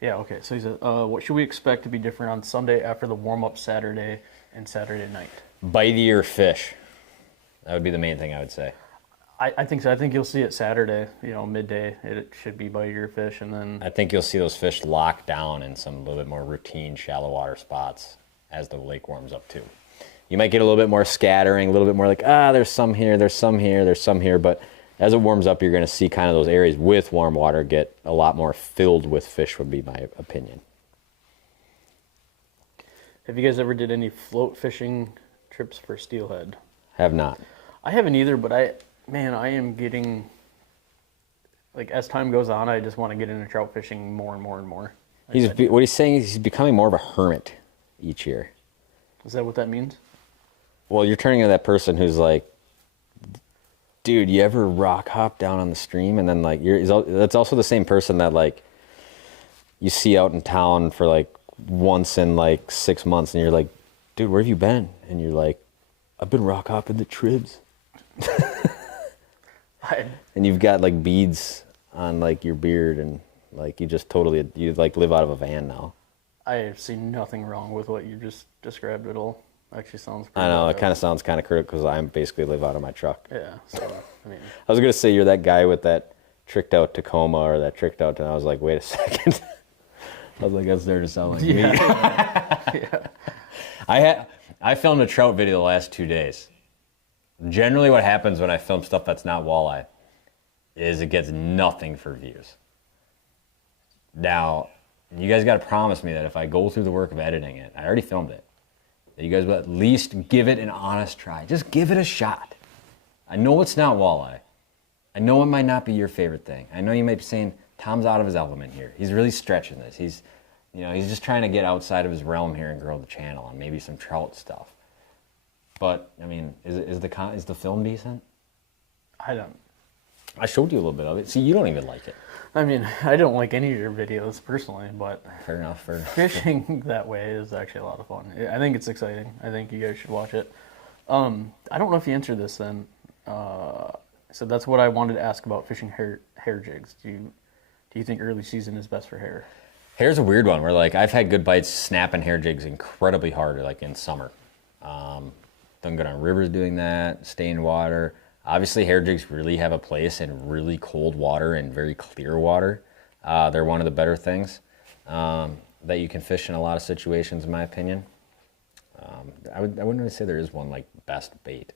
Yeah, okay. So he said, what should we expect to be different on Sunday after the warm-up Saturday and Saturday night? Bitier fish. That would be the main thing I would say. I think so. I think you'll see it Saturday, midday. It should be bite fish, and then I think you'll see those fish lock down in some little bit more routine shallow water spots as the lake warms up too. You might get a little bit more scattering, a little bit more like, there's some here, there's some here, there's some here, but as it warms up, you're going to see kind of those areas with warm water get a lot more filled with fish, would be my opinion. Have you guys ever did any float fishing trips for steelhead? Have not. I haven't either, but I am getting, like, as time goes on, I just want to get into trout fishing more and more and more. What he's saying is he's becoming more of a hermit each year. Is that what that means? Well, you're turning into that person who's like, dude, you ever rock hop down on the stream? And then like that's also the same person that like you see out in town for like once in like 6 months, and you're like, dude, where have you been? And you're like, I've been rock hopping the tribs. And you've got like beads on like your beard, and like you like live out of a van now. I see nothing wrong with what you just described at all. Actually sounds pretty I know, bad. it kind of sounds kind of critical because I basically live out of my truck. Yeah, so, I mean. I was going to say you're that guy with that tricked out Tacoma or that tricked out, and I was like, wait a second. I was like, that's there to sound like me. Yeah. I filmed a trout video the last 2 days. Generally what happens when I film stuff that's not walleye is it gets nothing for views. Now, you guys got to promise me that if I go through the work of editing it, I already filmed it, that you guys will at least give it an honest try. Just give it a shot. I know it's not walleye. I know it might not be your favorite thing. I know you might be saying, Tom's out of his element here. He's really stretching this. He's just trying to get outside of his realm here and grow the channel and maybe some trout stuff. But, I mean, is the film decent? I showed you a little bit of it. See, you don't even like it. I mean, I don't like any of your videos personally, but Fair enough. fishing that way is actually a lot of fun. I think it's exciting. I think you guys should watch it. I don't know if you answered this then. So that's what I wanted to ask about fishing hair jigs. Do you think early season is best for hair? Hair's a weird one. Where like I've had good bites snapping hair jigs incredibly hard, like in summer. Done good on rivers doing that, stay in water. Obviously, hair jigs really have a place in really cold water and very clear water. They're one of the better things that you can fish in a lot of situations, in my opinion. I wouldn't really say there is one like best bait.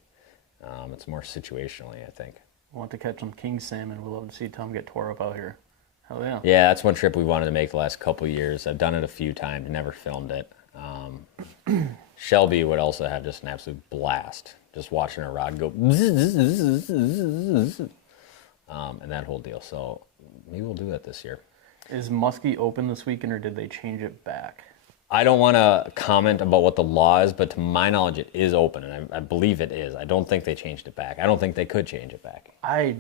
It's more situationally, I think. I want to catch some king salmon. We'd love to see Tom get tore up out here. Hell yeah. Yeah, that's one trip we wanted to make the last couple of years. I've done it a few times, never filmed it. Shelby would also have just an absolute blast, just watching a rod go, and that whole deal. So maybe we'll do that this year. Is Muskie open this weekend, or did they change it back? I don't want to comment about what the law is, but to my knowledge, it is open, and I believe it is. I don't think they changed it back. I don't think they could change it back. I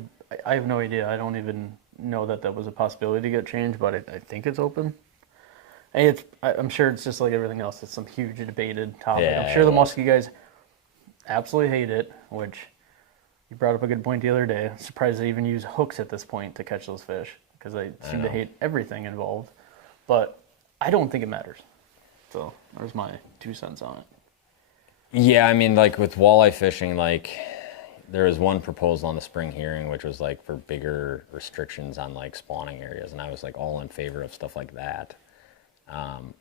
have no idea. I don't even know that was a possibility to get changed, but I think it's open. And I'm sure it's just like everything else. It's some huge debated topic. Yeah, I'm sure the Muskie guys absolutely hate it, which you brought up a good point the other day. I'm surprised they even use hooks at this point to catch those fish, because they seem to hate everything involved. But I don't think it matters. So there's my 2 cents on it. Yeah, I mean, like with walleye fishing, like there was one proposal on the spring hearing, which was like for bigger restrictions on like spawning areas, and I was like all in favor of stuff like that.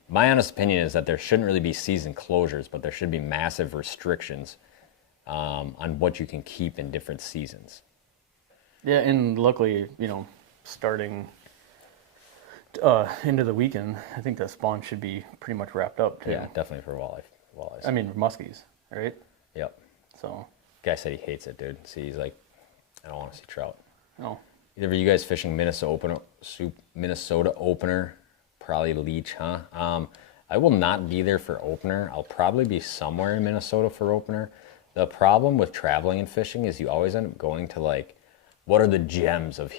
My honest opinion is that there shouldn't really be season closures, but there should be massive restrictions on what you can keep in different seasons. Yeah, and luckily, starting into the weekend, I think the spawn should be pretty much wrapped up too. Yeah, definitely for walleyes. I mean, muskies, right? Yep. So. Guy said he hates it, dude. See, he's like, I don't want to see trout. No. Either of you guys fishing Minnesota opener, probably Leech, huh? I will not be there for opener. I'll probably be somewhere in Minnesota for opener. The problem with traveling and fishing is you always end up going to like, what are the gems of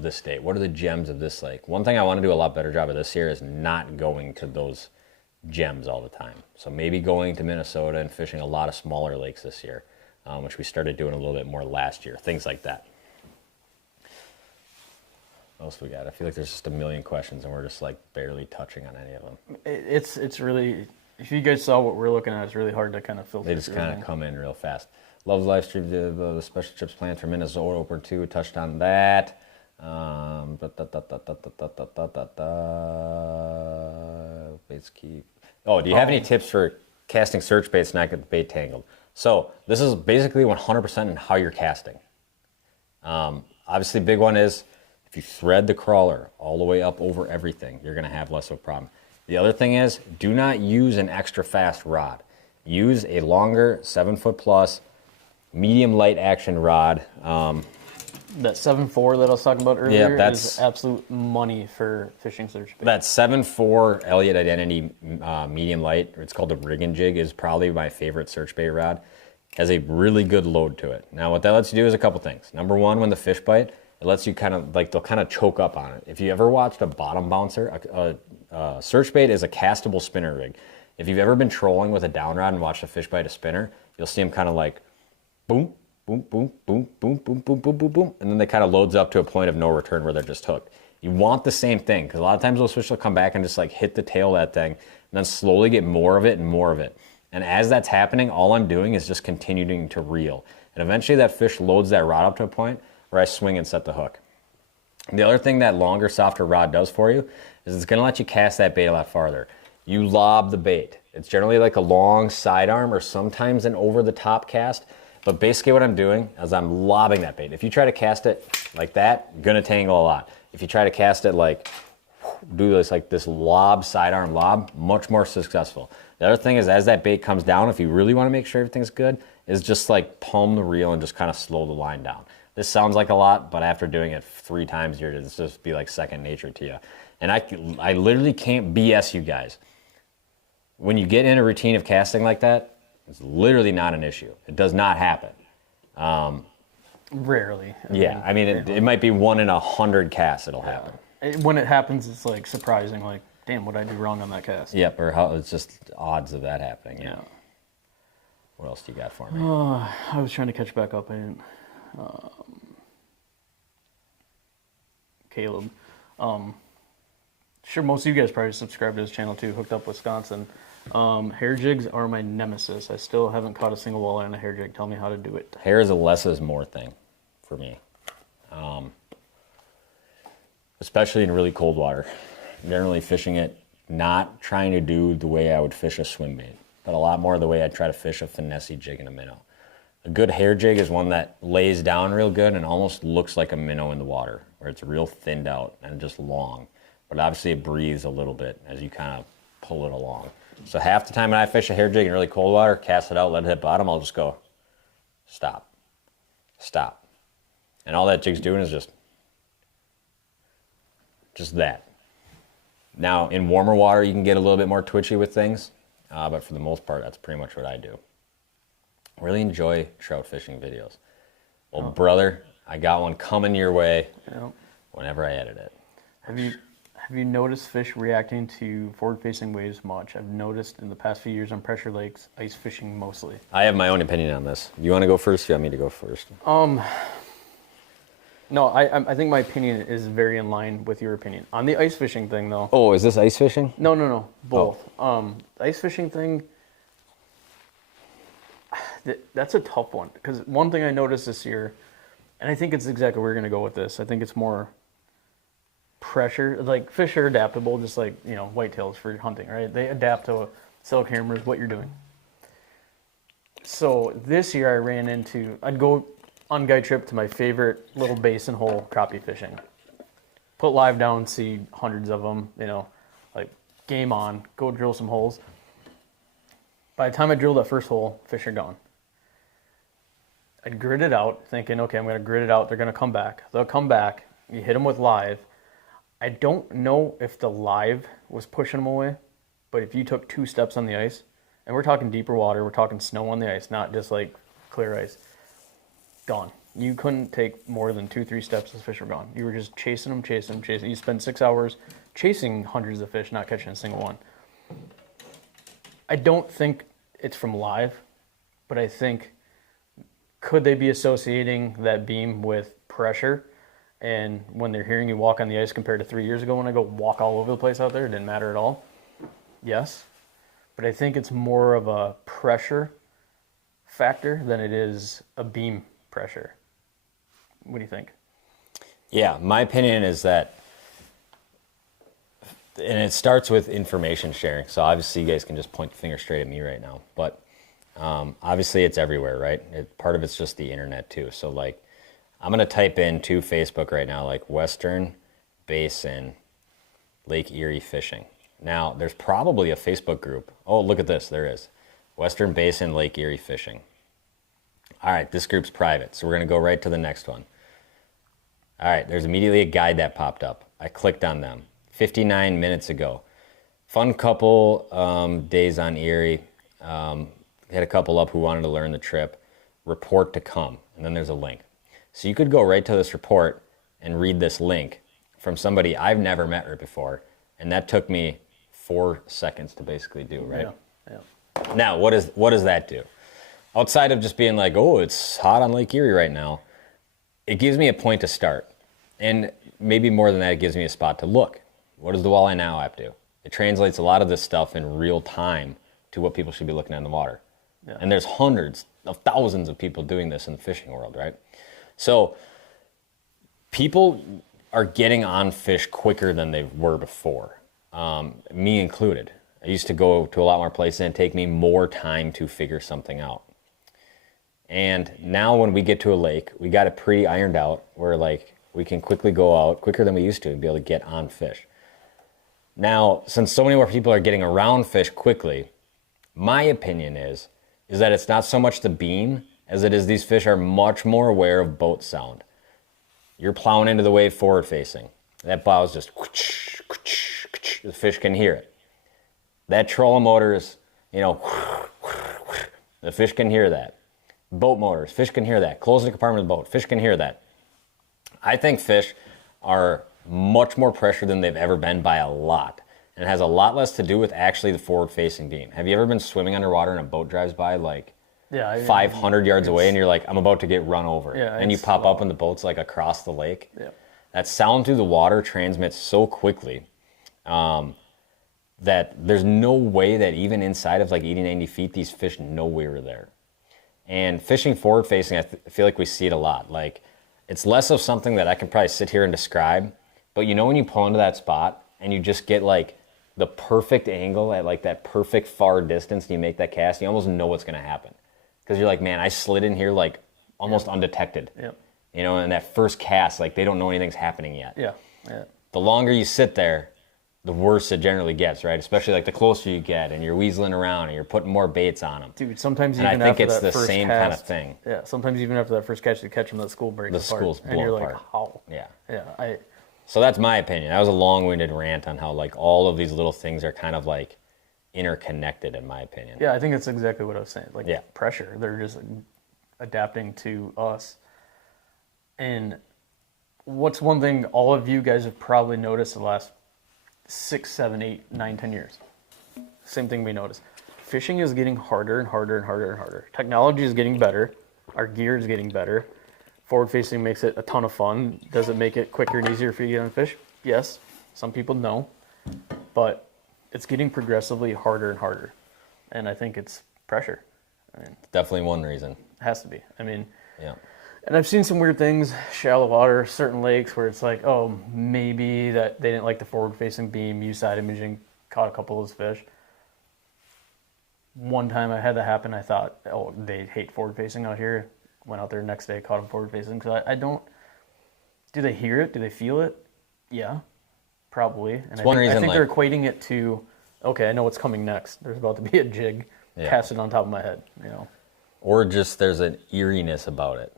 this state? What are the gems of this lake? One thing I want to do a lot better job of this year is not going to those gems all the time. So maybe going to Minnesota and fishing a lot of smaller lakes this year, which we started doing a little bit more last year. Things like that. What else we got? I feel like there's just a million questions and we're just like barely touching on any of them. It's really, if you guys saw what we're looking at, it's really hard to kind of filter. They just kind of come in real fast. Loves live stream the special trips plans for Minnesota Open 2. Touched on that. Baits keep. Oh, do you have any tips for casting search baits not get the bait tangled? So this is basically 100% in how you're casting. Obviously, big one is if you thread the crawler all the way up over everything, you're going to have less of a problem. The other thing is, do not use an extra fast rod. Use a longer, 7 foot plus, medium light action rod. That 7.4 that I was talking about earlier that's is absolute money for fishing search bait. That 7.4 Elliott Identity medium light, it's called the rig and jig, is probably my favorite search bait rod. Has a really good load to it. Now what that lets you do is a couple things. Number one, when the fish bite, it lets you kind of, like, they'll kind of choke up on it. If you ever watched a bottom bouncer, a search bait is a castable spinner rig. If you've ever been trolling with a down rod and watched a fish bite a spinner, you'll see them kind of like boom, boom, boom, boom, boom, boom, boom, boom, boom, boom, and then they kind of loads up to a point of no return where they're just hooked. You want the same thing, because a lot of times those fish will come back and just like hit the tail of that thing, and then slowly get more of it and more of it. And as that's happening, all I'm doing is just continuing to reel. And eventually that fish loads that rod up to a point where I swing and set the hook. And the other thing that longer, softer rod does for you is it's going to let you cast that bait a lot farther. You lob the bait. It's generally like a long sidearm or sometimes an over-the-top cast. But basically what I'm doing is I'm lobbing that bait. If you try to cast it like that, you're going to tangle a lot. If you try to cast it like, do this like this lob, sidearm lob, much more successful. The other thing is as that bait comes down, if you really want to make sure everything's good, is just like palm the reel and just kind of slow the line down. This sounds like a lot, but after doing it 3 times here, it's just be like second nature to you. And I literally can't BS you guys. When you get in a routine of casting like that, it's literally not an issue. It does not happen. Rarely. I mean, it might be 1 in 100 casts it'll happen. When it happens, it's like surprising. Like, damn, what did I do wrong on that cast? Yep, or how it's just odds of that happening. Yeah. What else do you got for me? I was trying to catch back up. I didn't. Caleb. Sure, most of you guys probably subscribe to his channel too. Hooked Up Wisconsin. Hair jigs are my nemesis. I still haven't caught a single walleye on a hair jig. Tell me how to do it. Hair is a less is more thing for me. Especially in really cold water. Generally fishing it, not trying to do the way I would fish a swim bait, but a lot more the way I'd try to fish a finesse jig in a minnow. A good hair jig is one that lays down real good and almost looks like a minnow in the water, where it's real thinned out and just long. But obviously it breathes a little bit as you kind of pull it along. So half the time when I fish a hair jig in really cold water, cast it out, let it hit bottom, I'll just go, stop, stop. And all that jig's doing is just that. Now, in warmer water, you can get a little bit more twitchy with things, but for the most part, that's pretty much what I do. Really enjoy trout fishing videos. Well, brother, I got one coming your way whenever I edit it. Have you noticed fish reacting to forward-facing waves much? I've noticed in the past few years on pressure lakes, ice fishing mostly. I have my own opinion on this. You want to go first? You want me to go first? No, I think my opinion is very in line with your opinion. On the ice fishing thing, though. Oh, is this ice fishing? No, both. The ice fishing thing, that's a tough one. Because one thing I noticed this year, and I think it's exactly where we're going to go with this. I think it's more pressure. Like, fish are adaptable, just like, whitetails for hunting, right? They adapt to cell cameras, what you're doing. So this year I ran into, I'd go on guide trip to my favorite little basin hole crappie fishing. Put live down, see hundreds of them, like game on, go drill some holes. By the time I drilled that first hole, fish are gone. I'd grid it out, thinking, okay, I'm going to grid it out. They're going to come back. They'll come back. You hit them with live. I don't know if the live was pushing them away, but if you took 2 steps on the ice, and we're talking deeper water, we're talking snow on the ice, not just like clear ice, gone. You couldn't take more than 2-3 steps, the fish were gone. You were just chasing them. You spend 6 hours chasing hundreds of fish, not catching a single one. I don't think it's from live, but I think, could they be associating that beam with pressure? And when they're hearing you walk on the ice compared to 3 years ago when I go walk all over the place out there, it didn't matter at all. Yes. But I think it's more of a pressure factor than it is a beam pressure. What do you think? Yeah, my opinion is that, and it starts with information sharing. So obviously you guys can just point the finger straight at me right now, but obviously it's everywhere, right? Part of it's just the internet too. So like, I'm gonna type into Facebook right now, like Western Basin Lake Erie fishing. Now there's probably a Facebook group. Oh, look at this, there is. Western Basin Lake Erie fishing. All right, this group's private, so we're gonna go right to the next one. All right, there's immediately a guide that popped up. I clicked on them 59 minutes ago. Fun couple days on Erie. Had a couple up who wanted to learn the trip. Report to come, and then there's a link. So you could go right to this report and read this link from somebody I've never met right before, and that took me 4 seconds to basically do, right? Yeah. Now, what does that do? Outside of just being like, oh, it's hot on Lake Erie right now, it gives me a point to start. And maybe more than that, it gives me a spot to look. What does the Walleye Now app do? It translates a lot of this stuff in real time to what people should be looking at in the water. Yeah. And there's hundreds of thousands of people doing this in the fishing world, right? So people are getting on fish quicker than they were before, me included. I used to go to a lot more places and take me more time to figure something out. And now when we get to a lake, we got it pretty ironed out where like we can quickly go out, quicker than we used to, and be able to get on fish. Now, since so many more people are getting around fish quickly, my opinion is that it's not so much the beam as it is these fish are much more aware of boat sound. You're plowing into the wave forward facing. That bow is just, the fish can hear it. That trolling motor is, the fish can hear that. Boat motors, fish can hear that. Closing the compartment of the boat, fish can hear that. I think fish are much more pressured than they've ever been by a lot. And it has a lot less to do with actually the forward-facing beam. Have you ever been swimming underwater and a boat drives by like 500 yards away and you're like, I'm about to get run over. Yeah, and you pop up and the boat's like across the lake. Yeah. That sound through the water transmits so quickly that there's no way that even inside of like 80, 90 feet, these fish know we were there. And fishing forward-facing, I feel like we see it a lot. Like, it's less of something that I can probably sit here and describe, but when you pull into that spot and you just get like the perfect angle at like that perfect far distance and you make that cast, you almost know what's going to happen. Because you're like, man, I slid in here like almost undetected. Yep. And that first cast, like they don't know anything's happening yet. Yeah. The longer you sit there, the worse it generally gets, right? Especially like the closer you get and you're weaseling around and you're putting more baits on them. Dude, sometimes and even I think after it's that the first same cast, kind of thing. Yeah, sometimes even after that first catch, you catch them, that school breaks apart. The schools blow and you're apart. like, how? Yeah. So that's my opinion. That was a long-winded rant on how like all of these little things are kind of like interconnected in my opinion. Yeah, I think that's exactly what I was saying. Like pressure, they're just adapting to us. And what's one thing all of you guys have probably noticed the last 6, 7, 8, 9, 10 years? Same thing we noticed. Fishing is getting harder and harder and harder and harder. Technology is getting better. Our gear is getting better. Forward facing makes it a ton of fun. Does it make it quicker and easier for you to get on fish? Yes. Some people know. But it's getting progressively harder and harder. And I think it's pressure. Definitely one reason. It has to be. Yeah. And I've seen some weird things, shallow water, certain lakes where it's like, oh, maybe that they didn't like the forward-facing beam, used side imaging, caught a couple of those fish. One time I had that happen, I thought, oh, they hate forward-facing out here. Went out there the next day, caught them forward-facing. Because I don't, do they hear it? Do they feel it? Yeah, probably. And I think they're equating it to, okay, I know what's coming next. There's about to be a jig, cast it on top of my head, Or just there's an eeriness about it.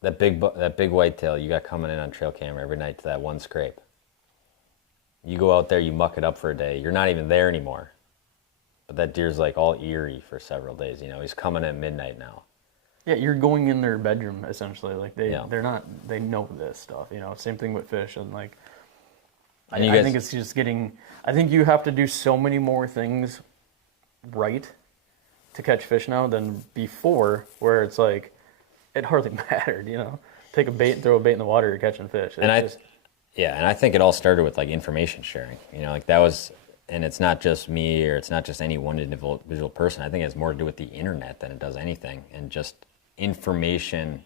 That big whitetail you got coming in on trail camera every night to that one scrape. You go out there, you muck it up for a day. You're not even there anymore. But that deer's like all eerie for several days. He's coming at midnight now. Yeah, you're going in their bedroom essentially. Like they're not. They know this stuff. Same thing with fish and like. I think it's just getting. I think you have to do so many more things right to catch fish now than before, where it's like it hardly mattered. Take a bait and throw a bait in the water, you're catching fish. And I think it all started with like information sharing. Like that was and it's not just me or it's not just any one individual person. I think it has more to do with the internet than it does anything, and just information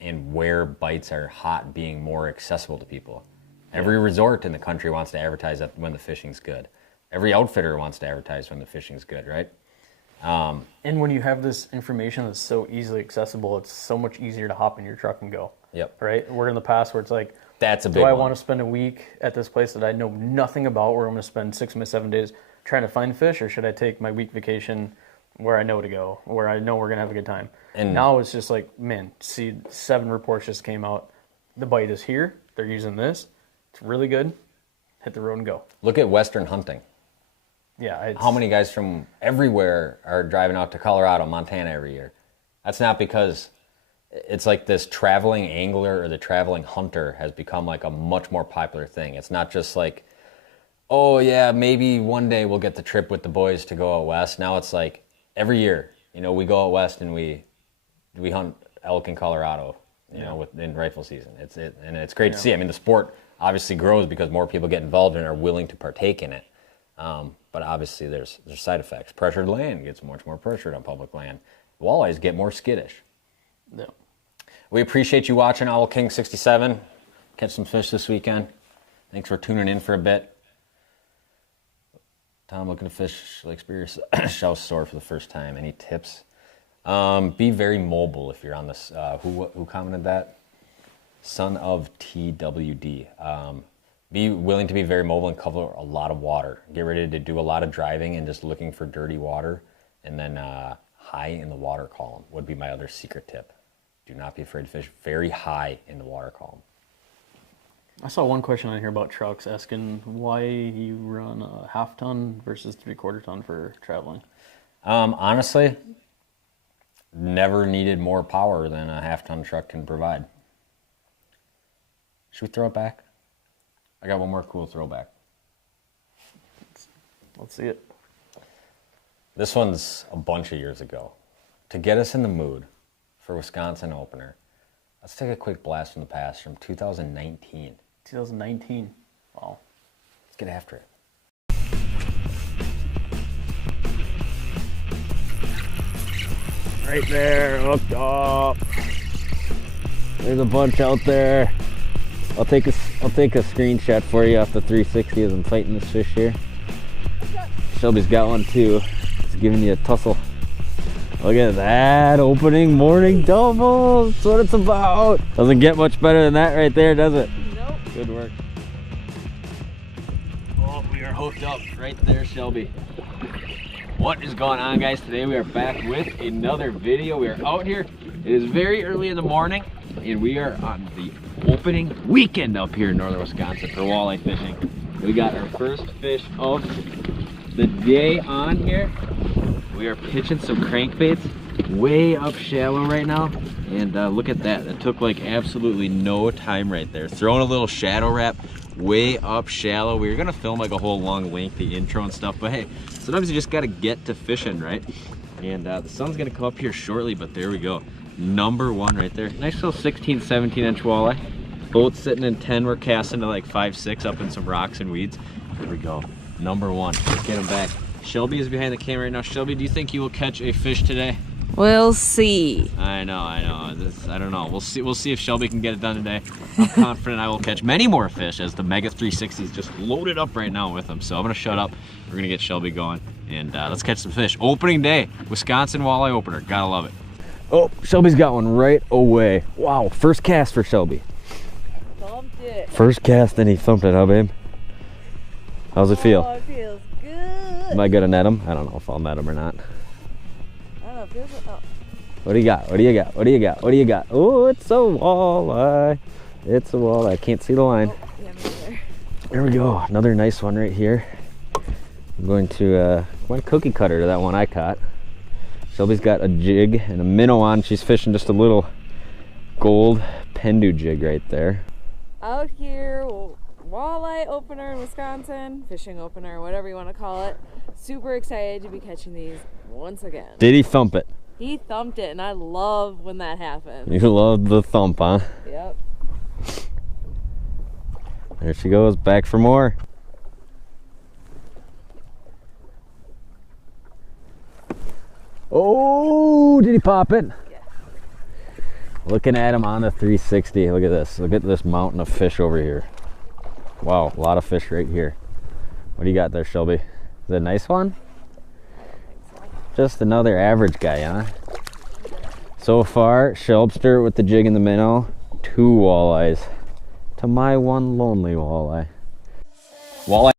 and where bites are hot being more accessible to people. Every resort in the country wants to advertise that when the fishing's good. Every outfitter wants to advertise when the fishing's good, right? And when you have this information that's so easily accessible, it's so much easier to hop in your truck and go. Yep. Right? We're in the past where it's like, That's a big do I one. want to spend a week at this place that I know nothing about, where I'm going to spend 6 to 7 days trying to find fish, or should I take my week vacation where I know to go, where I know we're going to have a good time? And now it's just like, man, see, 7 reports just came out. The bite is here. They're using this. It's really good. Hit the road and go. Look at Western hunting. Yeah. How many guys from everywhere are driving out to Colorado, Montana every year? That's not because it's like this traveling angler or the traveling hunter has become like a much more popular thing. It's not just like, oh yeah, maybe one day we'll get the trip with the boys to go out west. Now it's like every year, you know, we go out west and we hunt elk in Colorado, you know, in rifle season. And it's great to see. I mean, the sport obviously grows because more people get involved and are willing to partake in it. But obviously there's side effects. Pressured land gets much more pressured on public land. Walleyes get more skittish. Yeah. We appreciate you watching Owl King 67. Catch some fish this weekend. Thanks for tuning in for a bit. Tom looking to fish Lake Superior South Store for the first time. Any tips? Be very mobile if you're on this. Who commented that? Son of TWD. Be willing to be very mobile and cover a lot of water. Get ready to do a lot of driving and just looking for dirty water. And then high in the water column would be my other secret tip. Do not be afraid to fish very high in the water column. I saw one question on here about trucks asking why you run a 1/2 ton versus 3/4 ton for traveling. Honestly, never needed more power than a 1/2 ton truck can provide. Should we throw it back? I got one more cool throwback. Let's see it. This one's a bunch of years ago. To get us in the mood for Wisconsin opener, let's take a quick blast from the past from 2019. 2019. Wow. Let's get after it. Right there, hooked up. There's a bunch out there. I'll take a screenshot for you off the 360 as I'm fighting this fish here. Shelby's got one too. It's giving you a tussle. Look at that, opening morning double. That's what it's about. Doesn't get much better than that right there, does it? Nope. Good work. Oh, we are hooked up right there, Shelby. What is going on, guys? Today we are back with another video. We are out here. It is very early in the morning, and we are on the opening weekend up here in northern Wisconsin for walleye fishing. We got our first fish of the day on here. We are pitching some crankbaits way up shallow right now, and look at that. That took like absolutely no time right there. Throwing a little shadow wrap way up shallow. We were gonna film like a whole long lengthy intro and stuff, but hey, sometimes you just gotta get to fishing, right? And the sun's gonna come up here shortly, but there we go. Number one right there. Nice little 16, 17 inch walleye. Boat sitting in 10. We're casting to like 5, 6 up in some rocks and weeds. There we go. Number one. Let's get him back. Shelby is behind the camera right now. Shelby, do you think you will catch a fish today? We'll see. I know. I don't know. We'll see if Shelby can get it done today. I'm confident I will catch many more fish as the Mega 360 is just loaded up right now with them. So I'm gonna shut up. We're gonna get Shelby going and let's catch some fish. Opening day, Wisconsin walleye opener. Gotta love it. Oh, Shelby's got one right away. Wow, first cast for Shelby. Thumped it. First cast and he thumped it, huh, babe? How's it feel? Oh, it feels good. Am I gonna net him? I don't know if I'll net him or not. I don't know. It feels like, oh. What do you got? What do you got? What do you got? What do you got? Oh, it's a walleye. It's a walleye. I can't see the line. Oh, yeah, me either. There we go. Another nice one right here. I'm going to one cookie cutter to that one I caught. Shelby's got a jig and a minnow on. She's fishing just a little gold pendu jig right there. Out here, walleye opener in Wisconsin, fishing opener, whatever you want to call it. Super excited to be catching these once again. Did he thump it? He thumped it, and I love when that happens. You love the thump, huh? Yep. There she goes, back for more. Oh, did he pop it? Yeah. Looking at him on the 360. Look at this. Look at this mountain of fish over here. Wow, a lot of fish right here. What do you got there, Shelby? Is it a nice one? Just another average guy, huh? So far, Shelbster with the jig in the minnow, 2 walleyes to my one lonely walleye. Walleye.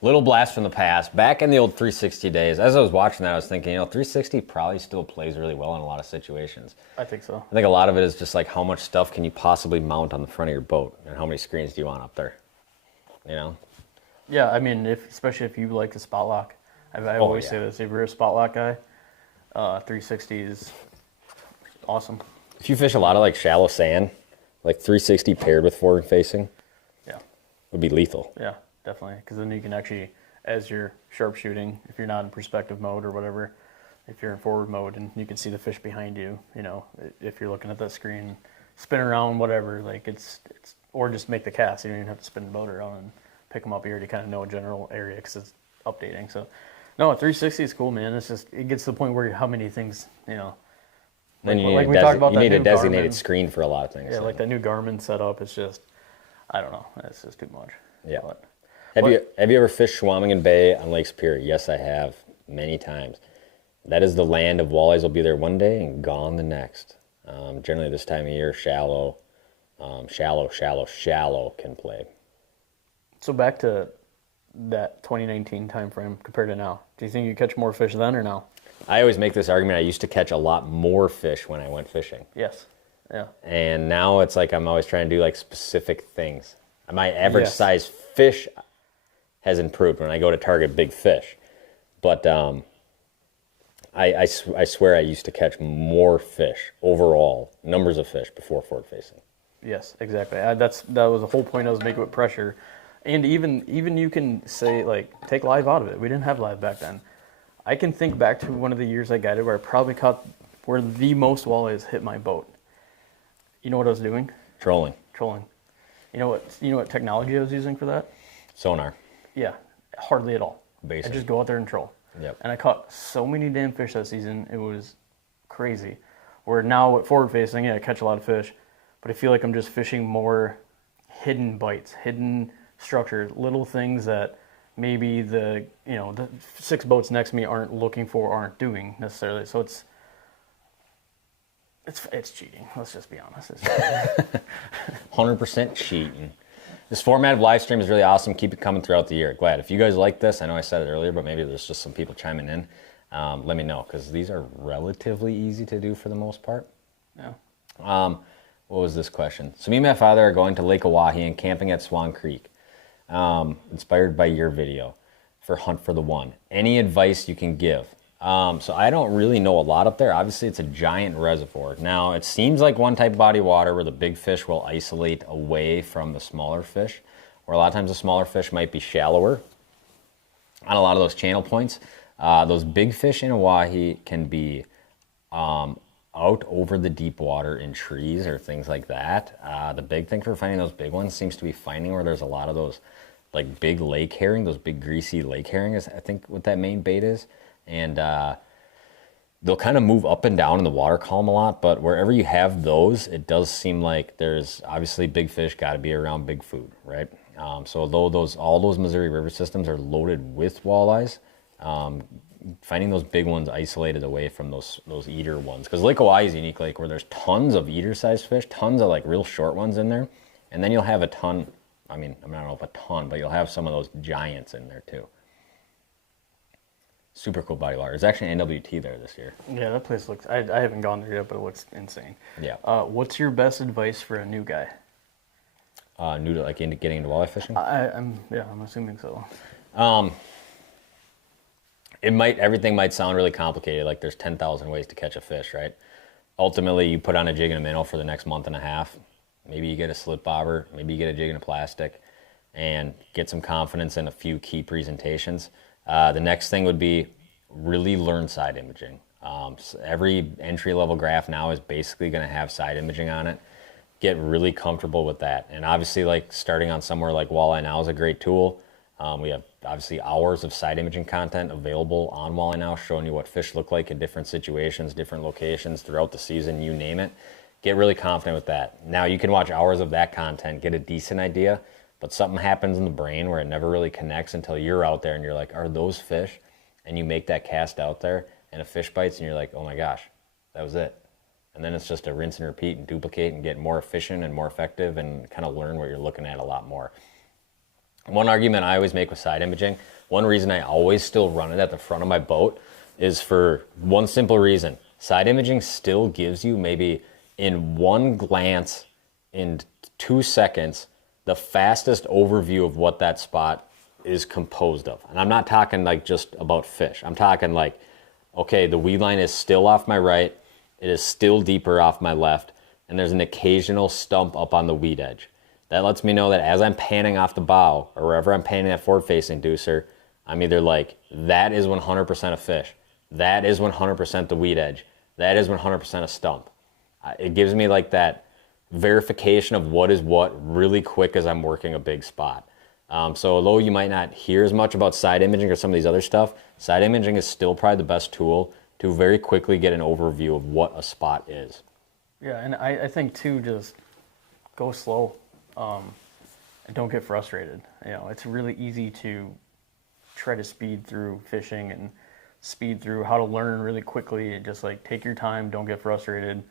Little blast from the past. Back in the old 360 days, as I was watching that, I was thinking, 360 probably still plays really well in a lot of situations. I think so. I think a lot of it is just like how much stuff can you possibly mount on the front of your boat, and how many screens do you want up there? Yeah, I mean, especially if you like the spot lock. I always say this: if you're a spot lock guy, 360 is awesome. If you fish a lot of like shallow sand, like 360 paired with forward facing, yeah, would be lethal. Yeah, definitely. Because then you can actually, as you're sharpshooting, if you're not in perspective mode or whatever, if you're in forward mode and you can see the fish behind you, if you're looking at that screen, spin around, whatever, like it's or just make the cast. You don't even have to spin the boat around and pick them up. You already kind of know a general area because it's updating. So, no, 360 is cool, man. It's just, it gets to the point where how many things, Then like we talked about, you need a new designated Garmin. screen for a lot of things. Yeah, like that new Garmin setup. It's just, I don't know. It's just too much. Yeah. But, Have you ever fished Schwamingen Bay on Lake Superior? Yes, I have, many times. That is the land of walleyes. Will be there one day and gone the next. Generally, this time of year, shallow can play. So back to that 2019 time frame compared to now. Do you think you catch more fish then or now? I always make this argument. I used to catch a lot more fish when I went fishing. Yes. Yeah. And now it's like I'm always trying to do like specific things. My average size fish has improved when I go to target big fish. But I swear I used to catch more fish overall, numbers of fish before forward facing. Yes, exactly. That was the whole point I was making with pressure. And even you can say, like, take live out of it. We didn't have live back then. I can think back to one of the years I guided where I probably caught where the most walleyes hit my boat. You know what I was doing? Trolling. You know what technology I was using for that? Sonar. Yeah, hardly at all. Basic. I just go out there and troll. Yep. And I caught so many damn fish that season. It was crazy. Where now at forward facing, I catch a lot of fish, but I feel like I'm just fishing more hidden bites, hidden structures, little things that maybe the 6 boats next to me aren't looking for, aren't doing necessarily. So it's cheating. Let's just be honest. It's 100% cheating. This format of live stream is really awesome. Keep it coming throughout the year. Glad. If you guys like this, I know I said it earlier, but maybe there's just some people chiming in. Let me know, because these are relatively easy to do for the most part. Yeah. What was this question? So me and my father are going to Lake Oahe and camping at Swan Creek. Inspired by your video for Hunt for the One. Any advice you can give? So I don't really know a lot up there. Obviously, it's a giant reservoir. Now, it seems like one type of body of water where the big fish will isolate away from the smaller fish, or a lot of times the smaller fish might be shallower on a lot of those channel points. Those big fish in Oahe can be out over the deep water in trees or things like that. The big thing for finding those big ones seems to be finding where there's a lot of those like big lake herring, those big greasy lake herring is I think what that main bait is. And they'll kind of move up and down in the water column a lot, but wherever you have those, it does seem like there's obviously big fish got to be around big food, right? So although all those Missouri River systems are loaded with walleyes, finding those big ones isolated away from those eater ones, because Lake Oahe is a unique lake where there's tons of eater-sized fish, tons of like real short ones in there, and then you'll have a ton. I don't know if a ton, but you'll have some of those giants in there too. Super cool body of water. There's actually an NWT there this year. Yeah, that place looks. I haven't gone there yet, but it looks insane. Yeah. What's your best advice for a new guy? New to like getting into walleye fishing. I'm assuming so. Everything might sound really complicated, like there's 10,000 ways to catch a fish, right? Ultimately, you put on a jig and a minnow for the next month and a half. Maybe you get a slip bobber, maybe you get a jig and a plastic, and get some confidence in a few key presentations. The next thing would be really learn side imaging. So every entry-level graph now is basically going to have side imaging on it. Get really comfortable with that. And obviously, like starting on somewhere like Walleye now is a great tool. We have obviously hours of side imaging content available on Walleye Now, showing you what fish look like in different situations, different locations throughout the season, you name it. Get really confident with that. Now you can watch hours of that content, get a decent idea, but something happens in the brain where it never really connects until you're out there and you're like, are those fish? And you make that cast out there and a fish bites and you're like, oh my gosh, that was it. And then it's just a rinse and repeat and duplicate and get more efficient and more effective and kind of learn what you're looking at a lot more. One argument I always make with side imaging, one reason I always still run it at the front of my boat is for one simple reason. Side imaging still gives you maybe in one glance, in 2 seconds, the fastest overview of what that spot is composed of. And I'm not talking like just about fish. I'm talking like, okay, the weed line is still off my right, it is still deeper off my left, and there's an occasional stump up on the weed edge. That lets me know that as I'm panning off the bow, or wherever I'm panning that forward-facing deucer, I'm either like, that is 100% a fish, that is 100% the weed edge, that is 100% a stump. It gives me like that verification of what is what really quick as I'm working a big spot. So although you might not hear as much about side imaging or some of these other stuff, side imaging is still probably the best tool to very quickly get an overview of what a spot is. Yeah, and I think too, just go slow and don't get frustrated. You know, it's really easy to try to speed through fishing and speed through how to learn really quickly. And just like take your time, don't get frustrated.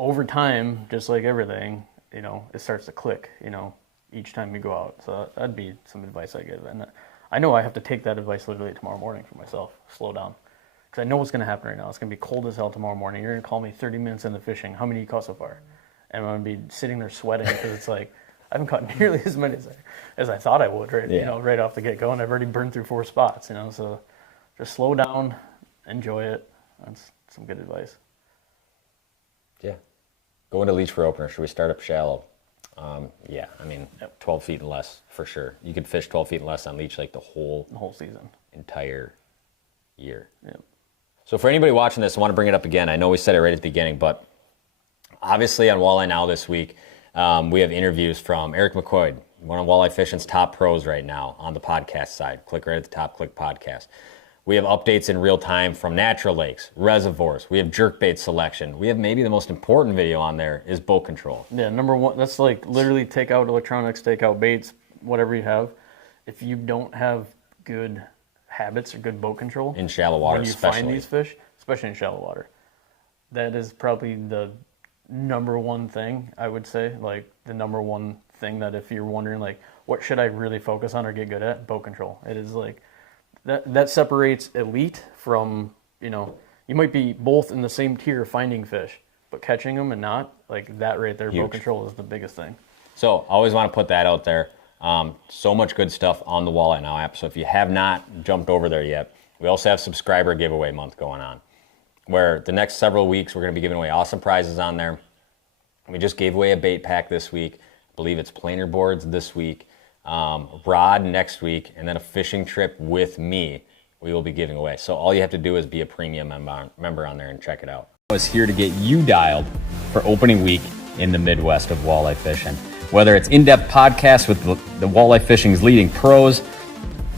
Over time, just like everything, you know, it starts to click, you know, each time you go out. So that'd be some advice I give. And I know I have to take that advice literally tomorrow morning for myself. Slow down. Because I know what's going to happen right now. It's going to be cold as hell tomorrow morning. You're going to call me 30 minutes into fishing. How many you caught so far? And I'm going to be sitting there sweating because it's like, I haven't caught nearly as many as I thought I would, right? Yeah. You know, right off the get-go. And I've already burned through 4 spots, you know. So just slow down, enjoy it. That's some good advice. Yeah. Go into leech for opener. Should we start up shallow? Yeah, I mean, 12 feet and less for sure. You could fish 12 feet and less on leech like the whole season, entire year. Yeah. So for anybody watching this, I want to bring it up again. I know we said it right at the beginning, but obviously on Walleye Now this week, we have interviews from Eric McCoy, one of walleye fishing's top pros right now on the podcast side. Click right at the top, click podcast. We have updates in real time from natural lakes, reservoirs. We have jerkbait selection. We have maybe the most important video on there is boat control. Yeah, number one, that's like literally take out electronics, take out baits, whatever you have. If you don't have good habits or good boat control in shallow water, when you especially find these fish, especially in shallow water, that is probably the number one thing I would say. Like the number one thing that if you're wondering like what should I really focus on or get good at, boat control. It is like that separates elite from, you know, you might be both in the same tier finding fish, but catching them and not, like that right there, huge. Boat control is the biggest thing. So I always want to put that out there. So much good stuff on the Walleye Now app. So if you have not jumped over there yet, we also have subscriber giveaway month going on, where the next several weeks we're going to be giving away awesome prizes on there. We just gave away a bait pack this week. I believe it's planer boards this week. Rod next week, and then a fishing trip with me we will be giving away. So all you have to do is be a premium member on there and check it out. I was here to get you dialed for opening week in the Midwest of walleye fishing. Whether it's in-depth podcasts with the walleye fishing's leading pros,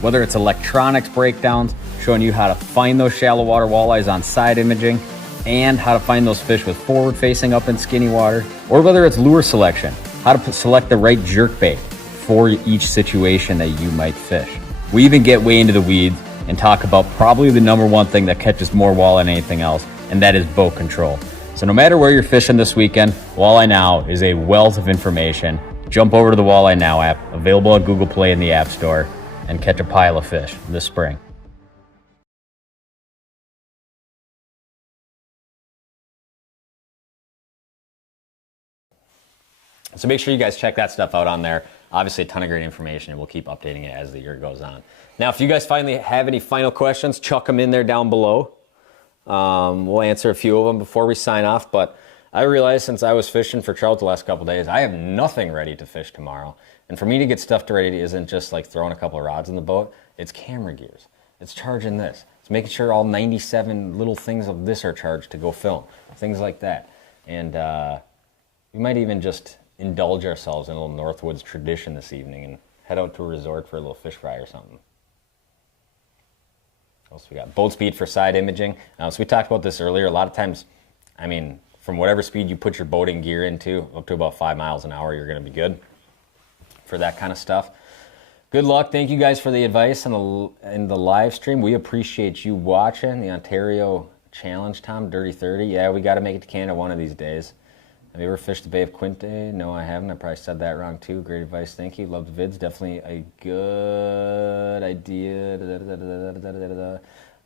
whether it's electronics breakdowns showing you how to find those shallow water walleyes on side imaging and how to find those fish with forward facing up in skinny water, or whether it's lure selection, how to select the right jerkbait for each situation that you might fish. We even get way into the weeds and talk about probably the number one thing that catches more walleye than anything else, and that is boat control. So no matter where you're fishing this weekend, Walleye Now is a wealth of information. Jump over to the Walleye Now app, available on Google Play and the App Store, and catch a pile of fish this spring. So make sure you guys check that stuff out on there. Obviously a ton of great information, and we'll keep updating it as the year goes on. Now, if you guys finally have any final questions, chuck them in there down below. We'll answer a few of them before we sign off, but I realized since I was fishing for trout the last couple days, I have nothing ready to fish tomorrow. And for me to get stuff ready isn't just like throwing a couple of rods in the boat. It's camera gears. It's charging this. It's making sure all 97 little things of this are charged to go film. Things like that. And we might even just indulge ourselves in a little Northwoods tradition this evening and head out to a resort for a little fish fry or something. What else we got? Boat speed for side imaging. So we talked about this earlier. A lot of times, I mean, from whatever speed you put your boating gear into, up to about 5 miles an hour, you're going to be good for that kind of stuff. Good luck. Thank you guys for the advice in the live stream. We appreciate you watching the Ontario Challenge, Tom. Dirty 30. Yeah, we got to make it to Canada one of these days. Have you ever fished the Bay of Quinte? No, I haven't. I probably said that wrong too. Great advice. Thank you. Love the vids. Definitely a good idea.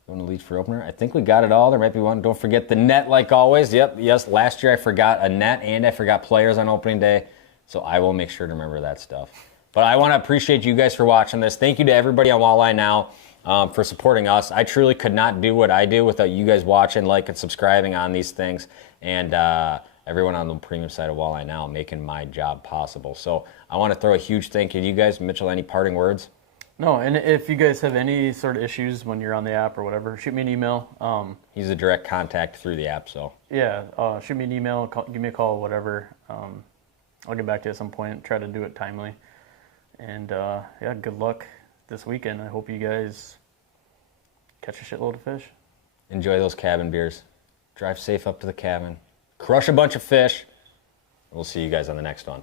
Going to lead for opener. I think we got it all. There might be one. Don't forget the net, like always. Yep. Yes. Last year I forgot a net and I forgot players on opening day. So I will make sure to remember that stuff. But I want to appreciate you guys for watching this. Thank you to everybody on Walleye Now for supporting us. I truly could not do what I do without you guys watching, liking, subscribing on these things, and everyone on the premium side of Walleye Now making my job possible. So I want to throw a huge thank you to you guys. Mitchell, any parting words? No, and if you guys have any sort of issues when you're on the app or whatever, shoot me an email. He's a direct contact through the app, so. Yeah, shoot me an email, give me a call, whatever. I'll get back to you at some point, try to do it timely. And yeah, good luck this weekend. I hope you guys catch a shitload of fish. Enjoy those cabin beers. Drive safe up to the cabin. Crush a bunch of fish. We'll see you guys on the next one.